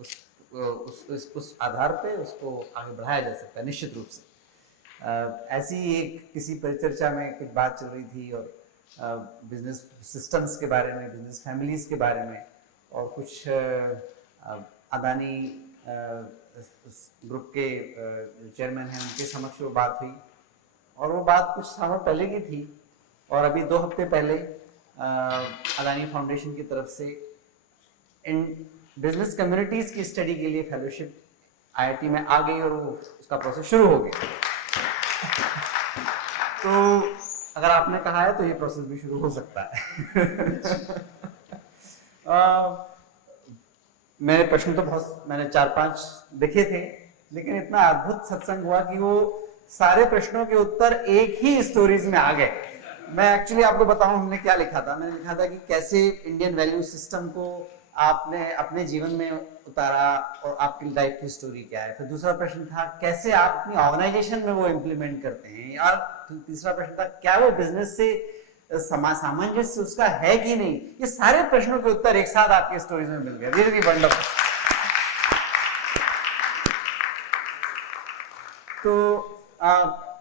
उस आधार पे उसको आगे बढ़ाया जा सकता है निश्चित रूप से। ऐसी एक किसी परिचर्चा में कुछ बात चल रही थी और बिजनेस सिस्टम्स के बारे में, बिजनेस फैमिलीज के बारे में, और कुछ अदानी ग्रुप के चेयरमैन हैं उनके समक्ष वो बात हुई, और वो बात कुछ सालों पहले की थी। और अभी 2 हफ्ते पहले अदानी फाउंडेशन की तरफ से इन बिजनेस कम्युनिटीज़ की स्टडी के लिए फेलोशिप IIT में आ गई, और उसका प्रोसेस शुरू हो गया। तो अगर आपने कहा है तो ये प्रोसेस भी शुरू हो सकता है मेरे प्रश्न तो बहुत, मैंने 4-5 देखे थे, लेकिन इतना अद्भुत सत्संग हुआ कि वो सारे प्रश्नों के उत्तर एक ही स्टोरीज में आ गए। मैं एक्चुअली आपको बताऊं हमने क्या लिखा था। मैंने लिखा था कि कैसे इंडियन वैल्यू सिस्टम को आपने अपने जीवन में उतारा और आपकी लाइफ की स्टोरी क्या है। फिर दूसरा प्रश्न था कैसे आप अपनी ऑर्गेनाइजेशन में वो इम्प्लीमेंट करते हैं, और तीसरा प्रश्न था क्या वो बिजनेस से सामंजस्य उसका है कि नहीं। ये सारे प्रश्नों के उत्तर एक साथ आपकी स्टोरीज में मिल गए। Really wonderful. तो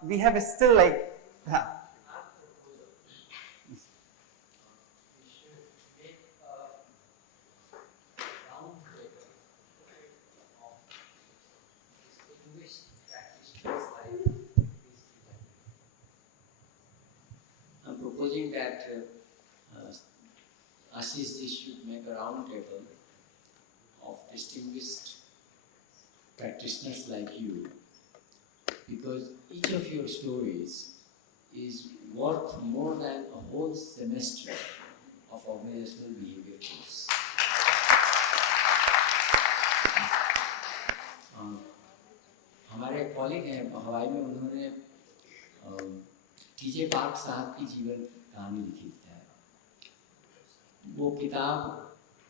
we have still like proposing that Ashish ji should make a round table of distinguished practitioners like you, because each of your stories is worth more than a whole semester of organizational behavior course. हमारे colleague हैं हवाई में, उन्होंने TJ park साहब की जीवन कहानी लिखी है। वो किताब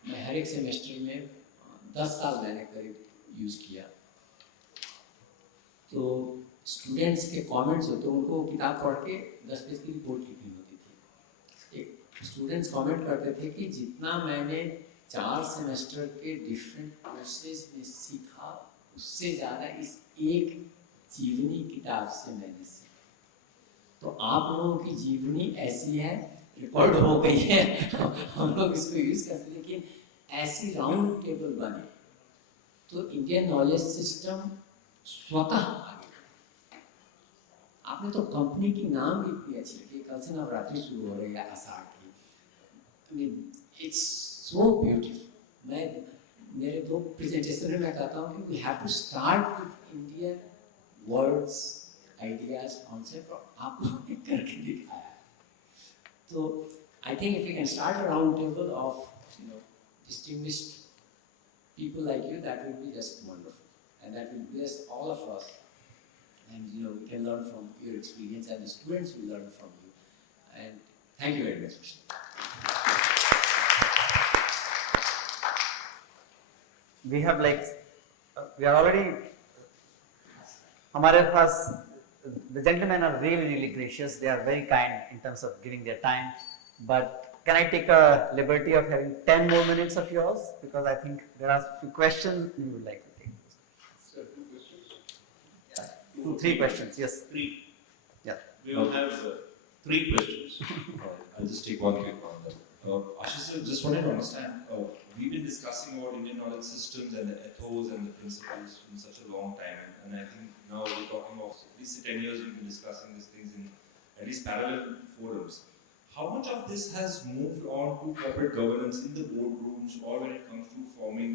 मैं हर एक सेमेस्टर में 10 साल मैंने करीब यूज़ किया। तो स्टूडेंट्स के कमेंट्स होते, उनको किताब पढ़ के 10 पेज की रिपोर्ट लिखनी होती थी। एक स्टूडेंट्स कमेंट करते थे कि जितना मैंने 4 सेमेस्टर के डिफरेंट कोर्सेज में सीखा, उससे ज़्यादा इस एक जीवनी किताब से मैंने सीखा। तो आप लोगों की जीवनी ऐसी है, रिकॉर्ड हो गई है, हम लोग इसको यूज कर सकते, लेकिन ऐसी राउंड टेबल बने तो इंडियन नॉलेज सिस्टम स्वतः आगे बढ़े। आपने तो कंपनी की नाम भी इतनी अच्छी रखी, कल से नवरात्रि शुरू हो रही है आषाढ़ की, I mean it's so beautiful. मैं मेरे 2 प्रेजेंटेशन में मैं कहता हूँ कि we have to start with Indian words, ideas, concept, और आप लोगों ने करके दिखाया है। तो I think if you can start a round table of distinguished people like you, that will be just wonderful, and that will bless all of us, and we can learn from your experience, and the students will learn from you, and thank you very much. We have we are already, हमारे पास, the gentlemen are really gracious, they are very kind in terms of giving their time, but can I take a liberty of having 10 more minutes of yours, because I think there are few questions we would like to take. Sir, 2 questions? Yeah. 2, 3 questions, yes. 3. Yeah. We will have 3 questions. I'll just take one quick one. Ashish sir, just wanted to understand, we've been discussing about Indian knowledge systems and the ethos and the principles for such a long time, and I think now we're talking of at least 10 years we've been discussing these things in at least parallel forums. How much of this has moved on to corporate governance in the boardrooms, or when it comes to forming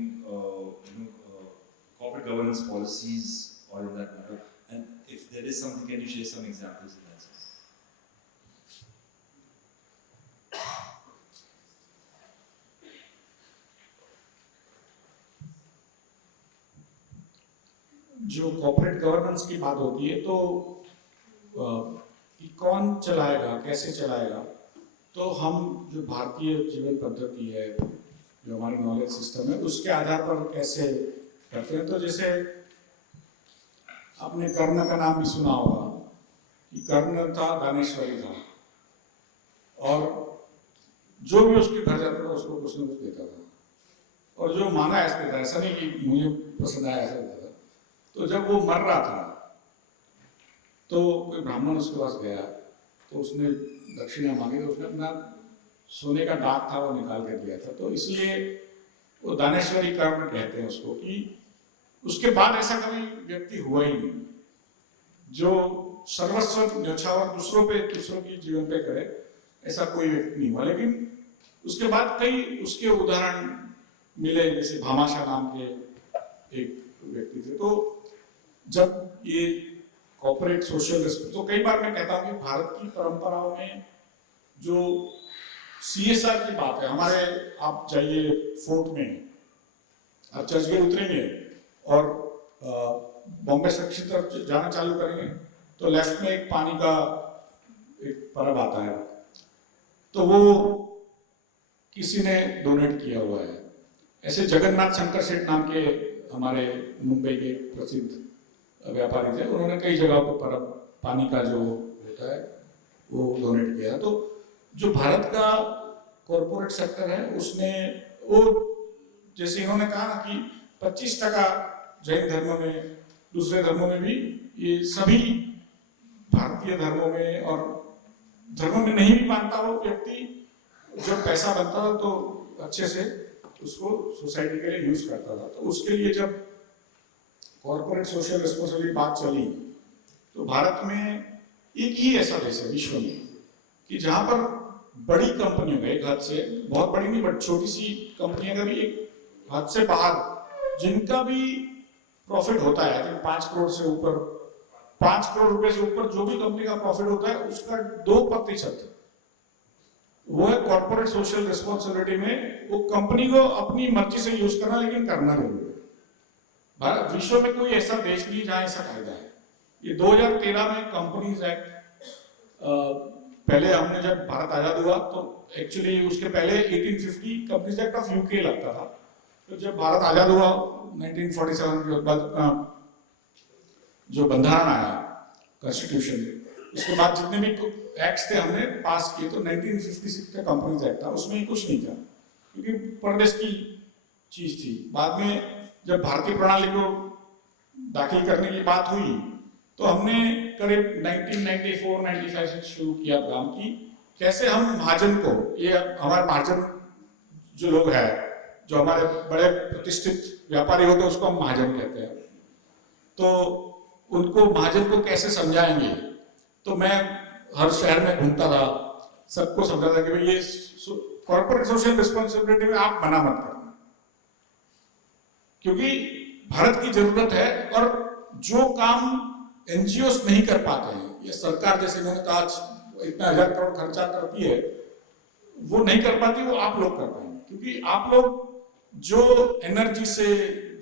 corporate governance policies, or in that matter? And if there is something, can you share some examples in that sense? जो corporate governance की बात होती है तो कि कौन चलाएगा, कैसे चलाएगा, तो हम जो भारतीय जीवन पद्धति है, जो हमारी नॉलेज सिस्टम है, उसके आधार पर कैसे करते हैं। तो जैसे आपने कर्ण का नाम भी सुना होगा कि कर्ण था, दानेश्वरी था, और जो भी उसके घर जाता था उसको कुछ न कुछ देता था, और जो मांगा ऐसा देता, ऐसा नहीं कि मुझे पसंद आया ऐसा देता था। तो जब वो मर रहा था तो कोई ब्राह्मण उसके पास गया, तो उसने दक्षिणा मांगी, तो उसने अपना सोने का दांत था वो निकाल कर दिया था। तो इसलिए वो दानेश्वरी कर्ण कहते हैं उसको, कि उसके बाद ऐसा कभी व्यक्ति हुआ ही नहीं जो सर्वस्व न्यौछावर दूसरों की जीवन पे करे, ऐसा कोई व्यक्ति नहीं हुआ। लेकिन उसके बाद कई उसके उदाहरण मिले, जैसे भामाशाह नाम के एक व्यक्ति थे। तो जब ये कॉर्पोरेट सोशल, तो कई बार मैं कहता हूँ कि भारत की परंपराओं में जो CSR की बात है, हमारे आप जाइए फोर्ट में, आप चर्चगेट उतरेंगे और बॉम्बे सेक्शन तरफ जाना चालू करेंगे तो लेफ्ट में एक पानी का एक परब आता है, तो वो किसी ने डोनेट किया हुआ है। ऐसे जगन्नाथ शंकर सेठ नाम के हमारे मुंबई के प्रसिद्ध व्यापारी थे, उन्होंने कई जगहों पर परब पानी का जो होता है वो डोनेट किया। तो जो भारत का कॉर्पोरेट सेक्टर है उसने वो, जैसे इन्होंने कहा ना कि 25% जैन धर्म में, दूसरे धर्मों में भी, ये सभी भारतीय धर्मों में और धर्मों में नहीं भी मानता हो व्यक्ति, जब पैसा बनता हो तो अच्छे से उसको सोसाइटी के लिए यूज करता था। तो उसके लिए जब कॉर्पोरेट सोशल रिस्पॉन्सिबिलिटी बात चली, तो भारत में एक ही ऐसा देश है विश्व में कि जहां पर बड़ी कंपनियों का, एक हद से, बहुत बड़ी नहीं बट छोटी सी कंपनियां का भी एक हद से बाहर जिनका भी प्रॉफिट होता है, 5 करोड़ से ऊपर, 5 करोड़ रुपए से ऊपर जो भी कंपनी का प्रॉफिट होता है उसका 2% वो है कॉर्पोरेट सोशल रिस्पॉन्सिबिलिटी में। वो कंपनी को अपनी मर्जी से यूज करना, लेकिन करना जरूर है। भारत विश्व में कोई ऐसा देश नहीं जहां ऐसा कायदा है। ये 2013 में कंपनीज एक्ट, पहले हमने जब भारत आजाद हुआ तो एक्चुअली उसके पहले 1850 कंपनीज एक्ट ऑफ यूके लगता था। तो जब भारत आजाद हुआ 1947 के बाद जो बंधारण आया कॉन्स्टिट्यूशन, उसके बाद जितने भी एक्ट्स थे हमने पास किए, तो 1956 का कंपनीज एक्ट था, उसमें कुछ नहीं था क्योंकि परदेश की चीज थी। बाद में जब भारतीय प्रणाली को दाखिल करने की बात हुई तो हमने करीब 1994-95 से शुरू किया काम की कैसे हम महाजन को, ये हमारे महाजन जो लोग हैं, जो हमारे बड़े प्रतिष्ठित व्यापारी होते हैं उसको हम महाजन कहते हैं, तो उनको महाजन को कैसे समझाएंगे। तो मैं हर शहर में घूमता था, सबको समझाता कि भाई ये कॉर्पोरेट सोशल रिस्पॉन्सिबिलिटी में आप मना मत करना, क्योंकि भारत की जरूरत है और जो काम एनजीओ नहीं कर पाते हैं, ये सरकार जैसे मैंने कहा इतना 1000 करोड़ खर्चा करती है, वो नहीं कर पाती, वो आप लोग कर पाएंगे, क्योंकि आप लोग जो एनर्जी से,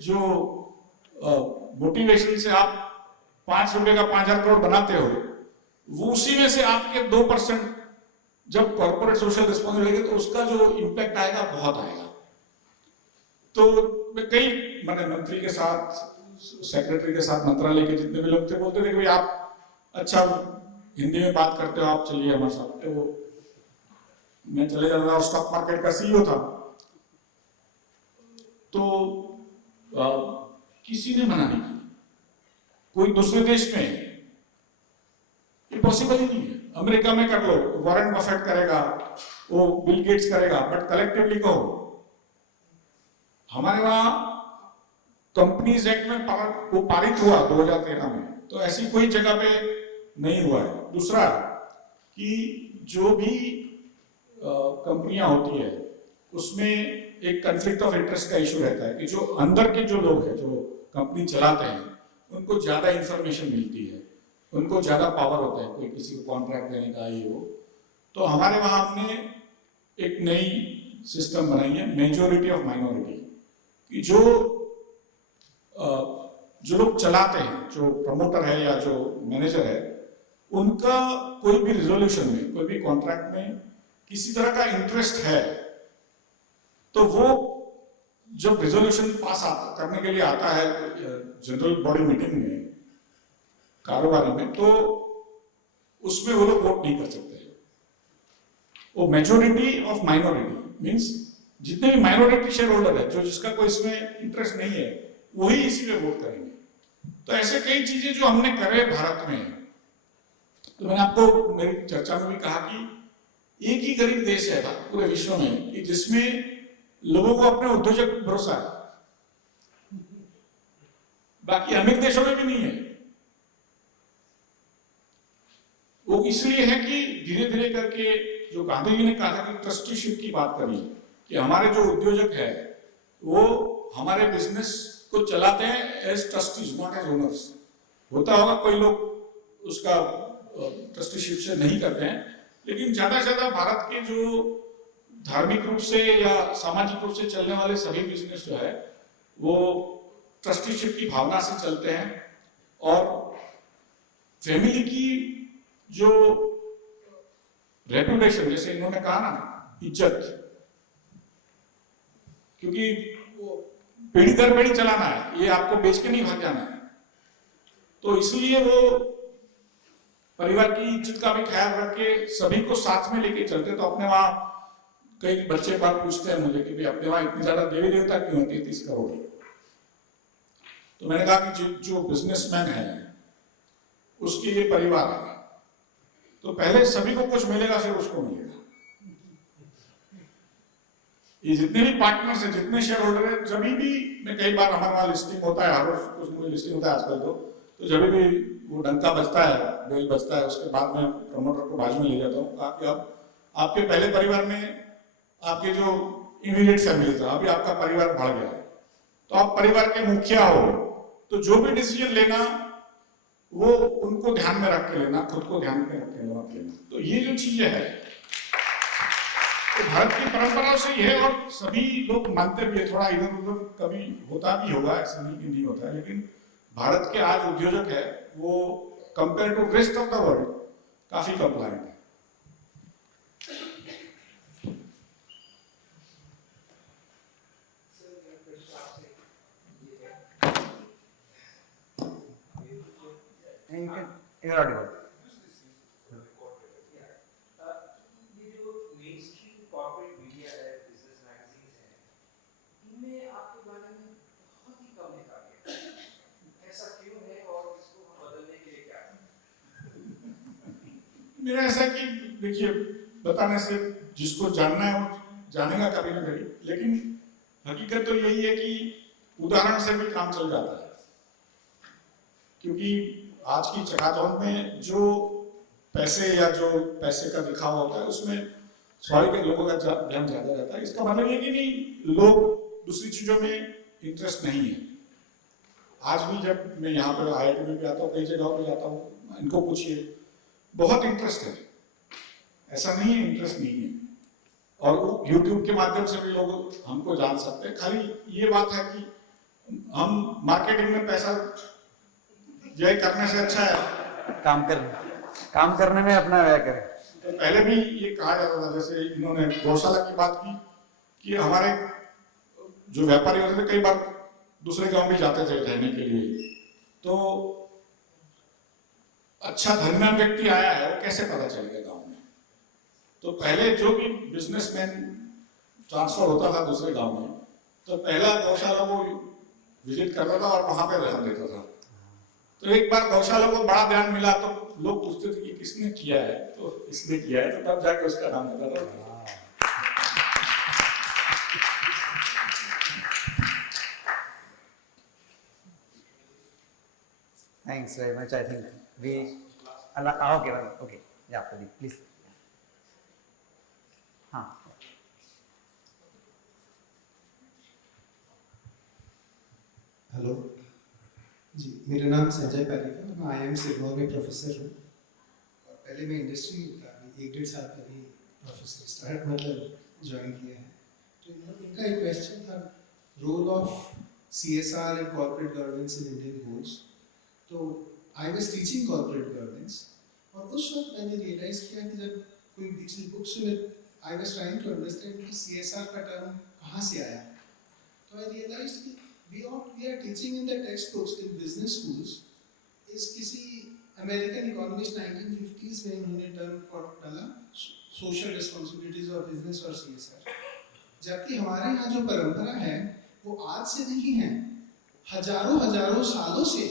जो मोटिवेशन से आप 5 रुपए का 5000 करोड़ बनाते हो, वो उसी में से आपके 2% जब कॉर्पोरेट सोशल रिस्पॉन्सिबिलिटी तो उसका जो इम्पैक्ट आएगा बहुत आएगा। तो मैं कई मैंने मंत्री के साथ, सेक्रेटरी के साथ, मंत्रालय के जितने भी लोग थे बोलते थे कि भाई आप अच्छा हिंदी में बात करते हो, आप चलिए हमारे साथ। तो मैं चले जाता था, स्टॉक मार्केट का सीईओ था, तो किसी ने मना नहीं किया। कोई दूसरे देश में ये पॉसिबल ही नहीं है, अमेरिका में कर लो, वॉरेन बफेट करेगा, वो बिल गेट्स करेगा, बट कलेक्टिवली कहो। हमारे वहां कंपनीज एक्ट में वो पारित हुआ 2013 में, तो ऐसी कोई जगह पे नहीं हुआ है। दूसरा कि जो भी कंपनियां होती है उसमें एक कन्फ्लिक्ट ऑफ इंटरेस्ट का इशू रहता है कि जो अंदर के जो लोग हैं, जो कंपनी चलाते हैं, उनको ज्यादा इंफॉर्मेशन मिलती है, उनको ज्यादा पावर होता है कोई किसी को कॉन्ट्रैक्ट देने का, ये वो। तो हमारे वहां हमने एक नई सिस्टम बनाई है, मेजोरिटी ऑफ माइनॉरिटी, कि जो लोग चलाते हैं, जो प्रमोटर है या जो मैनेजर है, उनका कोई भी रिजोल्यूशन में, कोई भी कॉन्ट्रैक्ट में किसी तरह का इंटरेस्ट है, तो वो जब रिजोल्यूशन पास करने के लिए आता है जनरल बॉडी मीटिंग में, कारोबारी में, तो उसमें वो लोग वोट नहीं कर सकते। वो मेजोरिटी ऑफ माइनॉरिटी मींस जितने भी माइनॉरिटी शेयर होल्डर है, जो जिसका कोई इसमें इंटरेस्ट नहीं है, वही इसी में वोट करेंगे। तो ऐसे कई चीजें जो हमने करे भारत में। तो मैंने आपको मेरी चर्चा में भी कहा कि एक ही गरीब देश है पूरे विश्व में कि जिसमें लोगों को अपने उद्योजक पर भरोसा है, बाकी अमीर देशों में भी नहीं है। वो इसलिए है कि धीरे धीरे करके, जो गांधी जी ने कहा था कि ट्रस्टीशिप की बात करी, कि हमारे जो उद्योजक है वो हमारे बिजनेस को चलाते हैं as trustees, not as owners. होता होगा कोई लोग उसका ट्रस्टीशिप से नहीं करते हैं, लेकिन ज्यादा से ज्यादा भारत के जो धार्मिक रूप से या सामाजिक रूप से चलने वाले सभी बिजनेस जो है वो ट्रस्टीशिप की भावना से चलते हैं। और फैमिली की जो रेपुटेशन, जैसे इन्होंने कहा ना, इज्जत, क्योंकि पीढ़ी दर पीढ़ी चलाना है, ये आपको बेच के नहीं भाग जाना है, तो इसलिए वो परिवार की इज्जत का भी ख्याल रख के सभी को साथ में लेके चलते। तो अपने वहां कई बच्चे बात पूछते हैं मुझे कि भाई अपने वहां इतनी ज्यादा देवी देवता क्यों है 33 करोड़। तो मैंने कहा कि जो बिजनेसमैन है उसके ये परिवार है, तो पहले सभी को कुछ मिलेगा, फिर उसको मिलेगा। ये जितने भी पार्टनर्स हैं, जितने शेयर होल्डर है, जब भी मैं कई बार हमारे वहां लिस्टिंग होता है, हर रोज कुछ मुझे लिस्टिंग होता है आजकल, तो जब भी वो डंका बजता है, बेल बजता है, उसके बाद में प्रमोटर को बाजू में ले जाता हूँ कि अब आपके पहले परिवार में आपके जो इमीडिएट फैमिली था, अभी आपका परिवार बढ़ गया है, तो आप परिवार के मुखिया हो, तो जो भी डिसीजन लेना वो उनको ध्यान में रख के लेना, खुद को ध्यान में रख के लेना। तो ये जो चीजें है तो भारत की परंपराओं से ये है, और सभी लोग मानते भी है। थोड़ा इधर उधर कभी होता भी होगा, ऐसा नहीं कि नहीं होता है, लेकिन भारत के आज उद्योजक है वो compare to rest of the world काफी कंप्लायंट है। You're audible. ये जो मेन स्ट्रीम कॉर्पोरेट मीडिया है, बिजनेस मैगजीन्स हैं, इनमें आपके बारे में बहुत ही कम लिखा गया है। ऐसा क्यों है और इसको हम बदलने के लिए क्या मेरा ऐसा है कि देखिए, बताने से जिसको जानना है वो जानेगा कभी ना कभी, लेकिन हकीकत तो यही है कि उदाहरण से भी काम चल जाता है। क्योंकि आज की चकाचौंध में जो पैसे या जो पैसे का दिखावा होता है उसमें स्वाभाविक है लोगों का ध्यान ज्यादा रहता है। इसका मतलब ये कि नहीं लोग दूसरी चीजों में इंटरेस्ट नहीं है। आज भी जब मैं यहाँ पर IIT में भी आता हूँ, कई जगहों पे जाता हूँ, इनको पूछिए, बहुत इंटरेस्ट है, ऐसा नहीं है इंटरेस्ट नहीं है। और YouTube के माध्यम से भी लोग हमको जान सकते हैं। खाली ये बात है कि हम मार्केटिंग में पैसा व्यय करने से अच्छा है काम करने में अपना व्यय करें। तो पहले भी ये कहा जाता था, जैसे इन्होंने गौशाला की बात की कि हमारे जो व्यापारी होते थे कई बार दूसरे गांव भी जाते थे रहने के लिए, तो अच्छा धनवान व्यक्ति आया है वो कैसे पता चलेगा गांव में। तो पहले जो भी बिजनेसमैन ट्रांसफर होता था दूसरे गांव में, तो पहला गौशाला को विजिट करता था और वहां पे ध्यान देता था। तो एक बार गौशाला को बड़ा ध्यान मिला तो लोग पूछते थे कि किसने किया है, तो इसने किया है, तो तब जाके उसका नाम बताता था। Thanks very much. I think we okay. Yeah, Pradeep, please. हाँ. हेलो जी, मेरा नाम संजय पारिकर, मैं IIM सिरमौर में प्रोफेसर हूँ। और पहले मैं इंडस्ट्री में था, 1-1.5 साल पहले प्रोफेसर स्टार्ट मतलब ज्वाइन किया है। तो इनका एक क्वेश्चन था, role of CSR and corporate governance in Indian boards. तो I was teaching corporate governance और उस वक्त मैंने रियलाइज किया कि जब कोई पिछली बुक्स में I was trying to understand कि CSR का टर्म कहाँ से आया। तो आई रियलाइज कि we are teaching in the textbooks in business schools is किसी अमेरिकन इकोनॉमिस्ट 1950s में उन्होंने टर्म डाला सोशल रिस्पॉन्सिबिलिटीज ऑफ बिजनेस और CSR। जबकि हमारे यहाँ जो परंपरा है वो आज से नहीं है, हजारों सालों से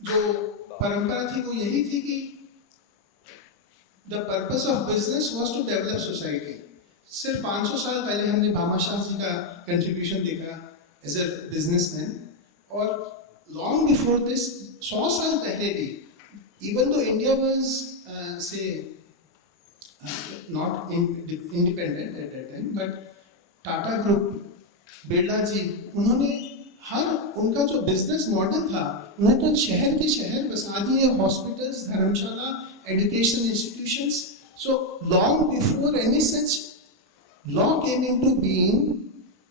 जो परंपरा थी वो यही थी कि the purpose of business was to develop society. सिर्फ 500 साल पहले हमने भामाशाह जी का कंट्रीब्यूशन देखा एज अ बिजनेसमैन, और लॉन्ग बिफोर दिस 100 साल पहले भी, इवन दो इंडिया वाज से not independent at that time, but Tata group, Birla ji, उन्होंने उनका जो बिजनेस मॉडल था, उन्होंने तो शहर के शहर बसा दिए, हॉस्पिटल्स, धर्मशाला, education institutions. So long before any such law came into being,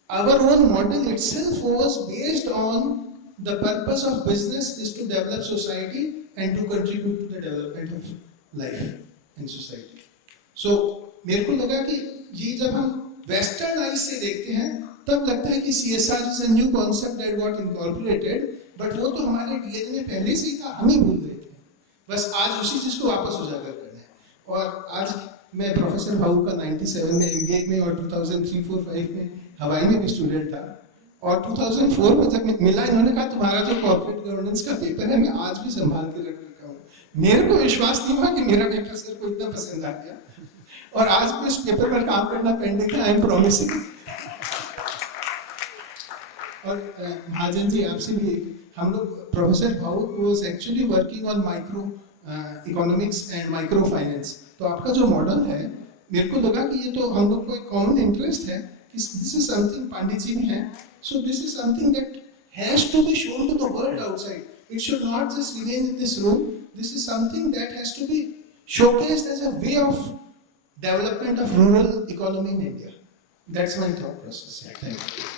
our own model itself was based on the purpose of business is to develop society and to contribute to the development of life in society. So मेरे को लगा कि ये जब हम western eyes से देखते हैं तब लगता है कि CSR is a new concept that got incorporated, but वो तो हमारे DNA में पहले से ही था, हम ही भूल गए थे। बस आज उसी चीज को वापस उजागर करना है। और आज मैं प्रोफेसर भाऊ का 97 में MBA में और 2003-4-5 में हवाई में भी स्टूडेंट था, और 2004 में जब मिला इन्होंने कहा तुम्हारा जो कॉर्पोरेट गवर्नेंस का पेपर है मैं आज भी संभाल के रख रखा हूँ। मेरे को विश्वास नहीं हुआ कि मेरा पेपर सर को इतना पसंद आ गया, और आज भी इस पेपर पर काम करना पेंडिंग है। I am promising. और महाजन जी आपसे भी, हम लोग प्रोफेसर भाऊ was actually working on micro economics and micro finance. तो आपका जो मॉडल है मेरे को लगा कि ये तो हम लोग को एक कॉमन इंटरेस्ट है कि this is something Pandit ji में है, so this is something that has to be shown to the world outside. It should not just remain in this room, this is something that has to be showcased as a way of development of rural economy in India. That's my thought process. Thank you.